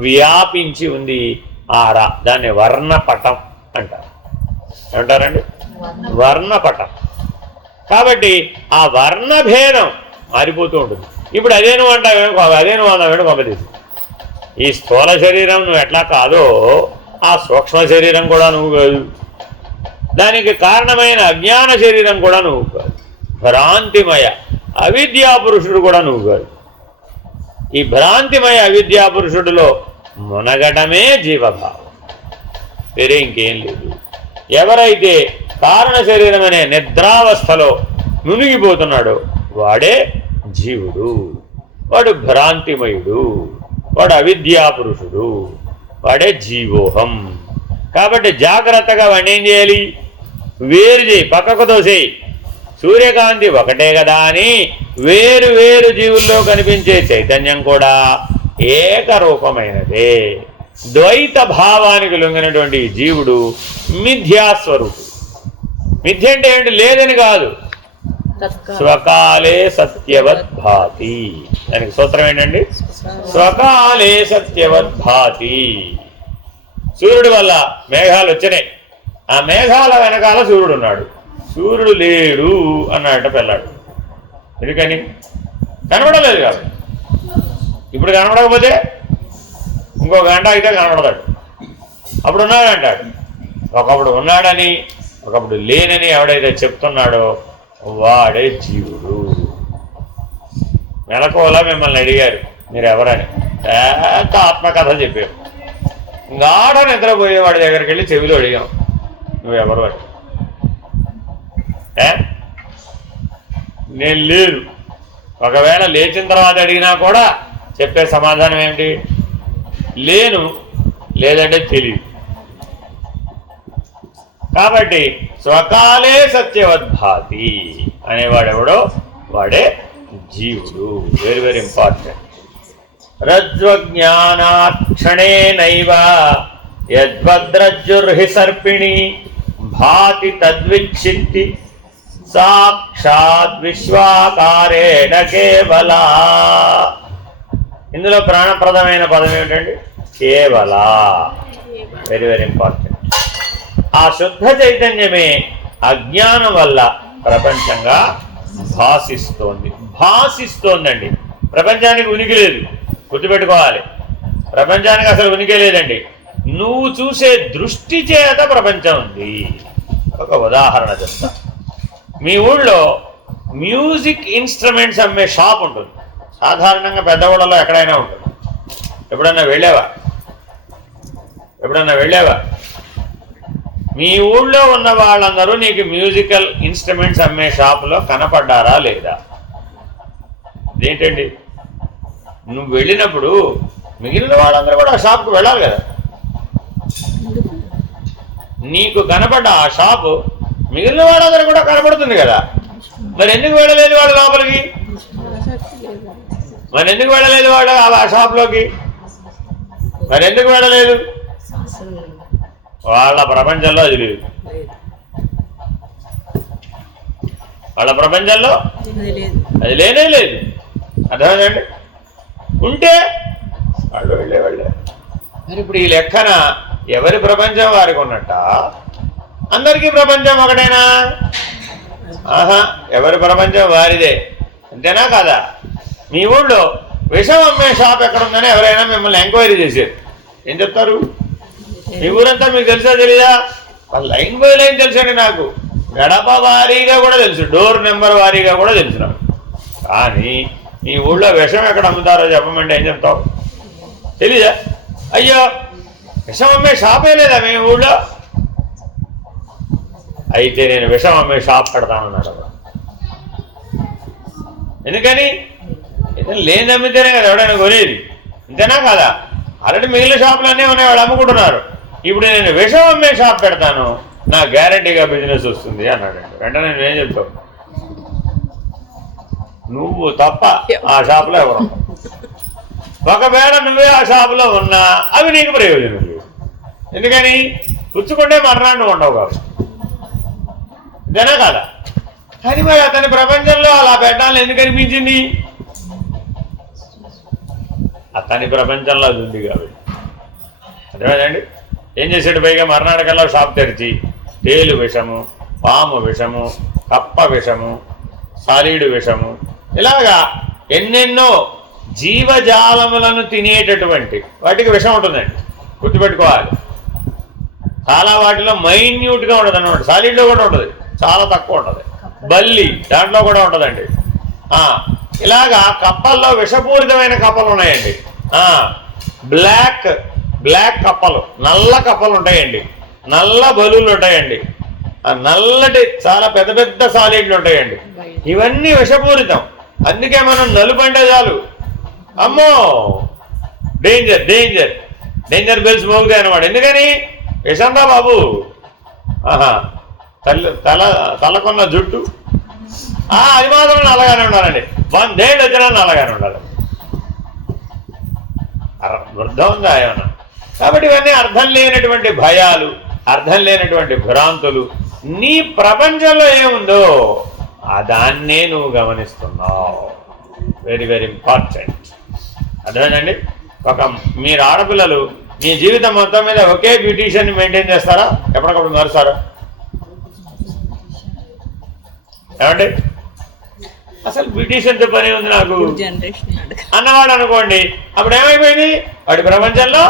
వ్యాపించి ఉంది. ఆరా, దాన్ని వర్ణపటం అంటారు. ఏమంటారండి? వర్ణపటం. కాబట్టి ఆ వర్ణభేదం మారిపోతూ ఉంటుంది. ఇప్పుడు అదే నువ్వు అంటావు, అదే నువ్వు అన్నావు గొప్పది. ఈ స్థూల శరీరం నువ్వు ఎట్లా కాదో ఆ సూక్ష్మ శరీరం కూడా నువ్వు కాదు, దానికి కారణమైన అజ్ఞాన శరీరం కూడా నువ్వు కాదు, భ్రాంతిమయ అవిద్యా పురుషుడు కూడా నువ్వు కాదు. ఈ భ్రాంతిమయ అవిద్యా పురుషుడిలో మునగడమే జీవభావం, వేరే ఇంకేం లేదు. ఎవరైతే కారణ శరీరం అనే నిద్రావస్థలో మునిగిపోతున్నాడో వాడే జీవుడు, వాడు భ్రాంతిమయుడు, వాడు అవిద్యా పురుషుడు, వాడే జీవోహం. కాబట్టి జాగ్రత్తగా వాడిని ఏం చేయాలి? వేరు చేయి, పక్కకు తోసేయి. సూర్యకాంతి ఒకటే కదా అని వేరు వేరు జీవుల్లో కనిపించే చైతన్యం కూడా ఏకరూపమైనదే. ద్వైత భావానికి లొంగినటువంటి జీవుడు మిథ్యాస్వరూపుడు. మిథ్య అంటే ఏంటి? లేదని కాదు, స్వకాలే సత్యవద్భాతి. దానికి సూత్రం ఏంటండి? స్వకాలే సత్యవద్భాతి. సూర్యుడి వల్ల మేఘాలు వచ్చినాయి, ఆ మేఘాల వెనకాల సూర్యుడు ఉన్నాడు. సూర్యుడు లేడు అన్నట్టు పిల్లాడు. ఎందుకని? కనబడలేదు కాదు. ఇప్పుడు కనబడకపోతే ఇంకో గంట అయితే కనబడతాడు. అప్పుడు ఉన్నాడు అంటాడు. ఒకప్పుడు ఉన్నాడని ఒకప్పుడు లేనని ఎవడైతే చెప్తున్నాడో వాడే జీవుడు. మెలకువలా మిమ్మల్ని అడిగారు మీరు ఎవరని, ఎంత ఆత్మకథ చెప్పావు. గాఢ నిద్రపోయేవాడి దగ్గరికి వెళ్ళి చెవిలో అడిగాం నువ్వెవరు అని. నేను లేదు. ఒకవేళ లేచిన తర్వాత అడిగినా కూడా చెప్పే సమాధానం ఏంటి? లేను, లేదంటే తెలియదు. కాబట్టి స్వకాలే సత్యవద్భాతి అనేవాడెవడో వాడే జీవుడు. Very very important. రజ్వజ్ఞానాక్షణేనైవ యద్వద్రజ్జుర్హి సర్పిణి భాతి తద్విక్షిత్తి సాక్షాత్ విశ్వాకారేణ కేవల. ఇందులో ప్రాణప్రదమైన పదం ఏమిటండి? కేవల. Very very important. ఆ శుద్ధ చైతన్యమే అజ్ఞానం వల్ల ప్రపంచంగా భాషిస్తోందండి. ప్రపంచానికి ఉనికి లేదు, గుర్తుపెట్టుకోవాలి. ప్రపంచానికి అసలు ఉనికి లేదండి. నువ్వు చూసే దృష్టి చేత ప్రపంచం ఉంది. ఒక ఉదాహరణ చెప్తా. మీ ఊళ్ళో మ్యూజిక్ ఇన్స్ట్రుమెంట్స్ అమ్మే షాప్ ఉంటుంది. సాధారణంగా పెద్ద ఊళ్ళలో ఎక్కడైనా ఉంటుంది. ఎప్పుడన్నా వెళ్ళావా? మీ ఊళ్ళో ఉన్న వాళ్ళందరూ నీకు మ్యూజికల్ ఇన్స్ట్రుమెంట్స్ అమ్మే షాపులో కనపడ్డారా లేదా? ఏంటండి, నువ్వు వెళ్ళినప్పుడు మిగిలిన వాళ్ళందరూ కూడా ఆ షాప్కి వెళ్ళాలి కదా. నీకు కనపడ్డ ఆ షాపు మిగిలిన వాళ్ళందరూ కూడా కనపడుతుంది కదా. మరి ఎందుకు వెళ్ళలేదు వాడు లోపలికి? మరి ఎందుకు వెళ్ళలేదు వాడు ఆ షాప్లోకి? మరి ఎందుకు వెళ్ళలేదు? వాళ్ళ ప్రపంచంలో అది లేదు. వాళ్ళ ప్రపంచంలో అది లేనే లేదు. అర్థమైందండి? ఉంటే వాళ్ళు వెళ్ళే. మరి ఇప్పుడు ఈ లెక్కన ఎవరి ప్రపంచం వారికి ఉన్నట్ట? అందరికీ ప్రపంచం ఒకటేనా? ఆహా, ఎవరి ప్రపంచం వారిదే. అంతేనా కాదా? మీ ఊళ్ళో విషం అమ్మే షాప్ ఎక్కడుందని ఎవరైనా మిమ్మల్ని ఎంక్వైరీ చేశారు, ఏం చెప్తారు? మీ ఊరంతా మీకు తెలుసా తెలీదా? లైన్ బై లైన్ తెలుసండి. నాకు గడప వారీగా కూడా తెలుసు, డోర్ నెంబర్ వారీగా కూడా తెలుసు నాకు. కానీ మీ ఊళ్ళో విషం ఎక్కడ అమ్ముతారో చెప్పమండి, ఏం చెప్తావు? తెలీదా? అయ్యో, విషం అమ్మే షాపే లేదా మీ ఊళ్ళో? అయితే నేను విషం అమ్మే షాప్ పెడతానన్నాడు. ఎందుకని? ఏదైనా లేని అమ్మితేనే కదా ఎవడైనా కొనేది. అంతేనా కాదా? ఆల్రెడీ మిగిలిన షాపులు అన్నీ ఉన్నాయి, వాళ్ళు అమ్ముకుంటున్నారు. ఇప్పుడు నేను విషం అమ్మే షాప్ పెడతాను, నా గ్యారంటీగా బిజినెస్ వస్తుంది అన్నాడండి. వెంటనే నేనేం చెప్తావు? నువ్వు తప్ప ఆ షాపులో ఎవరు? ఒకవేళ నువ్వే ఆ షాపులో ఉన్నా అవి నీకు ప్రయోజనం లేవు. ఎందుకని? పుచ్చుకుంటే మరణాన్ని ఉండవు కాబట్టి. ఇదేనా కాదా? కానీ మరి అతని ప్రపంచంలో అలా పెట్టాలని ఎందుకు అనిపించింది? అతని ప్రపంచంలో అది ఉంది కాబట్టి. అర్థమైందండి? ఏం చేసాడు? పైగా మర్నాటకల్లో షాప్ తెరిచి తేలు విషము, పాము విషము, కప్ప విషము, సాలీడు విషము, ఇలాగా ఎన్నెన్నో జీవజాలములను తినేటటువంటి వాటికి విషం ఉంటుందండి, గుర్తుపెట్టుకోవాలి. చాలా వాటిలో మైన్యూట్గా ఉంటుంది అన్నమాట. సాలీడ్లో కూడా ఉంటుంది, చాలా తక్కువ ఉంటుంది. బల్లి దాంట్లో కూడా ఉంటుందండి. ఇలాగా కప్పల్లో విషపూరితమైన కప్పలు ఉన్నాయండి. బ్లాక్ కప్పలు, నల్ల కప్పలు ఉంటాయండి, నల్ల బలులు ఉంటాయండి, నల్లటి చాలా పెద్ద పెద్ద సాలీడ్లు ఉంటాయండి. ఇవన్నీ విషపూరితం. అందుకే మనం నలుపంటే చాలు, అమ్మో డేంజర్ డేంజర్ డేంజర్ బెల్స్ మోగుతాయి అన్నమాట. ఎందుకని? విషంగా బాబు. తలకున్న జుట్టు అది మాత్రం నల్లగానే ఉండాలండి. 100 ఏళ్ళు వచ్చినా నల్లగానే ఉండాలి. వృద్ధం ఉందా ఏమన్నా? కాబట్టి ఇవన్నీ అర్థం లేనటువంటి భయాలు, అర్థం లేనటువంటి భ్రాంతులు. నీ ప్రపంచంలో ఏముందో దాన్నే నువ్వు గమనిస్తున్నావు. Very very important. అర్థమేనండి? మీరు ఆడపిల్లలు మీ జీవితం మొత్తం మీద ఒకే బ్యూటీషియన్ని మెయింటైన్ చేస్తారా? ఎప్పటికప్పుడు మారుస్తారా? ఏమండి? అసలు బ్యూటీషియన్తో పని ఉంది నాకు అన్నవాడు అనుకోండి, అప్పుడు ఏమైపోయింది? వాడి ప్రపంచంలో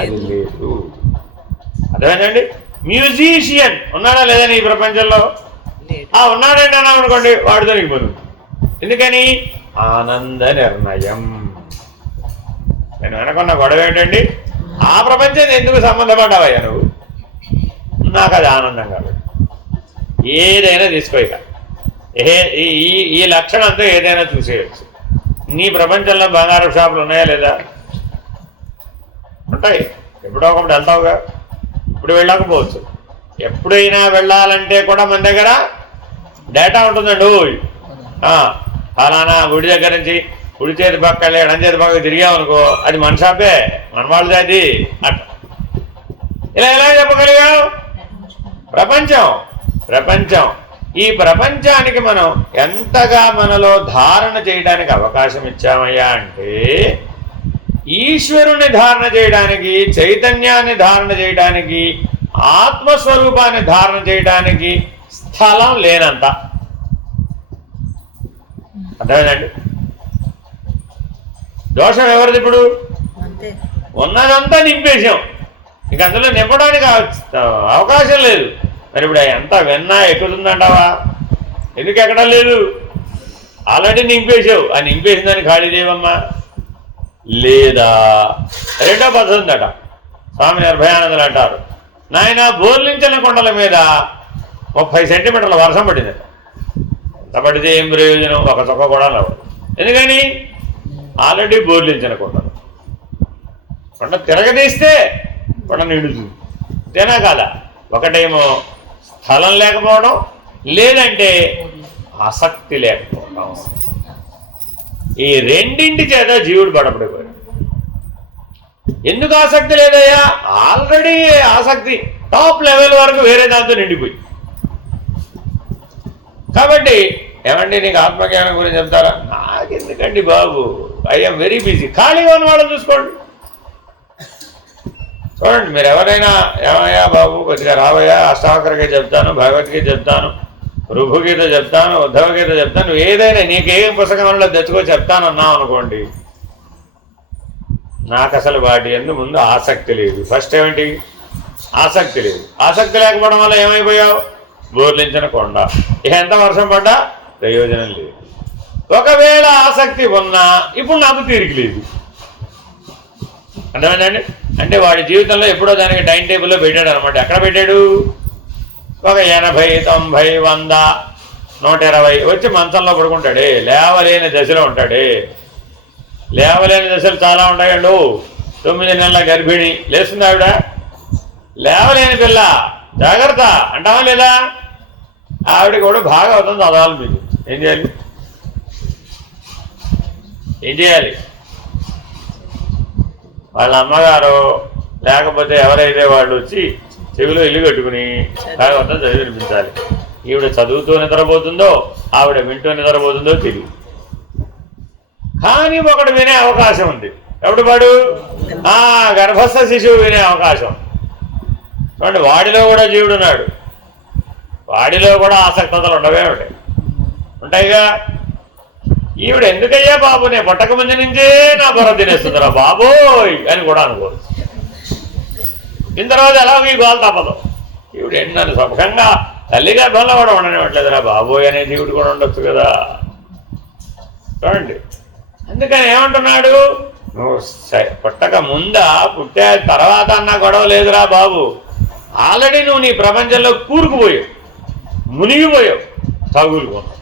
అది లేదు. అర్థమైందండి? మ్యూజిషియన్ ఉన్నాడా లేదా నీ ప్రపంచంలో? ఉన్నాడంటే అన్నాం అనుకోండి, వాడితో నీకు పని. ఎందుకని? ఆనంద నిర్ణయం. నేను వెనకున్న గొడవ ఏంటండి? ఆ ప్రపంచం ఎందుకు సంబంధపడ్డావయ్యా నువ్వు? నాకు అది ఆనందం కాబట్టి ఏదైనా తీసుకోక ఈ లక్షణంతో ఏదైనా చూసేయచ్చు. నీ ప్రపంచంలో బంగారం షాపులు ఉన్నాయా లేదా? ఉంటాయి. ఎప్పుడో ఒకప్పుడు వెళ్తావుగా. ఇప్పుడు వెళ్ళకపోవచ్చు. ఎప్పుడైనా వెళ్ళాలంటే కూడా మన దగ్గర డేటా ఉంటుందండి. అలానా గుడి దగ్గర నుంచి కుడి చేతి పక్క వెళ్ళి ఎడం చేతి పక్కకి తిరిగామనుకో, అది మన షాపే, మన వాళ్ళది అది. అట్లా ఇలా ఎలా చెప్పగలిగావు? ప్రపంచం ఈ ప్రపంచానికి మనం ఎంతగా మనలో ధారణ చేయడానికి అవకాశం ఇచ్చామయ్యా అంటే ఈశ్వరుని ధారణ చేయడానికి, చైతన్యాన్ని ధారణ చేయడానికి, ఆత్మస్వరూపాన్ని ధారణ చేయడానికి స్థలం లేనంత. అర్థమైందండి? దోషం ఎవరిది? ఇప్పుడు ఉన్నదంతా నింపేశాం, ఇంక అందులో నింపడానికి అవకాశం లేదు. మరి ఇప్పుడు ఎంత వెన్నా ఎక్కుతుందంటావా? ఎందుకు ఎక్కడం లేదు? ఆల్రెడీ నింపేసావు. ఆ నింపేసిన దాన్ని ఖాళీ చేయవమ్మా. లేదా రెండో పద్ధతి ఉందట. స్వామి నిర్భయానందులు అంటారు, నాయన బోర్లించిన కొండల మీద 30 సెంటీమీటర్ల వర్షం పడిందట. ఎంత పడితే ఏం ప్రయోజనం? ఒక చొక్క కూడా లేవు. ఎందుకని? ఆల్రెడీ బోర్లించిన కొండలు. కొండ తిరగదీస్తే కొండ నిండుతుంది. తేనా కాదా? ఒకటేమో స్థలం లేకపోవడం, లేదంటే ఆసక్తి లేకపోవడం. ఈ రెండింటి చేత జీవుడు బడపడిపోయాడు. ఎందుకు ఆసక్తి లేదయ్యా? ఆల్రెడీ ఆసక్తి టాప్ లెవెల్ వరకు వేరే దాంతో నిండిపోయి. కాబట్టి ఏమండి నీకు ఆత్మజ్ఞానం గురించి చెప్తారా? నాకెందుకండి బాబు, ఐఎమ్ వెరీ బిజీ. ఖాళీగా ఉన్న వాళ్ళని చూసుకోండి. చూడండి, మీరు ఎవరైనా ఏమయ్యా బాబు కొద్దిగా రావయ్యా, అష్టావక్రగీత చెప్తాను, భగవద్గీత చెప్తాను, రుభుగీత చెప్తాను, ఉద్ధవగీత చెప్తాను, ఏదైనా నీకేం పుస్తకంలో తెచ్చుకో చెప్తానన్నావు అనుకోండి, నాకు అసలు వాటి ఎందు ముందు ఆసక్తి లేదు. ఫస్ట్ ఏమిటి? ఆసక్తి లేదు. ఆసక్తి లేకపోవడం వల్ల ఏమైపోయావు? బోర్లించిన కొండ. ఎంత వర్షం పడ్డా ప్రయోజనం లేదు. ఒకవేళ ఆసక్తి ఉన్నా ఇప్పుడు నాకు తీరిక లేదు. అర్థమైందండి? అంటే వాడి జీవితంలో ఎప్పుడో దానికి టైం టేబుల్లో పెట్టాడు అనమాట. ఎక్కడ పెట్టాడు? ఒక 80, 90, 100, 120 వచ్చి మంచంలో పడుకుంటాడే. లేవలేని దశలో ఉంటాడే. లేవలేని దశలు చాలా ఉంటాయండు. 9 నెలల గర్భిణి లేస్తుంది ఆవిడ. లేవలేని పిల్ల జాగ్రత్త అంటావా లేదా? ఆవిడ కూడా భాగవతం చదవాలి. మీకు ఏం చేయాలి? ఏం చేయాలి? వాళ్ళ అమ్మగారు లేకపోతే ఎవరైతే వాళ్ళు వచ్చి చెవిలో ఇల్లు కట్టుకుని భాగవతం చదివి వినిపించాలి. ఈవిడ చదువుతూ నిద్రపోతుందో ఆవిడ వింటూ నిద్రపోతుందో తెలియదు. కానీ ఒకడు వినే అవకాశం ఉంది. ఎవడు వాడు? గర్భస్థ శిశువు వినే అవకాశం. చూడండి, వాడిలో కూడా జీవుడున్నాడు. వాడిలో కూడా ఆసక్తతలు ఉండవే ఉంటాయి. ఉంటాయిగా. ఈవిడ ఎందుకయ్యా బాబు నేను పుట్టక ముందు నుంచే నా బుర్ర తినేస్తుందిరా బాబోయ్ అని కూడా అనుకోవచ్చు. దీని తర్వాత ఎలాగో ఈ గోలు తప్పదు. ఈవిడ నన్ను సుఖంగా తల్లి గర్భంలో కూడా ఉండనివ్వట్లేదురా బాబోయ్ అనే జీవుడు కూడా ఉండొచ్చు కదా. చూడండి, అందుకని ఏమంటున్నాడు? నువ్వు పుట్టక ముందా పుట్టే తర్వాత అన్నా గొడవ లేదురా బాబు. ఆల్రెడీ నువ్వు నీ ప్రపంచంలో కూరుకుపోయావు, మునిగిపోయావు, తగులుకున్నావు.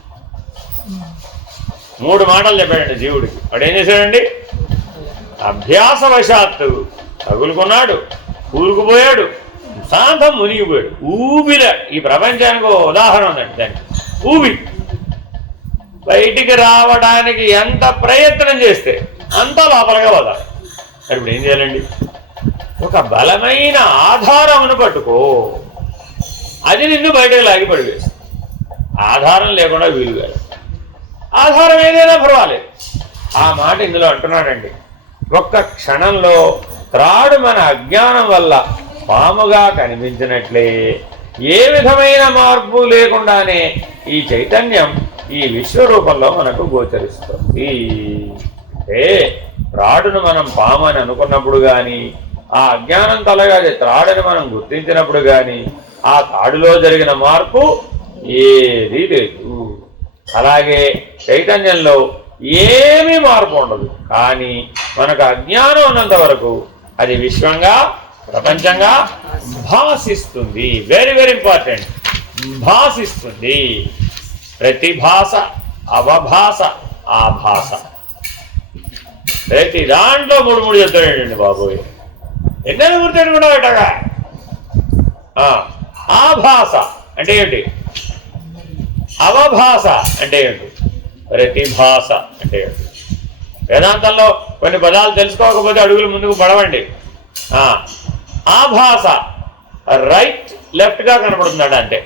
3 మాటలు చెప్పాడండి జీవుడికి. వాడు ఏం చేశాడండి? అభ్యాసవశాత్తు తగులుకున్నాడు, కూరుకుపోయాడు, శాంతం మునిగిపోయాడు. ఊబిల ఈ ప్రపంచానికి ఉదాహరణ ఉందండి. దానికి ఊబి బయటికి రావడానికి ఎంత ప్రయత్నం చేస్తే అంత లోపలగా వదాలి. మరి ఇప్పుడు ఏం చేయాలండి? ఒక బలమైన ఆధారమును పట్టుకో, అది నిన్ను బయటకు లాగి పడివేస్తుంది. ఆధారం లేకుండా వీలు కాదు. ఆధారం ఏదైనా పర్వాలేదు. ఆ మాట ఇందులో అంటున్నాడండి. ఒక్క క్షణంలో త్రాడు మన అజ్ఞానం వల్ల పాముగా కనిపించినట్లే ఏ విధమైన మార్పు లేకుండానే ఈ చైతన్యం ఈ విశ్వరూపంలో మనకు గోచరిస్తుంది. అంటే త్రాడును మనం పాము అని అనుకున్నప్పుడు కానీ, ఆ అజ్ఞానం తొలగాది త్రాడుని మనం గుర్తించినప్పుడు కానీ ఆ తాడులో జరిగిన మార్పు ఏదీ లేదు. అలాగే చైతన్యంలో ఏమీ మార్పు ఉండదు. కానీ మనకు అజ్ఞానం ఉన్నంత వరకు అది విశ్వంగా, ప్రపంచంగా భాసిస్తుంది. Very very important. భాసిస్తుంది. ప్రతిభాస, అవభాస, ఆభాస. ప్రతి దాంట్లో 3 చెప్తాడండి బాబోయ్. ఎన్నైనా గుర్తెట్టుకుంటావు ఇటగా. ఆభాస అంటే ఏంటి? అవభాస అంటే ఏంటి? ప్రతిభాస అంటే ఏంటి? వేదాంతంలో కొన్ని పదాలు తెలుసుకోకపోతే అడుగులు ముందుకు పడవండి. ఆభాస రైట్ లెఫ్ట్గా కనపడుతున్నాడు. అంటే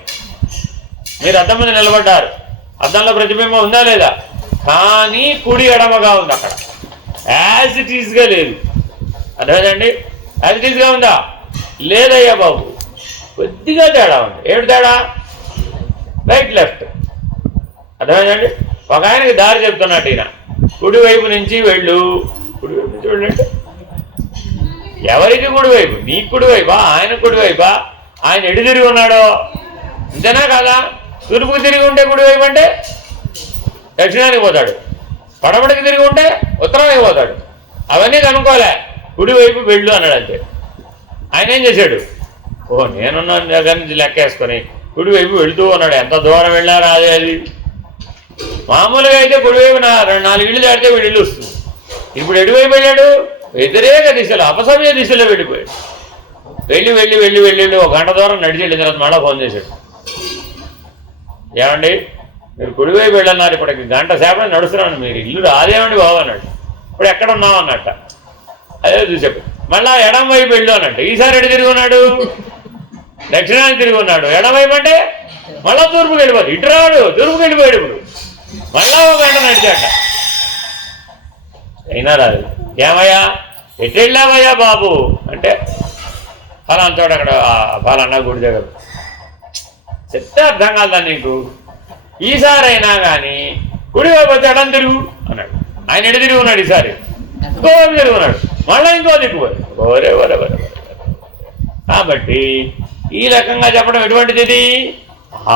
మీరు అద్దం మీద నిలబడ్డారు, అద్దంలో ప్రతిబింబం ఉందా లేదా? కానీ కుడి ఎడమగా ఉంది. అక్కడ యాజ్ ఇట్ ఈజ్గా లేదు. అర్థమైందండి? యాజ్ ఇట్ ఈస్గా ఉందా? లేదయ్యా బాబు, కొద్దిగా తేడా ఉంది. ఏమిటి తేడా? Right left. అర్థమైందండి? ఒక ఆయనకి దారి చెప్తున్నట్టు ఈయన, కుడివైపు నుంచి వెళ్ళు. కుడివైపు నుంచి వెళ్ళండి. ఎవరికి కుడివైపు? నీ కుడివైపా, ఆయన కుడివైపా? ఆయన ఎటు తిరిగి ఉన్నాడో అంతేనా కాదా? తూర్పుకు తిరిగి ఉంటే కుడివైపు అంటే దక్షిణానికి పోతాడు, పడమటికి తిరిగి ఉంటే ఉత్తరానికి పోతాడు. అవన్నీ కనుక్కోలే, కుడివైపు వెళ్ళు అన్నాడు అంతే. ఆయన ఏం చేశాడు? నేనున్న దగ్గర నుంచి లెక్కేసుకొని కుడివైపు వెళుతూ ఉన్నాడు. ఎంత దూరం వెళ్ళారా అదే. అది మామూలుగా అయితే కుడివైపు 4 ఇళ్ళు దాటితే వీడు ఇల్లు వస్తుంది. ఇప్పుడు ఎటువైపు వెళ్ళాడు? వ్యతిరేక దిశలో, అపసవ్య దిశలో వెళ్ళిపోయాడు. వెళ్ళి వెళ్ళి వెళ్ళి వెళ్ళి 1 గంట దూరం నడిచి వెళ్ళిన తర్వాత మళ్ళీ ఫోన్ చేశాడు. ఏమండి మీరు కుడివైపు వెళ్ళన్నారు, ఇప్పటికి 1 గంట సేపటి నడుస్తున్నాను, మీరు ఇల్లు రాదేమండి బాబు అన్నాడు. ఇప్పుడు ఎక్కడ ఉన్నావు అన్నట్ట. అదే చూసాడు. మళ్ళా ఎడం వైపు వెళ్ళు అన్నట్టు. ఈసారి ఎటు తిరిగి ఉన్నాడు? దక్షిణానికి తిరిగి ఉన్నాడు. ఎడం వైపు అంటే మళ్ళా తూర్పుకి వెళ్ళిపోదు. ఇటు రాడు, తూర్పుకి వెళ్ళిపోయాడు. ఇప్పుడు మళ్ళా 1 గంట నడిచాట. అయినా రాదు. ఏమయ్యా ఎటు వెళ్ళావయ్యా బాబు అంటే ఫలానా చోట అక్కడ ఫలానా గుడి దగ్గర. చెప్తే అర్థం కాదా నీకు? ఈసారైనా కానీ కుడివైపు వచ్చి ఎడం తిరుగు అన్నాడు. ఆయన ఎటు తిరిగి ఉన్నాడు? ఈసారి ఇంకోవైపు తిరిగి ఉన్నాడు. మళ్ళీ ఇంకో దిక్కుపోయి ఒరే ఒరే ఒరే. కాబట్టి ఈ రకంగా చెప్పడం ఎటువంటిది?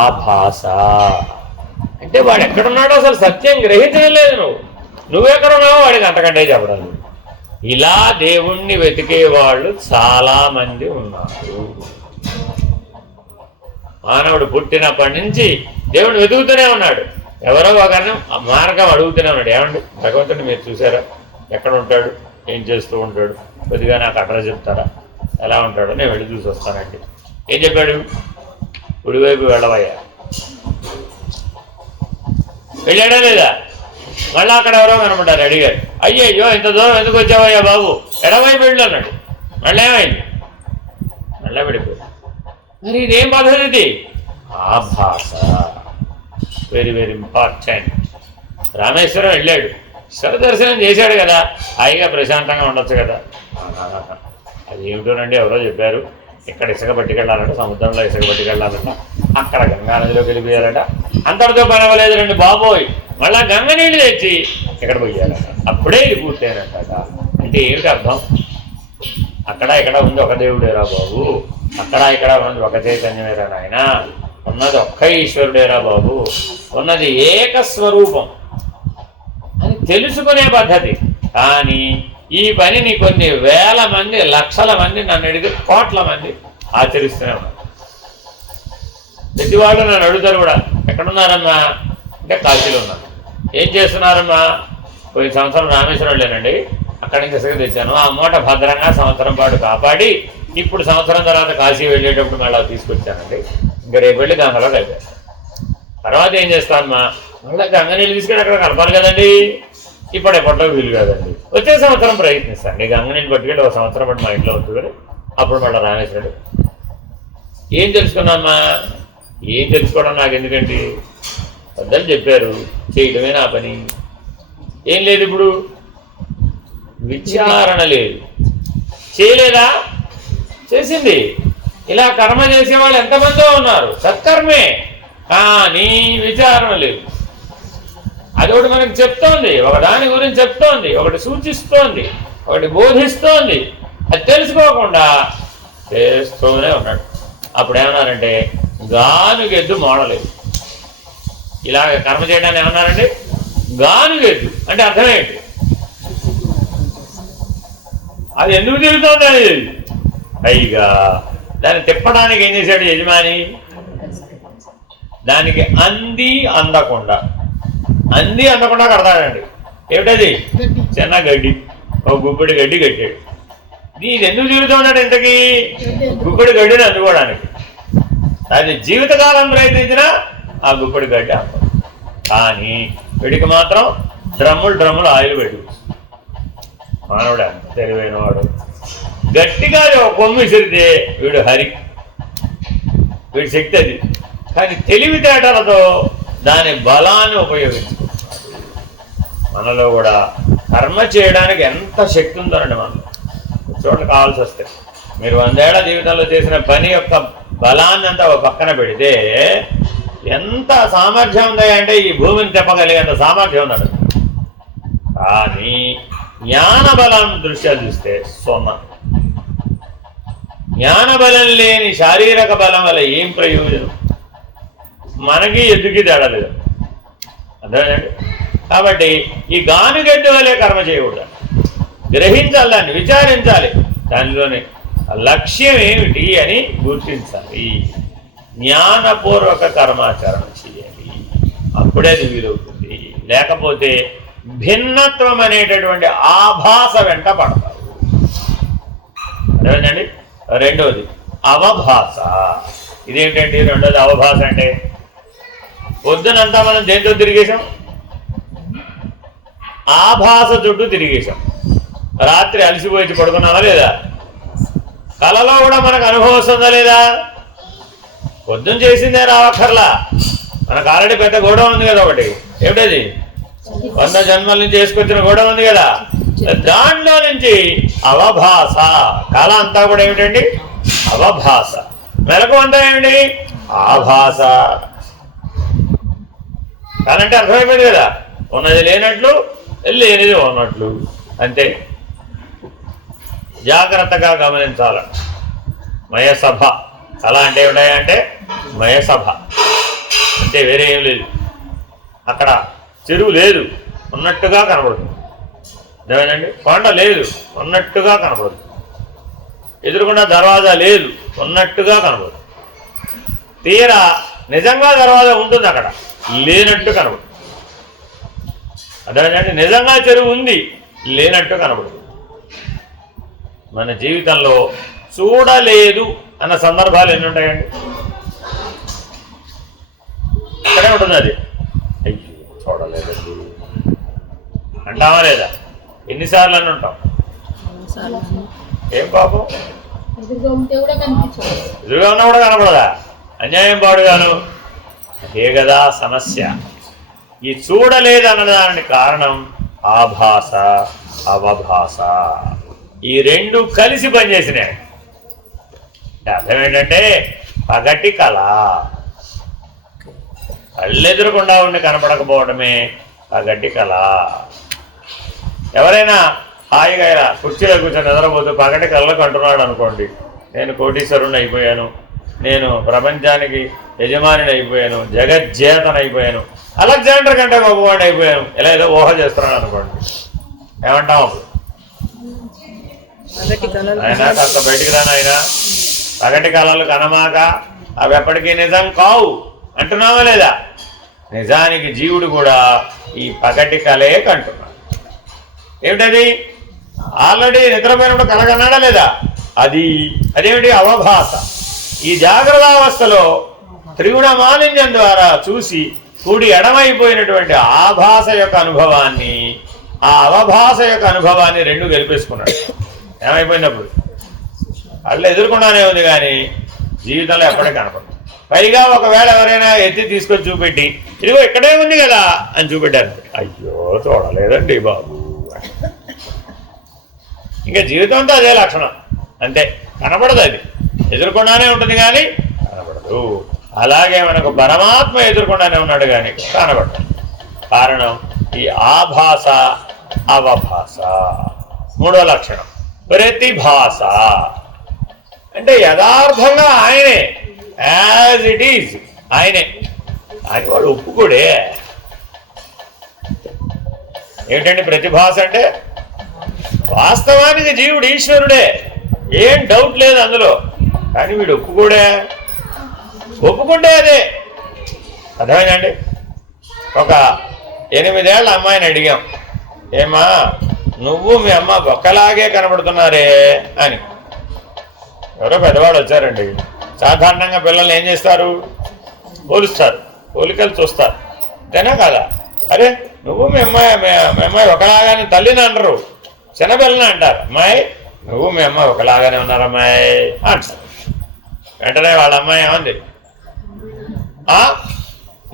ఆభాస. అంటే వాడు ఎక్కడున్నాడో అసలు సత్యం గ్రహించలేదు. నువ్వెక్కడున్నావో వాడికి అంతకంటే చెప్పడం. ఇలా దేవుణ్ణి వెతికే వాళ్ళు చాలా మంది ఉన్నారు. మానవుడు పుట్టినప్పటి నుంచి దేవుణ్ణి వెతుకుతూనే ఉన్నాడు. ఎవరో ఒకరిని మార్గం అడుగుతూనే ఉన్నాడు. ఏమండి భగవంతుడిని మీరు చూసారా? ఎక్కడ ఉంటాడు? ఏం చేస్తూ ఉంటాడు? కొద్దిగా నాకు అడ్రస్ చెప్తారా? ఎలా ఉంటాడో నేను వెళ్ళి చూసి వస్తానండి. ఏం చెప్పాడు? కుడివైపు వెళ్ళవయ్యా. వెళ్ళాడా లేదా? మళ్ళీ అక్కడ ఎవరో కనపడ్డారు, అడిగారు. అయ్యయ్యో ఇంత దూరం ఎందుకు వచ్చావయ్యా బాబు, ఎడవైపు వెళ్ళు అన్నాడు. మళ్ళీ ఏమైంది? మళ్ళీ వెళ్ళిపోయాడు. మరి ఇదేం పద్ధతి? ఆభాస. Very very important. రామేశ్వరం వెళ్ళాడు, ఈశ్వర దర్శనం చేశాడు కదా, హాయిగా ప్రశాంతంగా ఉండొచ్చు కదా. అది ఏమిటోనండి ఎవరో చెప్పారు, ఇక్కడ ఇసుక పట్టుకెళ్ళాలంట, సముద్రంలో ఇసుక పట్టుకెళ్ళాలంట, అక్కడ గంగా నదిలోకి వెళ్ళిపోయారట. అంతటితో పని అవ్వలేదు రండి బాబోయ్, మళ్ళా గంగ నీళ్ళు తెచ్చి ఇక్కడ పోయారట. అప్పుడే ఇది పూర్తయినట్ట. అంటే ఏమిటి అర్థం? అక్కడ ఇక్కడ ఉంది ఒక దేవుడేరా బాబు, అక్కడ ఇక్కడ ఉన్నది ఒక చైతన్యమేరా నాయన, ఉన్నది ఒక్క ఈశ్వరుడేరా బాబు, ఉన్నది ఏకస్వరూపం అని తెలుసుకునే పద్ధతి. కానీ ఈ పనిని కొన్ని వేల మంది, లక్షల మంది, నన్ను అడిగితే కోట్ల మంది ఆచరిస్తూనే ఉన్నారు. ప్రతివాళ్ళు నన్ను అడుగుతారు కూడా, ఎక్కడున్నారమ్మా అంటే కాశీలో ఉన్నారు. ఏం చేస్తున్నారమ్మా? పోయిన సంవత్సరం రామేశ్వరం వెళ్ళానండి, అక్కడి నుంచి ఇసుక తెచ్చాను, ఆ మూట భద్రంగా సంవత్సరం పాటు కాపాడి ఇప్పుడు సంవత్సరం తర్వాత కాశీ వెళ్ళేటప్పుడు మళ్ళీ తీసుకొచ్చానండి. ఇంకా రేపు వెళ్ళి గంగలో కలిపాను. తర్వాత ఏం చేస్తానమ్మా? మళ్ళీ గంగ నీళ్ళు తీసుకెళ్ళి అక్కడ కలపాలి కదండి, ఇప్పుడు ఎప్పట్లో వీలు కాదండి, వచ్చే సంవత్సరం ప్రయత్నిస్తాను. గంగ నీళ్ళు పట్టుకెళ్ళి ఒక సంవత్సరం పాటు మా ఇంట్లో ఉంటుంది, అప్పుడు మళ్ళీ రామేశ్వరుడు. ఏం తెలుసుకున్నామ్మా? ఏం తెలుసుకోవడం నాకు ఎందుకండి, పెద్దలు చెప్పారు, చేయడమే నా పని. ఏం లేదు, ఇప్పుడు విచారణ లేదు. చేయలేదా? చేసింది. ఇలా కర్మ చేసేవాళ్ళు ఎంతమందో ఉన్నారు, సత్కర్మే, కానీ విచారణ లేదు. అది ఒకటి మనకు చెప్తోంది, ఒకదాని గురించి చెప్తోంది, ఒకటి సూచిస్తోంది, ఒకటి బోధిస్తోంది. అది తెలుసుకోకుండా చేస్తూనే ఉన్నాడు. అప్పుడు ఏమన్నారంటే గానుగెద్దు మోడలేదు. ఇలాగ కర్మ చేయడాన్ని ఏమన్నారండి? గానుగెద్దు అంటే అర్థం ఏంటి? అది ఎందుకు తిరుగుతోంది అనేది. పైగా దాన్ని తిప్పడానికి ఏం చేశాడు యజమాని? దానికి అంది అందకుండా కడతాడండి. ఏమిటది? చిన్న గడ్డి, ఒక గుప్పెడి గడ్డి కట్టాడు. ఇది ఎందుకు తిరుగుతున్నాడు ఇంతకీ? గుప్పెడి గడ్డిని అందుకోవడానికి. అది జీవితకాలం ప్రయత్నించినా ఆ గుప్పెడి గడ్డి అమ్మదు. కానీ వీడికి మాత్రం డ్రమ్ములు ఆయిల్ పెట్టి, మానవుడు అంత తెలివైన వాడు. గట్టిగా ఒక కొమ్ము విసిరితే వీడు హరి, వీడి శక్తి అది. కానీ తెలివితేటలతో దాని బలాన్ని ఉపయోగించుకుంటున్నాడు. మనలో కూడా కర్మ చేయడానికి ఎంత శక్తి ఉందోనండి. మనలో చూడండి, కావాల్సి వస్తే మీరు 100 ఏళ్ల జీవితంలో చేసిన పని యొక్క బలాన్ని అంతా పక్కన పెడితే ఎంత సామర్థ్యం ఉంది అంటే ఈ భూమిని తెప్పగలిగేంత సామర్థ్యం ఉన్నాడు. కానీ జ్ఞాన బలం దృష్ట్యా చూస్తే సున్నా. జ్ఞాన బలం లేని శారీరక బలం వల్ల ఏం ప్రయోజనం? మనకి ఎద్దుకి తేడా లేదు. అర్థమేనండి? కాబట్టి ఈ గానుగడ్డి వల్లే కర్మ చేయకూడదు. గ్రహించాలి, దాన్ని విచారించాలి, దానిలోనే లక్ష్యం ఏమిటి అని గుర్తించాలి. జ్ఞానపూర్వక కర్మాచరణ చేయాలి, అప్పుడే అది వీలవుతుంది. లేకపోతే భిన్నత్వం అనేటటువంటి ఆభాస వెంట పడతారు. అదేంటండి? రెండవది అవభాస. ఇదేంటండి రెండోది అవభాస అంటే? పొద్దునంతా మనం దేంతో తిరిగేశాం? ఆభాస చుట్టూ తిరిగేశాం. రాత్రి అలసిపోయి పడుకున్నామా లేదా? కళలో కూడా మనకు అనుభవం వస్తుందా లేదా? పొద్దున్న చేసిందే రావక్కర్లా, మనకు ఆల్రెడీ పెద్ద గోడ ఉంది కదా ఒకటి. ఏమిటది? 100 జన్మల నుంచి చేసుకొచ్చిన గోడ ఉంది కదా, దాంట్లో నుంచి అవభాస. కళ అంతా కూడా ఏమిటండి? అవభాస. మెలకు అంతా ఏమిటి? ఆభాస. కానంటే అర్థమైపోయింది కదా, ఉన్నది లేనట్లు, లేనిది ఉన్నట్లు, అంతే. జాగ్రత్తగా గమనించాల. మయసభ కళ అంటే ఏమిటాయంటే మయసభ అంటే వేరే ఏం లేదు. అక్కడ చెరువు లేదు, ఉన్నట్టుగా కనబడుతుంది. అదేనండి? కొండ లేదు, ఉన్నట్టుగా కనబడుతుంది. ఎదురుకుండా దర్వాజా లేదు, ఉన్నట్టుగా కనబడుతుంది. తీరా నిజంగా దర్వాజా ఉంటుంది, అక్కడ లేనట్టు కనబడుతుంది. అదేనండి? నిజంగా చెరువు ఉంది, లేనట్టు కనబడుతుంది. మన జీవితంలో చూడలేదు అన్న సందర్భాలు ఎన్ని ఉంటాయండి? అక్కడే ఉంటుంది అది. అయ్యో చూడలేదండి అంటామా లేదా? ఎన్నిసార్లు అని ఉంటాం? ఏం పాపం, ఎదురుగా ఉన్నా కూడా కనపడదా? అన్యాయం పాడుగాను. అదే కదా సమస్య. ఈ చూడలేదు అన్నదానికి కారణం ఆభాస, అవభాస. ఈ రెండు కలిసి పనిచేసినాయి. అర్థం ఏంటంటే పగటి కళ. కళ్ళెదురకుండా ఉండి కనపడకపోవడమే పగటి కళ. ఎవరైనా హాయిగా ఇలా కుర్చీలో కూర్చొని నిద్రపోతూ పగటి కళ్ళకు అంటున్నాడు అనుకోండి, నేను కోటీశ్వరుని అయిపోయాను, నేను ప్రపంచానికి యజమానిని అయిపోయాను, జగజ్జేతన అయిపోయాను, అలెగ్జాండర్ కంటే గొప్పవాడిని అయిపోయాను, ఇలా ఏదో ఊహ చేస్తున్నాడు అనుకోండి, ఏమంటాం అప్పుడు? ఆయన కాస్త బయటికి రాను, ఆయన పగటి కళలు కనమాక అవి ఎప్పటికీ నిజం కావు అంటున్నావా లేదా? నిజానికి జీవుడు కూడా ఈ పగటి కళే కంటున్నాడు. ఏమిటది? ఆల్రెడీ నిద్రపోయినప్పుడు కలగన్నాడా లేదా? అదేమిటి? అవభాస. ఈ జాగ్రత్త అవస్థలో త్రిగుణ మాలిన్యం ద్వారా చూసి కూడి ఎడమైపోయినటువంటి ఆభాస యొక్క అనుభవాన్ని, ఆ అవభాస యొక్క అనుభవాన్ని రెండు గెలిపేసుకున్నాడు. ఏమైపోయినప్పుడు అట్లా ఎదుర్కొన్నానే ఉంది, కానీ జీవితంలో ఎప్పటికీ కనపడదు. పైగా ఒకవేళ ఎవరైనా ఎత్తి తీసుకొని చూపెట్టి ఇదిగో ఇక్కడే ఉంది కదా అని చూపెట్టారు, అయ్యో చూడలేదండి బాబు. ఇంకా జీవితంతో అదే లక్షణం, అంతే. కనపడదు, అది ఎదుర్కొన్నానే ఉంటుంది కానీ కనపడదు. అలాగే మనకు పరమాత్మ ఎదుర్కొండానే ఉన్నాడు కానీ కనబడదు. కారణం ఈ ఆభాస, అవభాస. మూడో లక్షణం ప్రతిభాస. అంటే యథార్థంగా ఆయనే, యాజ్ ఇట్ ఈజ్ ఆయనే, ఆయన వాడు ఒప్పుకోడే. ఏమిటండి ప్రతిభాస అంటే? వాస్తవానికి జీవుడు ఈశ్వరుడే, ఏం డౌట్ లేదు అందులో, కానీ వీడు ఒప్పుకోడే. ఒప్పుకుంటే అదే. అర్థమైందండి? ఒక 8 ఏళ్ల అమ్మాయిని అడిగాం, ఏమా నువ్వు మీ అమ్మ ఒక్కలాగే కనబడుతున్నారే అని. ఎవరో పెద్దవాడు వచ్చారండి. సాధారణంగా పిల్లల్ని ఏం చేస్తారు? పోలుస్తారు, పోలికలు చూస్తారు, అంతేనా కాదా? అరే నువ్వు మీ అమ్మాయి ఒకలాగానే తల్లిని అనరు, చిన్నపిల్లని అంటారు. అమ్మాయి నువ్వు మీ అమ్మాయి ఒకలాగానే ఉన్నారు అమ్మాయి అంటారు. వెంటనే వాళ్ళ అమ్మాయి ఏమంది,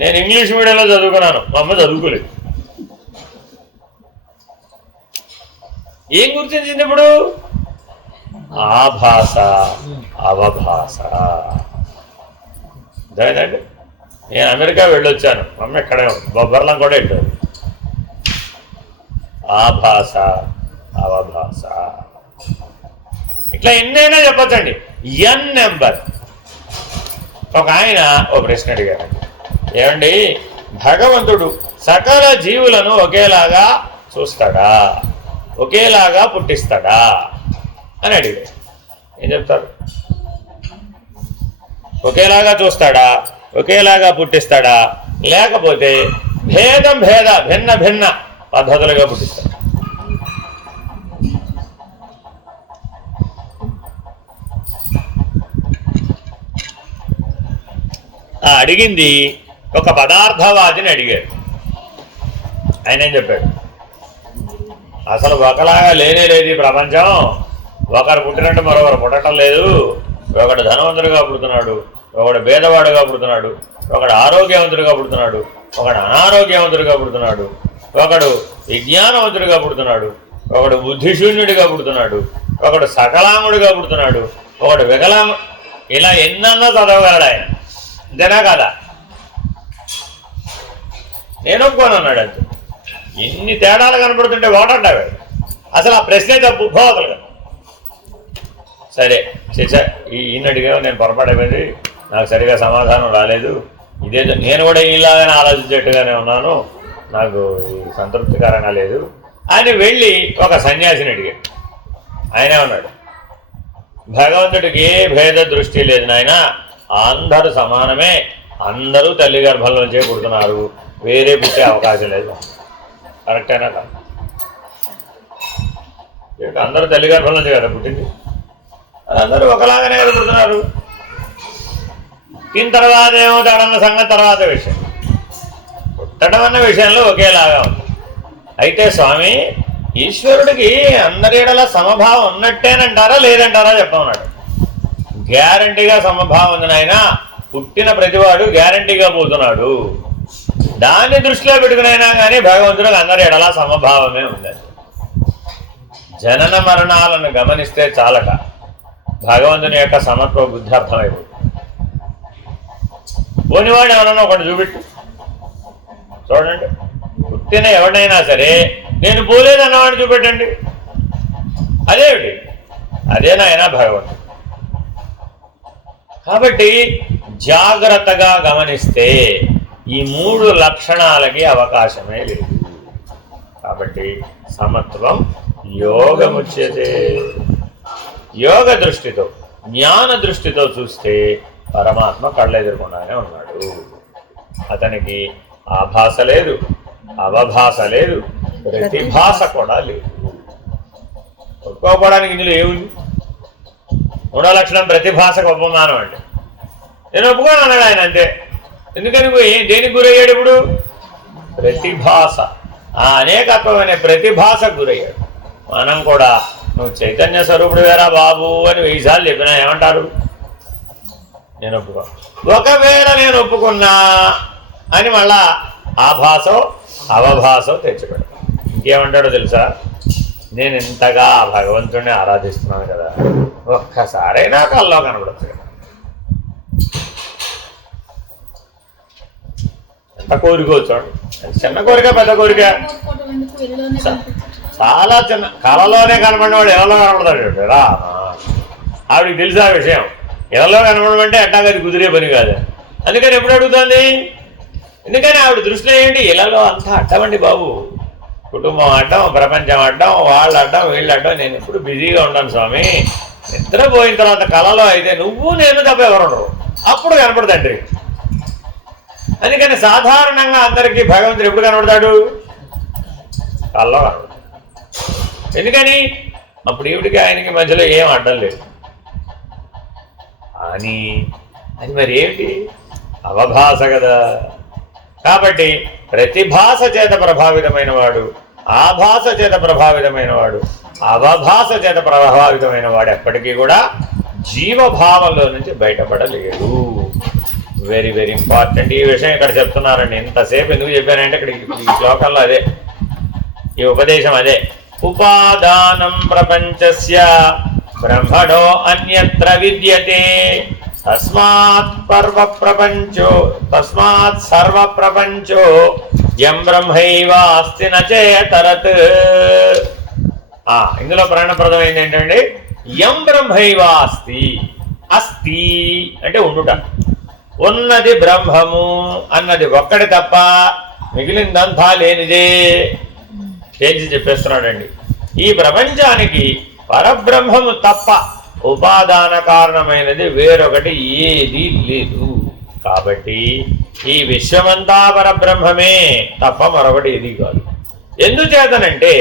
నేను ఇంగ్లీష్ మీడియంలో చదువుకున్నాను, మా అమ్మ చదువుకోలేదు. ఏం గుర్తించింది ఇప్పుడు? ఆభాస అవభాస. అదేనండి, నేను అమెరికా వెళ్ళొచ్చాను, మమ్మీ ఇక్కడే బొబ్బర్లం కూడా వెళ్ళారు. ఆభాస అవభాస ఇట్లా ఎన్నైనా చెప్పచ్చండి, ఎన్ నెంబర్. ఒక ఆయన ఓ ప్రశ్న అడిగారు, ఏమండి భగవంతుడు సకల జీవులను ఒకేలాగా చూస్తాడా, ఒకేలాగా పుట్టిస్తాడా అని అడిగాడు. ఏం చెప్తారు? ఒకేలాగా చూస్తాడా, ఒకేలాగా పుట్టిస్తాడా, లేకపోతే భిన్న భిన్న పద్ధతులుగా పుట్టిస్తాడు? అడిగింది ఒక పదార్థవాదిని అడిగాడు. ఆయన ఏం చెప్పాడు? అసలు ఒకలాగా లేనే లేదు ఈ ప్రపంచం, ఒకరు పుట్టినట్టు మరొకరు పుట్టడం లేదు. ఒకడు ధనవంతుడిగా పుడుతున్నాడు, ఒకడు భేదవాడుగా పుడుతున్నాడు, ఒకడు ఆరోగ్యవంతుడిగా పుడుతున్నాడు, ఒకడు అనారోగ్యవంతుడిగా పుడుతున్నాడు, ఒకడు విజ్ఞానవంతుడిగా పుడుతున్నాడు, ఒకడు బుద్ధిశూన్యుడిగా పుడుతున్నాడు, ఒకడు సకలాంగుడిగా పుడుతున్నాడు, ఒకడు వికలాంగు. ఇలా ఎన్నన్నా చదవగలడు ఆయన, అంతేనా కదా? నేను ఒప్పుకోను అన్నాడు. అంతే. ఇన్ని తేడాలు కనపడుతుంటే ఒకటంటాడు. అసలు ఆ ప్రశ్నే తప్పు, పోవతలు కదా. సరే చేసా, ఈయన అడిగా, నేను పొరపాటైపోయింది, నాకు సరిగా సమాధానం రాలేదు, ఇదేదో నేను కూడా ఇలాగానే ఆలోచించేట్టుగానే ఉన్నాను, నాకు సంతృప్తికరంగా లేదు అని వెళ్ళి ఒక సన్యాసిని అడిగాడు. ఆయనే ఉన్నాడు, భగవంతుడికి ఏ భేద దృష్టి లేదు నాయన, అందరూ సమానమే, అందరూ తల్లి గర్భంలోంచే పుడుతున్నారు, వేరే పుట్టే అవకాశం లేదు. కరెక్టేనా కాదు? అందరూ తల్లి గర్భంలోంచే కదా పుట్టింది, అందరూ ఒకలాగానే కదా పుడుతున్నారు. దీని తర్వాత ఏమవుతాడన్న సంగతి తర్వాత విషయం. పుట్టడం అన్న విషయంలో ఒకేలాగా ఉంది. అయితే స్వామి, ఈశ్వరుడికి అందరిడలా సమభావం ఉన్నట్టేనంటారా లేదంటారా చెప్పమన్నాడు. గ్యారంటీగా సమభావం ఉంది నాయన, పుట్టిన ప్రతివాడు గ్యారంటీగా పోతున్నాడు. దాన్ని దృష్టిలో పెట్టుకునైనా కానీ భగవంతుడికి అందరి ఎడలా సమభావమే ఉందండి. జనన మరణాలను గమనిస్తే చాలక భగవంతుని యొక్క సమత్వ బుద్ధి అర్థమైపోతుంది. పోనివాడు ఎవరన్నా ఒకటి చూపెట్టు చూడండి, పుట్టిన ఎవడైనా సరే నేను పోలేదన్నవాడిని చూపెట్టండి. అదేమిటి? అదేనాయన భగవంతుడు. కాబట్టి జాగ్రత్తగా గమనిస్తే ఈ మూడు లక్షణాలకి అవకాశమే లేదు. కాబట్టి సమత్వం యోగముచ్యతే. యోగ దృష్టితో, జ్ఞాన దృష్టితో చూస్తే పరమాత్మ కళ్ళెదురుకుండానే ఉన్నాడు. అతనికి ఆభాస లేదు, అవభాస లేదు, ప్రతిభాస కూడా లేదు. ఒప్పుకోవడానికి ఇందులో ఏముంది? మూడో లక్షణం ప్రతిభాసకు ఉపమానం అంటే నేను ఒప్పుకోను అన్నాడు ఆయన. అంతే. ఎందుకని దేనికి గురయ్యాడు ఇప్పుడు? ప్రతిభాస, ఆ అనేకత్వమైన ప్రతిభాసకు గురయ్యాడు. మనం కూడా నువ్వు చైతన్య స్వరూపుడు వేరా బాబు అని 1000 సార్లు చెప్పినా ఏమంటారు? నేను ఒప్పుకో. ఒకవేళ నేను ఒప్పుకున్నా అని మళ్ళా ఆభాసో అవభాసో తెచ్చిపెడతాను. ఇంకేమంటాడో తెలుసా? నేను ఇంతగా భగవంతుడిని ఆరాధిస్తున్నాను కదా, ఒక్కసారైనా కల్లో కనబడచ్చు కదా. ఎంత కోరిక చూడండి, చిన్న కోరిక పెద్ద కోరిక, చాలా చిన్న. కళలోనే కనబడినవాడు ఎవరిలో కనబడతాడు రా? ఆవిడికి తెలుసు ఆ విషయం. ఎవరిలో కనబడమంటే ఎట్టాగది కుదిరే పని కాదు. అందుకని ఎప్పుడు అడుగుతుంది? ఎందుకని ఆవిడ దృష్టిలో ఏంటి? ఇళ్ళలో అంతా అడ్డమండి బాబు, కుటుంబం అడ్డం, ప్రపంచం అడ్డం, వాళ్ళు అడ్డం, వీళ్ళు అడ్డం, నేను ఎప్పుడు బిజీగా ఉంటాను స్వామి. నిద్రపోయిన తర్వాత కళలో అయితే నువ్వు నేను తప్ప ఎవరు ఉండరు, అప్పుడు కనపడతండి. అందుకని సాధారణంగా అందరికీ భగవంతుడు ఎప్పుడు కనబడతాడు? కళ్ళలో కనబడతాడు. ఎందుకని? అప్పుడు ఈవిడికి ఆయనకి మధ్యలో ఏం అడ్డం లేదు. అని అది మరి ఏమిటి? అవభాస కదా. కాబట్టి ప్రతిభాస చేత ప్రభావితమైన వాడు, ఆభాస చేత ప్రభావితమైన వాడు, అవభాస చేత ప్రభావితమైన వాడు ఎప్పటికీ కూడా జీవభావంలో నుంచి బయటపడలేడు. వెరీ వెరీ ఇంపార్టెంట్ ఈ విషయం ఇక్కడ చెప్తున్నారండి. ఇంతసేపు ఎందుకు చెప్పానంటే ఇక్కడ ఈ శ్లోకంలో అదే, ఈ ఉపదేశం అదే. ఉపాదానం ప్రపంచస్య బ్రహ్మణో అన్యత్ర విద్యతే తస్మాత్ సర్వ ప్రపంచో యం బ్రహ్మైవాస్తి నచేతరత్. ఇందులో ప్రాణప్రదమైంది ఏంటంటే యం బ్రహ్మైవాస్తి, అస్తి అంటే ఉండుట, ఉన్నది బ్రహ్మము అన్నది ఒక్కటి తప్ప మిగిలిందంతా లేనిదే తేల్చి చెప్పేస్తున్నాడండి. ఈ ప్రపంచానికి పరబ్రహ్మము తప్ప ఉపాదాన కారణమైనది వేరొకటి ఏదీ లేదు. కాబట్టి ఈ విశ్వమంతా పరబ్రహ్మమే తప్ప మరొకటి ఏది కాదు. ఎందుచేతనంటే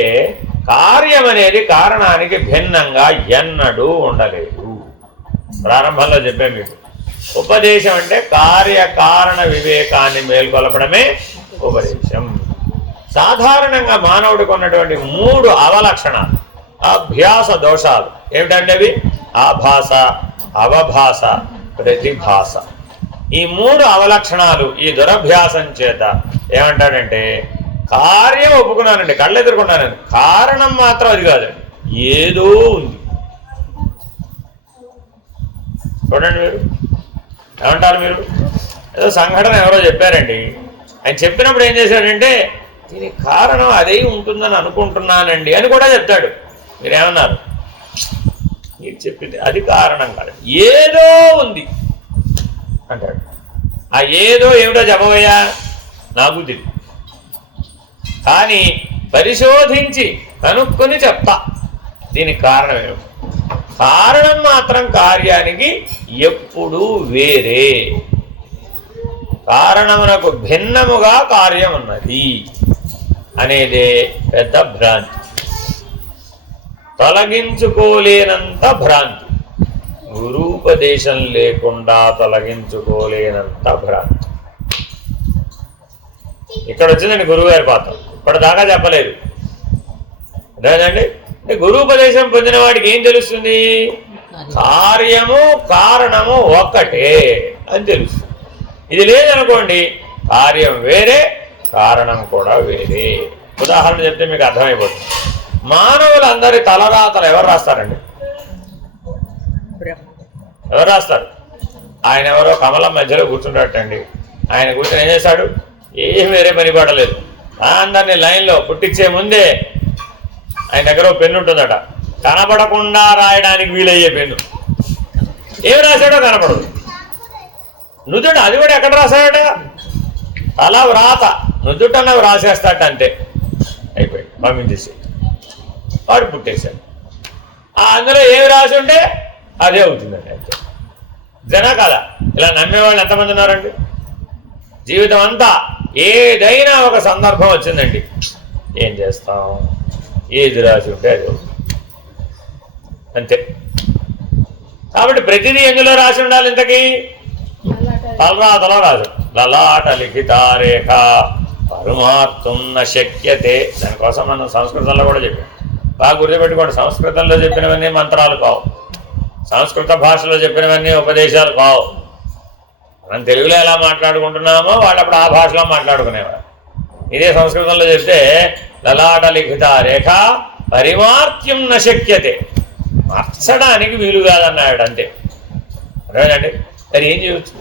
కార్యం అనేది కారణానికి భిన్నంగా ఎన్నడూ ఉండలేదు. ప్రారంభంలో చెప్పాను మీకు. ఉపదేశం అంటే కార్యకారణ వివేకాన్ని మేల్కొల్పడమే ఉపదేశం. సాధారణంగా మానవుడికి ఉన్నటువంటి 3 అవలక్షణాలు, అభ్యాస దోషాలు ఏమిటంటే అవి ఆభాస, అవభాస, ప్రతిభాస. ఈ 3 అవలక్షణాలు ఈ దురభ్యాసం చేత ఏమంటాడంటే కార్యం ఒప్పుకున్నానండి, కళ్ళు ఎదుర్కొన్నానండి, కారణం మాత్రం అది కాదండి, ఏదో ఉంది. చూడండి మీరు ఏమంటారు, మీరు ఏదో సంఘటన ఎవరో చెప్పారండి, ఆయన చెప్పినప్పుడు ఏం చేశాడంటే దీనికి కారణం అదే ఉంటుందని అనుకుంటున్నానండి అని కూడా చెప్తాడు. మీరేమన్నారు, మీరు చెప్పింది అది కారణం కాదు, ఏదో ఉంది అంటాడు. ఆ ఏదో ఏమిటో చెప్పబోయా నాకు తెలియదు, కానీ పరిశోధించి కనుక్కొని చెప్తా దీనికి కారణం ఏమిటి. కారణం మాత్రం కార్యానికి ఎప్పుడూ వేరే, కారణమునకు భిన్నముగా కార్యం ఉన్నది అనేదే పెద్ద భ్రాంతి, తొలగించుకోలేనంత భ్రాంతి, గురూపదేశం లేకుండా తొలగించుకోలేనంత భ్రాంతి. ఇక్కడ వచ్చిందండి గురువుగారి పాత్ర, ఇప్పటిదాకా చెప్పలేదు అదేనండి. గురూపదేశం పొందిన వాడికి ఏం తెలుస్తుంది, కార్యము కారణము ఒక్కటే అని తెలుస్తుంది. ఇది లేదనుకోండి కార్యం వేరే కారణం కూడా వేరే. ఉదాహరణ చెప్తే మీకు అర్థమైపోతుంది. మానవులందరి తలరాతలు ఎవరు రాస్తారండి, ఎవరు రాస్తారు? ఆయన ఎవరో కమలం మధ్యలో కూర్చుంటాటండి. ఆయన కూర్చొని ఏం చేశాడు, ఏం వేరే పని పడలేదు, అందరినీ లైన్లో పుట్టించే ముందే ఆయన దగ్గర పెన్ను ఉంటుందట, కనపడకుండా రాయడానికి వీలయ్యే పెన్ను. ఏమి రాశాడో కనపడదు. నుదుట అది కూడా ఎక్కడ రాశాడట, తల వ్రాత నుదుటన్నవి రాసేస్తాడట, అంతే అయిపోయి పంపించేసి వాడు పుట్టేశాడు. అందులో ఏమి రాసి ఉంటే అదే అవుతుందండి, అంతే. జనా కదా, ఇలా నమ్మేవాళ్ళు ఎంతమంది ఉన్నారండి? జీవితం అంతా ఏదైనా ఒక సందర్భం వచ్చిందండి, ఏం చేస్తాం, ఏది రాసి ఉంటే అది అంతే. కాబట్టి ప్రతిదీ ఎందులో రాసి ఉండాలి, ఇంతకీ తలరాతలో రాసి, లలాట లిఖితారేఖ పరమార్థం న శక్యతే. దానికోసం మనం సంస్కృతంలో కూడా చెప్పాం, బాగా గుర్తుపెట్టుకోండి. సంస్కృతంలో చెప్పినవన్నీ మంత్రాలు కావు, సంస్కృత భాషలో చెప్పినవన్నీ ఉపదేశాలు కావు. మనం తెలుగులో ఎలా మాట్లాడుకుంటున్నామో వాళ్ళు అప్పుడు ఆ భాషలో మాట్లాడుకునేవారు. ఇదే సంస్కృతంలో చెప్తే లలాట లిఖిత రేఖ పరిమార్త్యం న శక్యతే, మార్చడానికి వీలు కాదన్నాడు, అంతే. అర్థమేనండి. మరి ఏం చేయవచ్చు,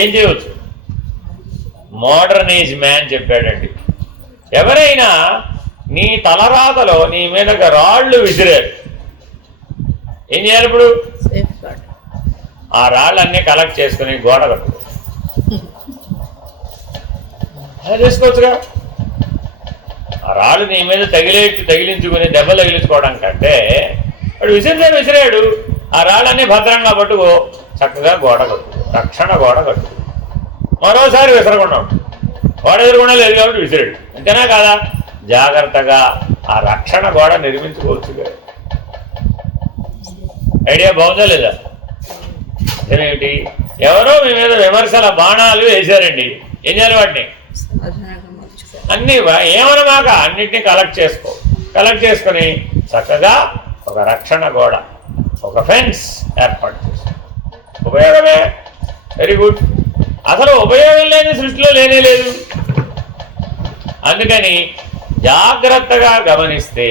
ఏం చేయవచ్చు? మోడర్న్ ఏజ్ మ్యాన్ చెప్పాడండి, ఎవరైనా నీ తలరాతలో నీ మీద రాళ్ళు విసిరారు, ఏం చేయాలి ఇప్పుడు? ఆ రాళ్ళన్నీ కలెక్ట్ చేసుకుని గోడ కట్టు, అలా చేసుకోవచ్చుగా. ఆ రాళ్ళు నీ మీద తగిలించుకుని దెబ్బలు తగిలించుకోవడం కంటే వాడు విసిరాడు, ఆ రాళ్ళన్నీ భద్రంగా పట్టుకో, చక్కగా గోడ కట్టు, రక్షణ గోడ కట్టు. మరోసారి విసరకుండా ఉంటుంది, గోడ ఎదురుకుండా లేదు కాబట్టి విసిరాడు, అంతేనా కాదా? జాగ్రత్తగా ఆ రక్షణ గోడ నిర్మించుకోవచ్చు. ఐడియా బాగుందా లేదా? అదేమిటి, ఎవరో మీ మీద విమర్శల బాణాలు వేశారండి, ఏం చేయాలి? వాటిని అన్నీ ఏమనమాక అన్నిటినీ కలెక్ట్ చేసుకొని చక్కగా ఒక రక్షణ గోడ, ఒక ఫెన్స్ ఏర్పాటు చేసుకో. ఉపయోగమే, వెరీ గుడ్. అసలు ఉపయోగం లేని సృష్టిలో లేనే లేదు. అందుకని జాగ్రత్తగా గమనిస్తే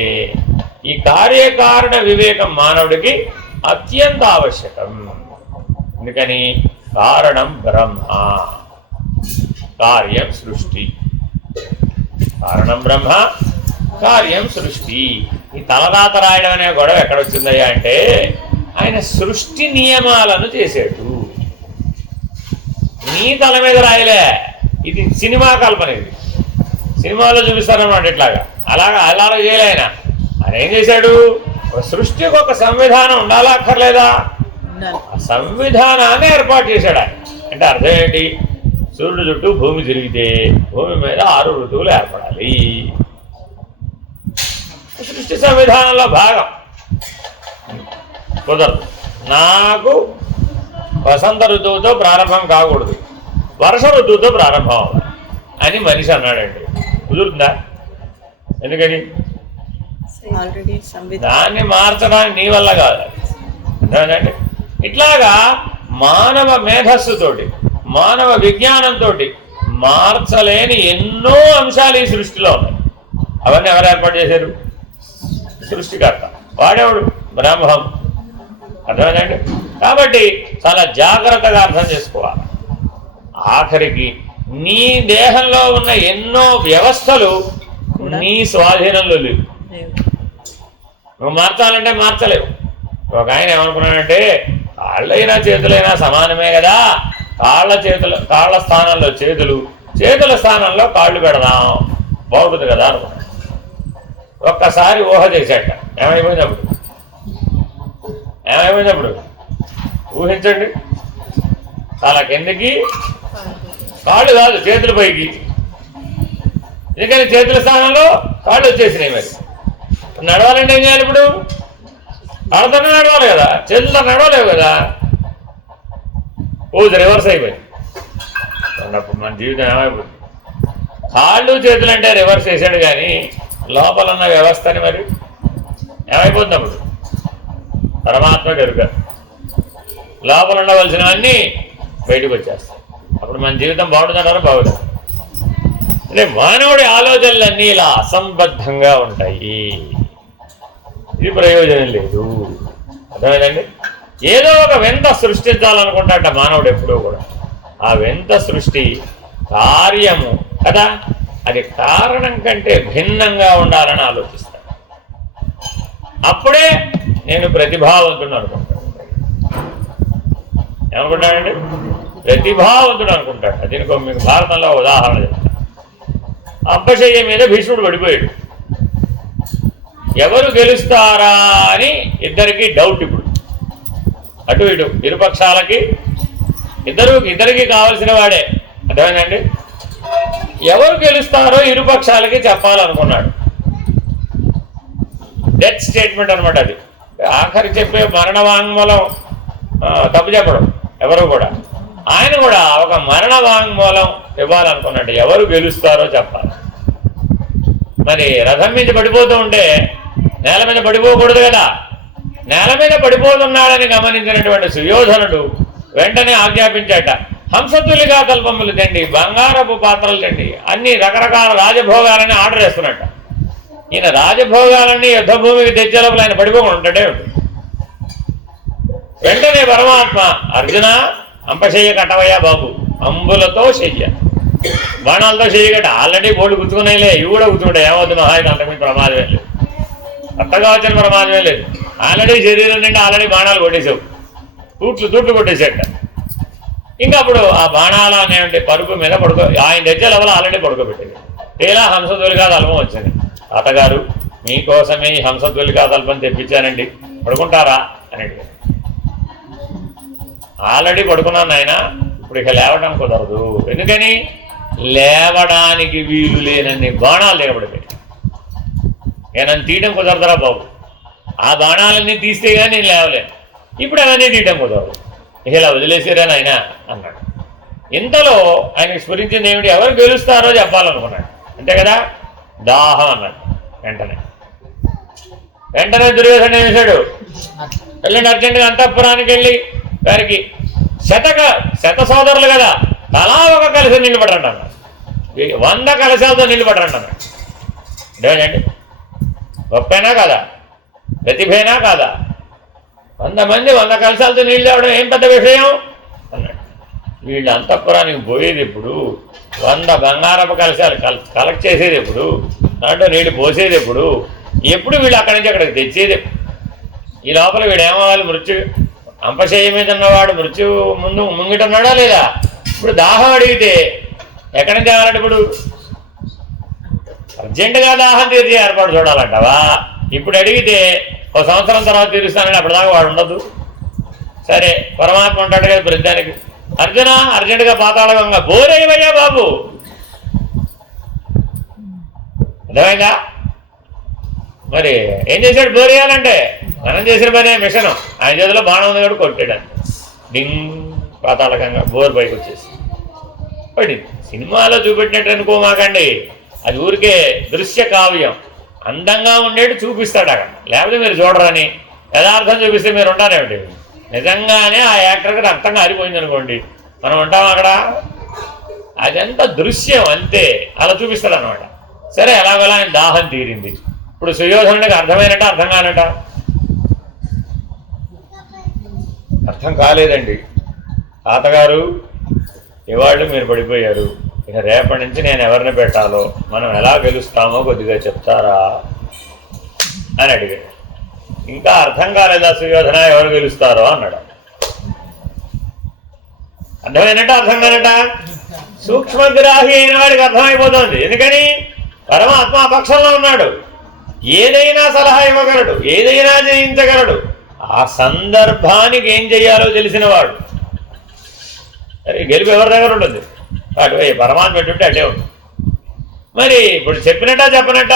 ఈ కార్యకారణ వివేకం మానవుడికి అత్యంత ఆవశ్యకం. అందుకని కారణం బ్రహ్మ, కార్యం సృష్టి. కారణం బ్రహ్మ, కార్యం సృష్టి. ఈ తలరాత రాయడం అనే గొడవ ఎక్కడొచ్చిందయ్యా అంటే ఆయన సృష్టి నియమాలను చేసాడు. నీ తల మీద రాయలే, ఇది సినిమా కల్పన. ఇది సినిమాలో చూపిస్తారన్నమాట. ఇట్లాగా అలాగా చేయలే ఆయన. ఆయన ఏం చేశాడు? ఒక సృష్టికి ఒక సంవిధానం ఉండాలా అక్కర్లేదా? ఆ సంవిధానాన్ని ఏర్పాటు చేశాడు ఆయన. అంటే అర్థం ఏంటి? సూర్యుడు చుట్టూ భూమి తిరిగితే భూమి మీద 6 ఋతువులు ఏర్పడాలి. సృష్టి సంవిధానంలో భాగం. కుదరదు. నాకు వసంత ఋతువుతో ప్రారంభం కాకూడదు, వర్ష ఋతువుతో ప్రారంభం అవ్వాలి అని మనిషి అన్నాడండి. కుదురుతుందా? ఎందుకని? దాన్ని మార్చడానికి నీ వల్ల కాదు. అర్థమైందండి? ఇట్లాగా మానవ మేధస్సుతోటి, మానవ విజ్ఞానంతో మార్చలేని ఎన్నో అంశాలు ఈ సృష్టిలో ఉన్నాయి. అవన్నీ ఎవరు ఏర్పాటు చేశారు? సృష్టికర్త. వాడేవాడు? బ్రహ్మం. అర్థమైందండి? కాబట్టి చాలా జాగ్రత్తగా అర్థం చేసుకోవాలి. ఆఖరికి నీ దేహంలో ఉన్న ఎన్నో వ్యవస్థలు నీ స్వాధీనంలో లేవు. నువ్వు మార్చాలంటే మార్చలేవు. ఒక ఆయన ఏమనుకున్నాడంటే కాళ్ళైనా చేతులైనా సమానమే కదా, కాళ్ళ స్థానంలో చేతులు, చేతుల స్థానంలో కాళ్ళు పెడదాం బాగుంటుంది కదా అనుకున్నాడు. ఒక్కసారి ఊహ చేశాట. ఏమైపోయినప్పుడు ఊహించండి. తల కిందకి, కాళ్ళు కాదు చేతుల పైకి. ఎందుకని చేతుల స్థానంలో కాళ్ళు వచ్చేసినాయి. మరి నడవాలంటే ఏం చేయాలి? ఇప్పుడు కాళ్ళతోనే నడవాలి కదా, చేతులతో నడవలేవు కదా. రివర్స్ అయిపోయింది. అన్నప్పుడు మన జీవితం ఏమైపోతుంది? కాళ్ళు చేతులు అంటే రివర్స్ చేశాడు, కానీ లోపల ఉన్న వ్యవస్థని మరి ఏమైపోతుంది? అప్పుడు పరమాత్మకు ఎరుక. లోపల ఉండవలసినవన్నీ బయటకు వచ్చేస్తాయి. అప్పుడు మన జీవితం బాగుంటుందంటారా? బాగుంటుంది. అంటే మానవుడి ఆలోచనలన్నీ ఇలా అసంబద్ధంగా ఉంటాయి. ఇది ప్రయోజనం లేదు. అర్థమైందండి? ఏదో ఒక వింత సృష్టించాలనుకుంటాట మానవుడు ఎప్పుడూ కూడా. ఆ వింత సృష్టి కార్యము కదా, అది కారణం కంటే భిన్నంగా ఉండాలని ఆలోచిస్తాడు. అప్పుడే నేను ప్రతిభావంతుడు అనుకుంటాను. ఏమనుకుంటాడండి? ప్రతిభావంతుడు అనుకుంటాడు. దీనికి మీకు భారతంలో ఉదాహరణ చెప్తాను. అంపశయ్య మీద భీష్ముడు పడిపోయాడు. ఎవరు గెలుస్తారా అని ఇద్దరికి డౌట్. ఇప్పుడు అటు ఇటు ఇరుపక్షాలకి ఇద్దరికి కావలసిన వాడే. అర్థమైందండి? ఎవరు గెలుస్తారో ఇరుపక్షాలకి చెప్పాలనుకున్నాడు. డెత్ స్టేట్మెంట్ అనమాట అది. ఆఖరి చెప్పే మరణ వాంగ్మూలం తప్పు చెప్పడం ఎవరు కూడా. ఆయన కూడా ఒక మరణ వాంగ్మూలం ఇవ్వాలనుకున్నాడు. ఎవరు గెలుస్తారో చెప్పాలి. మరి రథం మీద పడిపోతూ ఉంటే నేల మీద పడిపోకూడదు కదా. నేల మీద పడిపోతున్నాడని గమనించినటువంటి సుయోధనుడు వెంటనే ఆజ్ఞాపించాట, హంసతులిగా తల్పములు తెండి, బంగారపు పాత్రలు తెండి, అన్ని రకరకాల రాజభోగాలని ఆర్డర్ చేస్తున్నట్ట. ఈయన రాజభోగాలన్నీ యుద్ధభూమికి తెచ్చే లోపల ఆయన పడిపోకుండా ఉంటాడే. వెంటనే పరమాత్మ, అర్జున అంపశయ్య కట్టవయ్యా బాబు, అంబులతో చెయ్య, బాణాలతో చెయ్యగట. ఆల్రెడీ బోర్డు గుర్తుకున్నాయిలే, ఇవి కూడా గుర్తుకుంటాయి. ఏమవుతుంది మహా, అంతకుమించి ప్రమాదమే లేదు, కొత్తగా వచ్చిన ప్రమాదమే లేదు. ఆల్రెడీ శరీరం నుండి ఆల్రెడీ బాణాలు కొట్టేసావు, తూట్లు కొట్టేసేట. ఇంకా అప్పుడు ఆ బాణాలు అనేటువంటి పరుపు మీద ఆయన తెచ్చే లోపల ఆల్రెడీ పడుకోబెట్టేది. ఇలా హంసతులిగా తల్పం వచ్చింది. తాతగారు మీకోసమే ఈ హంసతులిగా తల్పం తెప్పించానండి, పడుకుంటారా అని అడిగారు. ఆల్రెడీ పడుకున్నాను ఆయన, ఇప్పుడు ఇక లేవడం కుదరదు. ఎందుకని? లేవడానికి వీలు లేనన్ని బాణాలు దిగబడిపోయి. నన్ను తీయడం కుదరదురా బాబు, ఆ బాణాలన్నీ తీస్తే కానీ నేను లేవలేను, ఇప్పుడు అవన్నీ తీయడం కుదరదు, ఇలా వదిలేసారని ఆయన అన్నాడు. ఇంతలో ఆయన స్ఫురించింది ఏమిటి? ఎవరు గెలుస్తారో చెప్పాలనుకున్నాడు. అంతే కదా, దాహం అన్నాడు. వెంటనే దుర్యోధన ఏం చేశాడు? వెళ్ళండి అర్జెంటుగా అంతఃపురానికి వెళ్ళి వారికి శత సోదరులు కదా, తలా ఒక కలశం నీళ్ళు పట్టండి అన్నాడు. 100 కలశాలతో నీళ్ళు పట్టండి అన్నాడు. అదేనండి గొప్పైనా కదా. ప్రతిభేనా కాదా? 100 మంది 100 కలశాలతో నీళ్ళు తేవడం ఏం పెద్ద విషయం అన్నాడు. వీళ్ళు అంతఃపురానికి పోయేది ఎప్పుడు, 100 బంగారపు కలశాలు కలెక్ట్ చేసేది ఎప్పుడు, దాంట్లో నీళ్ళు పోసేది ఎప్పుడు, ఎప్పుడు వీళ్ళు అక్కడి నుంచి అక్కడికి తెచ్చేది. ఈ లోపల వీడేమవ్వాలి? మృత్యు అంపశయ్య మీద ఉన్నవాడు మృత్యు ముందు ముంగిటున్నాడా లేదా? ఇప్పుడు దాహం అడిగితే ఎక్కడి నుంచి తేవాలంటే ఇప్పుడు అర్జెంటుగా దాహం తీర్చి ఏర్పాటు చూడాలంటావా? ఇప్పుడు అడిగితే 1 సంవత్సరం తర్వాత తీరుస్తానని అప్పటిదాకా వాడు ఉండదు. సరే, పరమాత్మ ఉంటాడు కదా ప్రతిదానికి. అర్జున అర్జెంటుగా పాతాళంగా బోరేవయ్యా బాబు, అర్థమైందా? మరి ఏం చేశాడు? బోరేయాలంటే మనం చేసిన పనే మిషన్. ఆయన చేతిలో బాణం ఉంది కూడా కొట్టాడు, డింగ్ పాతాళకంగా బోర్ పైకి వచ్చేసి పడింది. సినిమాలో చూపెట్టినట్టు అనుకోమాకండి, అది ఊరికే దృశ్య కావ్యం. అందంగా ఉండేట్టు చూపిస్తాడు అక్కడ, లేకపోతే మీరు చూడరని. యథార్థం చూపిస్తే మీరు ఉంటారేమిటి? నిజంగానే ఆ యాక్టర్కి రక్తంగా ఆరిపోయింది అనుకోండి, మనం ఉంటాం అక్కడ? అదంతా దృశ్యం అంతే, అలా చూపిస్తాడు అనమాట. సరే, ఎలాగోలా ఆయన దాహం తీరింది. ఇప్పుడు సుయోధనుడికి అర్థమైనట్ట అర్థం కానట? అర్థం కాలేదండి. తాతగారు ఇవాళ్ళు మీరు పడిపోయారు, ఇక రేపటి నుంచి నేను ఎవరిని పెట్టాలో, మనం ఎలా గెలుస్తామో కొద్దిగా చెప్తారా అని అడిగాడు. ఇంకా అర్థం కాలేదా సుయోధన ఎవరు గెలుస్తారో అన్నాడు. అర్థమైనట్ట అర్థం కానట? సూక్ష్మగ్రాహి అయిన వాడికి అర్థమైపోతుంది. ఎందుకని? పరమాత్మ ఆ పక్షంలో ఉన్నాడు, ఏదైనా సలహా ఇవ్వగలడు, ఏదైనా జయించగలడు. ఆ సందర్భానికి ఏం చెయ్యాలో తెలిసినవాడు. గెలుపు ఎవరి దగ్గర ఉంటుంది? అటు పరమాత్మ పెట్టుంటే అటే ఉంటుంది. మరి ఇప్పుడు చెప్పినట్ట చెప్పనట్ట?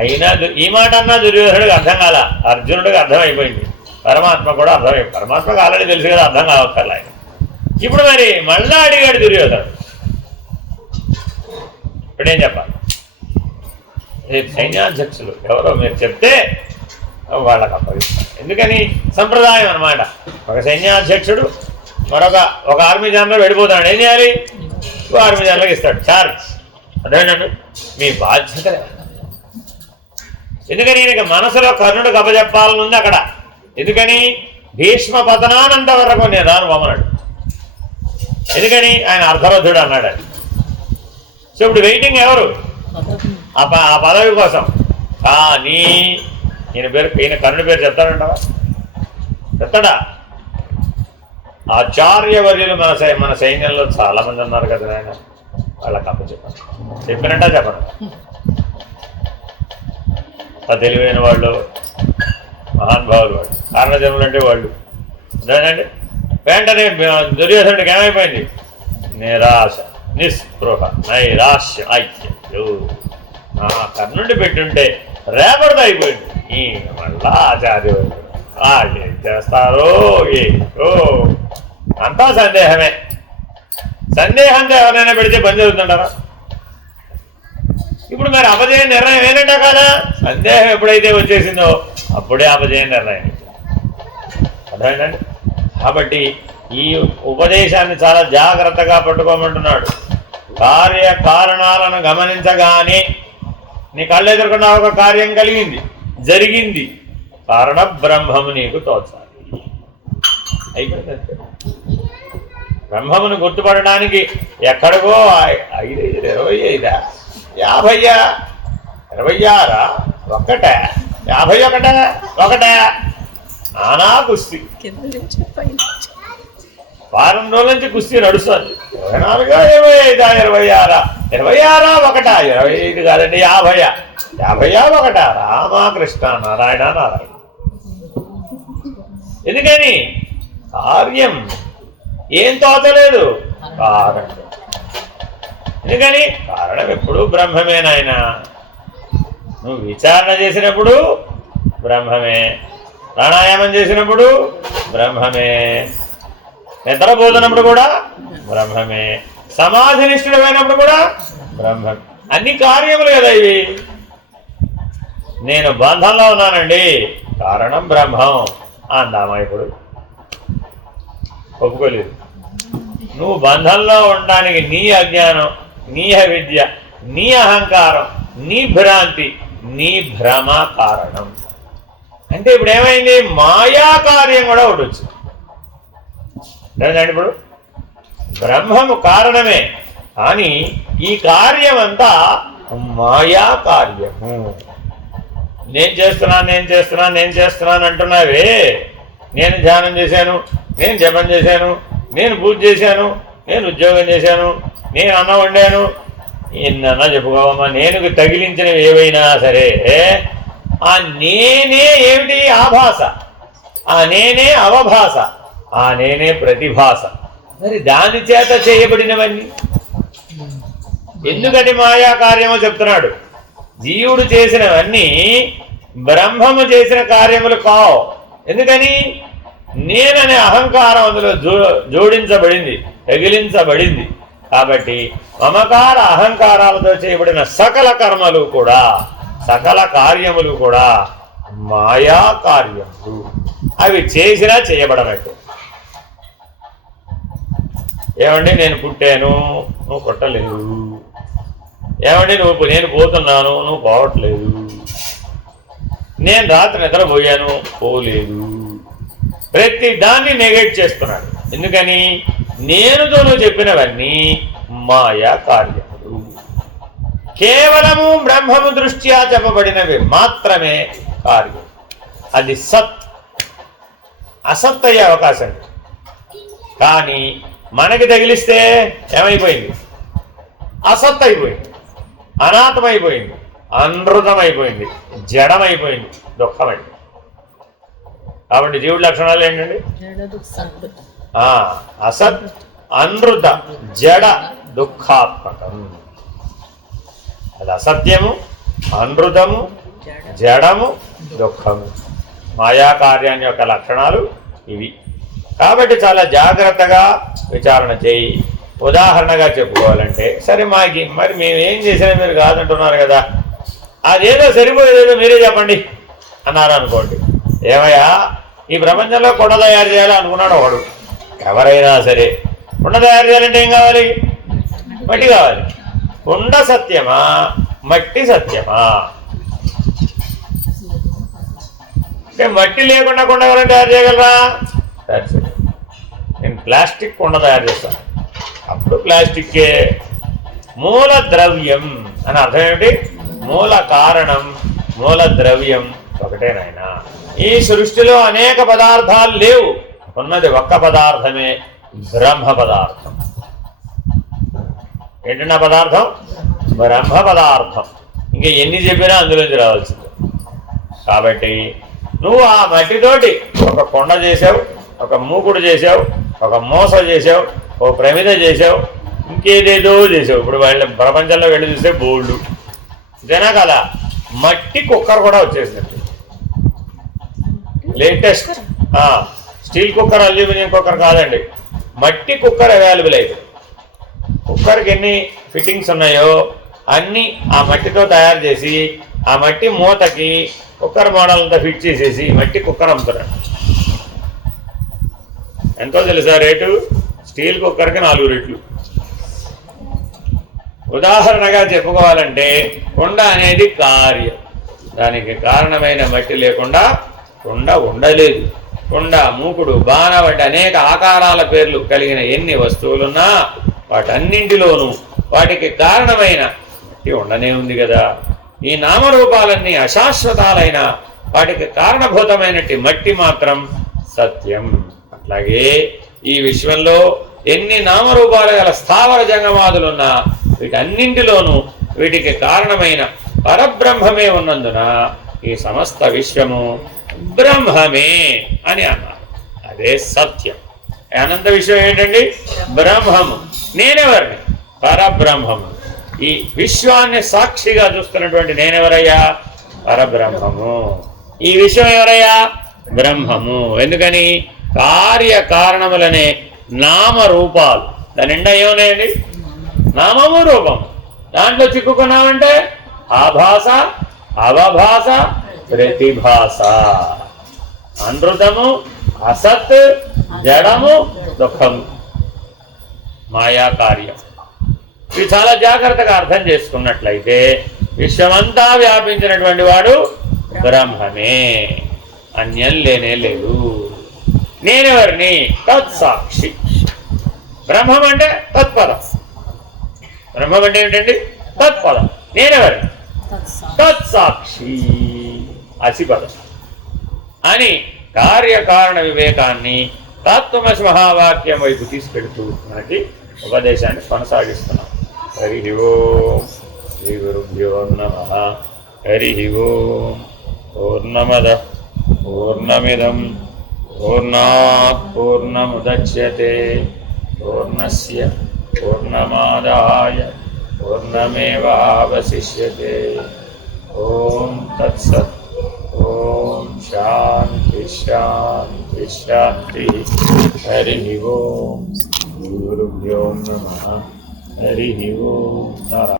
అయినా ఈ మాట అన్నా దుర్యోధనుడికి అర్థం కాల, అర్జునుడికి అర్థమైపోయింది, పరమాత్మ కూడా అర్థమైపోయింది. పరమాత్మకు ఆల్రెడీ తెలుసు కదా, అర్థం కావక్కర్లా ఆయన. ఇప్పుడు మరి మళ్ళా అడిగాడు దుర్యోధనుడు, ఇప్పుడేం చెప్పాలి? సైన్యాధ్యక్షులు ఎవరో మీరు చెప్తే వాళ్ళకి అప్పగిస్తారు. ఎందుకని? సంప్రదాయం అనమాట. ఒక సైన్యాధ్యక్షుడు ఒక ఆర్మీ జనరల్ వెళ్ళిపోతాడు, ఏం చేయాలి? ఆర్మీ జనరల్కి ఇస్తాడు ఛార్జ్. అదేనండి మీ బాధ్యత. ఎందుకని? ఈయనకి మనసులో కర్ణుడు కప్పచెప్పాలని ఉంది అక్కడ. ఎందుకని? భీష్మ పతనానంత వరకు నేను రాను బొమ్మన్నాడు. ఎందుకని? ఆయన అర్ధరథుడు అన్నాడు. సో ఇప్పుడు వెయిటింగ్ ఎవరు? ఆ పదవి కోసం. కానీ ఈయన కర్ణుడి పేరు చెప్తాడంటావా? చెప్తాడా? ఆచార్యవర్యులు మన సైన్యంలో చాలా మంది ఉన్నారు కదా ఆయన, వాళ్ళకి అప్పచెప్పాను. చెప్పినట్ట చెప్పను? తెలివైన వాళ్ళు, మహానుభావులు వాళ్ళు, కారణజన్ములు అంటే వాళ్ళు. అదేనండి. వెంటనే దుర్యోధనుడికి ఏమైపోయింది? నిరాశ, నిస్పృహ, నైరాశ్య, ఐక్యం. కర్ణుడి పెట్టుంటే రేపటితో అయిపోయింది. ఈ మళ్ళా ఆచార్యవర్యులు ఏం చేస్తారో ఏదో అంతా సందేహమే. సందేహంతో ఎవరైనా పెడితే పని జరుగుతుంటారా? ఇప్పుడు మరి అపజయ నిర్ణయం ఏనంట కదా? సందేహం ఎప్పుడైతే వచ్చేసిందో అప్పుడే అపజయ నిర్ణయం. అర్థమైందండి? కాబట్టి ఈ ఉపదేశాన్ని చాలా జాగ్రత్తగా పట్టుకోమంటున్నాడు. కార్యకారణాలను గమనించగానే నీ కళ్ళు ఎదుర్కొన్న ఒక కార్యం కలిగింది, జరిగింది, కారణ బ్రహ్మము నీకు తోచాలి. అయిపోయింది. బ్రహ్మమును గుర్తుపడడానికి ఎక్కడికో 5, 25, 50, 26, ఒక్కటే 51, ఒకటే నానా కుస్తీ. వారం రోజుల నుంచి కుస్తీ నడుస్తుంది. 24, 25, 26, 26, ఒకటా 25 కాదండి, 50, 50, ఒకటా రామకృష్ణ నారాయణ నారాయణ. ఎందుకని? కార్యం ఏం తోచలేదు, కారణం. ఎందుకని? కారణం ఎప్పుడు బ్రహ్మమే నాయన. నువ్వు విచారణ చేసినప్పుడు బ్రహ్మమే, ప్రాణాయామం చేసినప్పుడు బ్రహ్మమే, నిద్రపోతున్నప్పుడు కూడా బ్రహ్మమే, సమాధి నిష్ఠుడమైనప్పుడు కూడా బ్రహ్మమే. అన్ని కార్యములు కదా ఇవి. నేను బంధంలో ఉన్నానండి, కారణం బ్రహ్మం అందామా? ఇప్పుడు ఒప్పుకోలేదు. నువ్వు బంధంలో ఉండడానికి నీ అజ్ఞానం, నీ అవిద్య, నీ అహంకారం, నీ భ్రాంతి, నీ భ్రమ కారణం. అంటే ఇప్పుడు ఏమైంది, మాయా కార్యం కూడా ఒకటి వచ్చింది. ఇప్పుడు బ్రహ్మము కారణమే, కానీ ఈ కార్యం అంతా మాయా కార్యము. నేను చేస్తున్నాను అంటున్నావే, నేను ధ్యానం చేశాను, నేను జపం చేశాను, నేను పూజ చేశాను, నేను ఉద్యోగం చేశాను, నేను అన్నం వండాను, ఎన్నన్నా చెప్పుకోవమ్మా. నేను తగిలించినవి ఏవైనా సరే ఆ నేనే ఏమిటి, ఆభాస, ఆ నేనే అవభాస, ఆ నేనే ప్రతిభాస. మరి దాని చేత చేయబడినవన్నీ ఎందుకని మాయా కార్యమో చెప్తున్నాడు. జీవుడు చేసినవన్నీ బ్రహ్మము చేసిన కార్యములు కావు. ఎందుకని, నేననే అహంకారం అందులో జోడించబడింది, తగిలించబడింది. కాబట్టి మమకార అహంకారాలతో చేయబడిన సకల కర్మలు కూడా, సకల కార్యములు కూడా మాయా కార్యములు. అవి చేసినా చేయబడనట్టు. ఏమండి నేను పుట్టాను, నువ్వు పుట్టలేదు. ఏమండి నేను పోతున్నాను, నువ్వు పోవట్లేదు. నేను రాత్రి నిద్రపోయాను, పోలేదు. ప్రతి దాన్ని నెగెట్ చేస్తున్నాడు. ఎందుకని, నేనుతో నువ్వు చెప్పినవన్నీ మాయా కార్యములు. కేవలము బ్రహ్మము దృష్ట్యా చెప్పబడినవి మాత్రమే కార్యం. అది సత్. అసత్ అయ్యే అవకాశం. కానీ మనకి తగిలిస్తే ఏమైపోయింది, అసత్ అయిపోయింది, అనాథమైపోయింది, అనృతమైపోయింది, జడమైపోయింది, దుఃఖమైపోయింది. కాబట్టి జీవుడి లక్షణాలు ఏంటండి, అసత్, అనృత, జడ, దుఃఖాత్మకం. అది అసత్యము, అనృతము, జడము, దుఃఖము. మాయా కార్యాన్ని యొక్క లక్షణాలు ఇవి. కాబట్టి చాలా జాగ్రత్తగా విచారణ చేయి. ఉదాహరణగా చెప్పుకోవాలంటే, సరే మరి మేము ఏం చేసినా మీరు కాదంటున్నారు కదా, అదేదో సరిపోయేదేదో మీరే చెప్పండి అన్నారు అనుకోండి. ఏమయ్యా, ఈ ప్రపంచంలో కుండ తయారు చేయాలి అనుకున్నాడు ఒకడు. ఎవరైనా సరే కుండ తయారు చేయాలంటే ఏం కావాలి, మట్టి కావాలి. కుండ సత్యమా, మట్టి సత్యమా? అంటే మట్టి లేకుండా కుండ ఎవరైనా తయారు చేయగలరా? నేను ప్లాస్టిక్ కుండ తయారు చేస్తాను, అప్పుడు ప్లాస్టిక్కే. మూల ద్రవ్యం అని అర్థం ఏమిటి? మూల కారణం, మూల ద్రవ్యం ఒకటేనాయనా. ఈ సృష్టిలో అనేక పదార్థాలు లేవు, ఉన్నది ఒక్క పదార్థమే, బ్రహ్మ పదార్థం. ఏంటన్నా పదార్థం? బ్రహ్మ పదార్థం. ఇంకా ఎన్ని చెప్పినా అందులోంచి రావాల్సింది. కాబట్టి నువ్వు ఆ మట్టితోటి ఒక కొండ చేసావు, ఒక మూకుడు చేసావు, ఒక మూస చేసావు, ఓ ప్రమిద చేసావు, ఇంకేదేదో చేసావు. ఇప్పుడు వాళ్ళ ప్రపంచంలో వెళ్ళి చూస్తే బోల్డు ఇదేనా కదా. మట్టి కుక్కర్ కూడా వచ్చేసినట్టు, latest steel cooker, aluminium cooker కాదండి, మట్టి కుక్కర్ అవైలబుల్ అయితే. కుక్కర్కి ఎన్ని ఫిట్టింగ్స్ ఉన్నాయో అన్నీ ఆ మట్టితో తయారు చేసి, ఆ మట్టి మూతకి కుక్కర్ మోడల్ అంతా ఫిట్ చేసేసి మట్టి కుక్కర్ అమ్ముతున్నాడు. ఎంతో తెలుసా రేటు? స్టీల్ కుక్కర్కి 4 రెట్లు. ఉదాహరణగా చెప్పుకోవాలంటే, కుండ అనేది కార్యం. దానికి కారణమైన మట్టి లేకుండా కుండ ఉండలేదు. కుండ, మూకుడు, బాణ వంటి అనేక ఆకారాల పేర్లు కలిగిన ఎన్ని వస్తువులున్నా వాటన్నింటిలోనూ వాటికి కారణమైన మట్టి ఉండనే ఉంది కదా. ఈ నామరూపాలన్నీ అశాశ్వతాలైన వాటికి కారణభూతమైనట్టి మట్టి మాత్రం సత్యం. అట్లాగే ఈ విశ్వంలో ఎన్ని నామరూపాలు గల స్థావర జంగమాదులున్నా వీటన్నింటిలోనూ వీటికి కారణమైన పరబ్రహ్మమే ఉన్నందున ఈ సమస్త విశ్వము బ్రహ్మమే అని అన్నారు. అదే సత్యం. అనంత విశ్వం ఏంటండి? బ్రహ్మము. నేనెవరిని? పరబ్రహ్మము. ఈ విశ్వాన్ని సాక్షిగా చూస్తున్నటువంటి నేనెవరయ్యా? పరబ్రహ్మము. ఈ విశ్వం ఎవరయ్యా? బ్రహ్మము. ఎందుకని? కార్యకారణములనే నామరూపాలు. దాని నిండా ఏమున్నాయండి? నామము, రూపము. దాంట్లో చిక్కుకున్నామంటే ఆభాస, అవభాస, ప్రతిభాస, అనృతము, అసత్, జడము, దుఃఖము, మాయా కార్యం. ఇవి చాలా జాగ్రత్తగా అర్థం చేసుకున్నట్లయితే విశ్వమంతా వ్యాపించినటువంటి వాడు బ్రహ్మమే. అన్యం లేనే లేదు. నేనెవరిని? తత్సాక్షి. బ్రహ్మం అంటే తత్పదం. బ్రహ్మం అంటే ఏమిటండి? తత్పదం. నేనెవరిని? తత్సాక్షి అసిపదం అని కార్యకారణ వివేకాన్ని తత్వమసి మహావాక్యం వైపు తీసుకెడుతూ మనకి ఉపదేశాన్ని కొనసాగిస్తున్నాం. హరి ఓం శ్రీ గురుభ్యో నమః. హరి ఓం. పూర్ణమదః పూర్ణమిదం పూర్ణాత్ పూర్ణముదచ్యతే పూర్ణస్య పూర్ణమాదాయ పూర్ణమేవావశిష్యతే. ఓం తత్సత్. ఓం శాంతి శాంతి శాంతి. హరి ఓం. గురుభ్యో నమః. హరి ఓం. నారాయణ.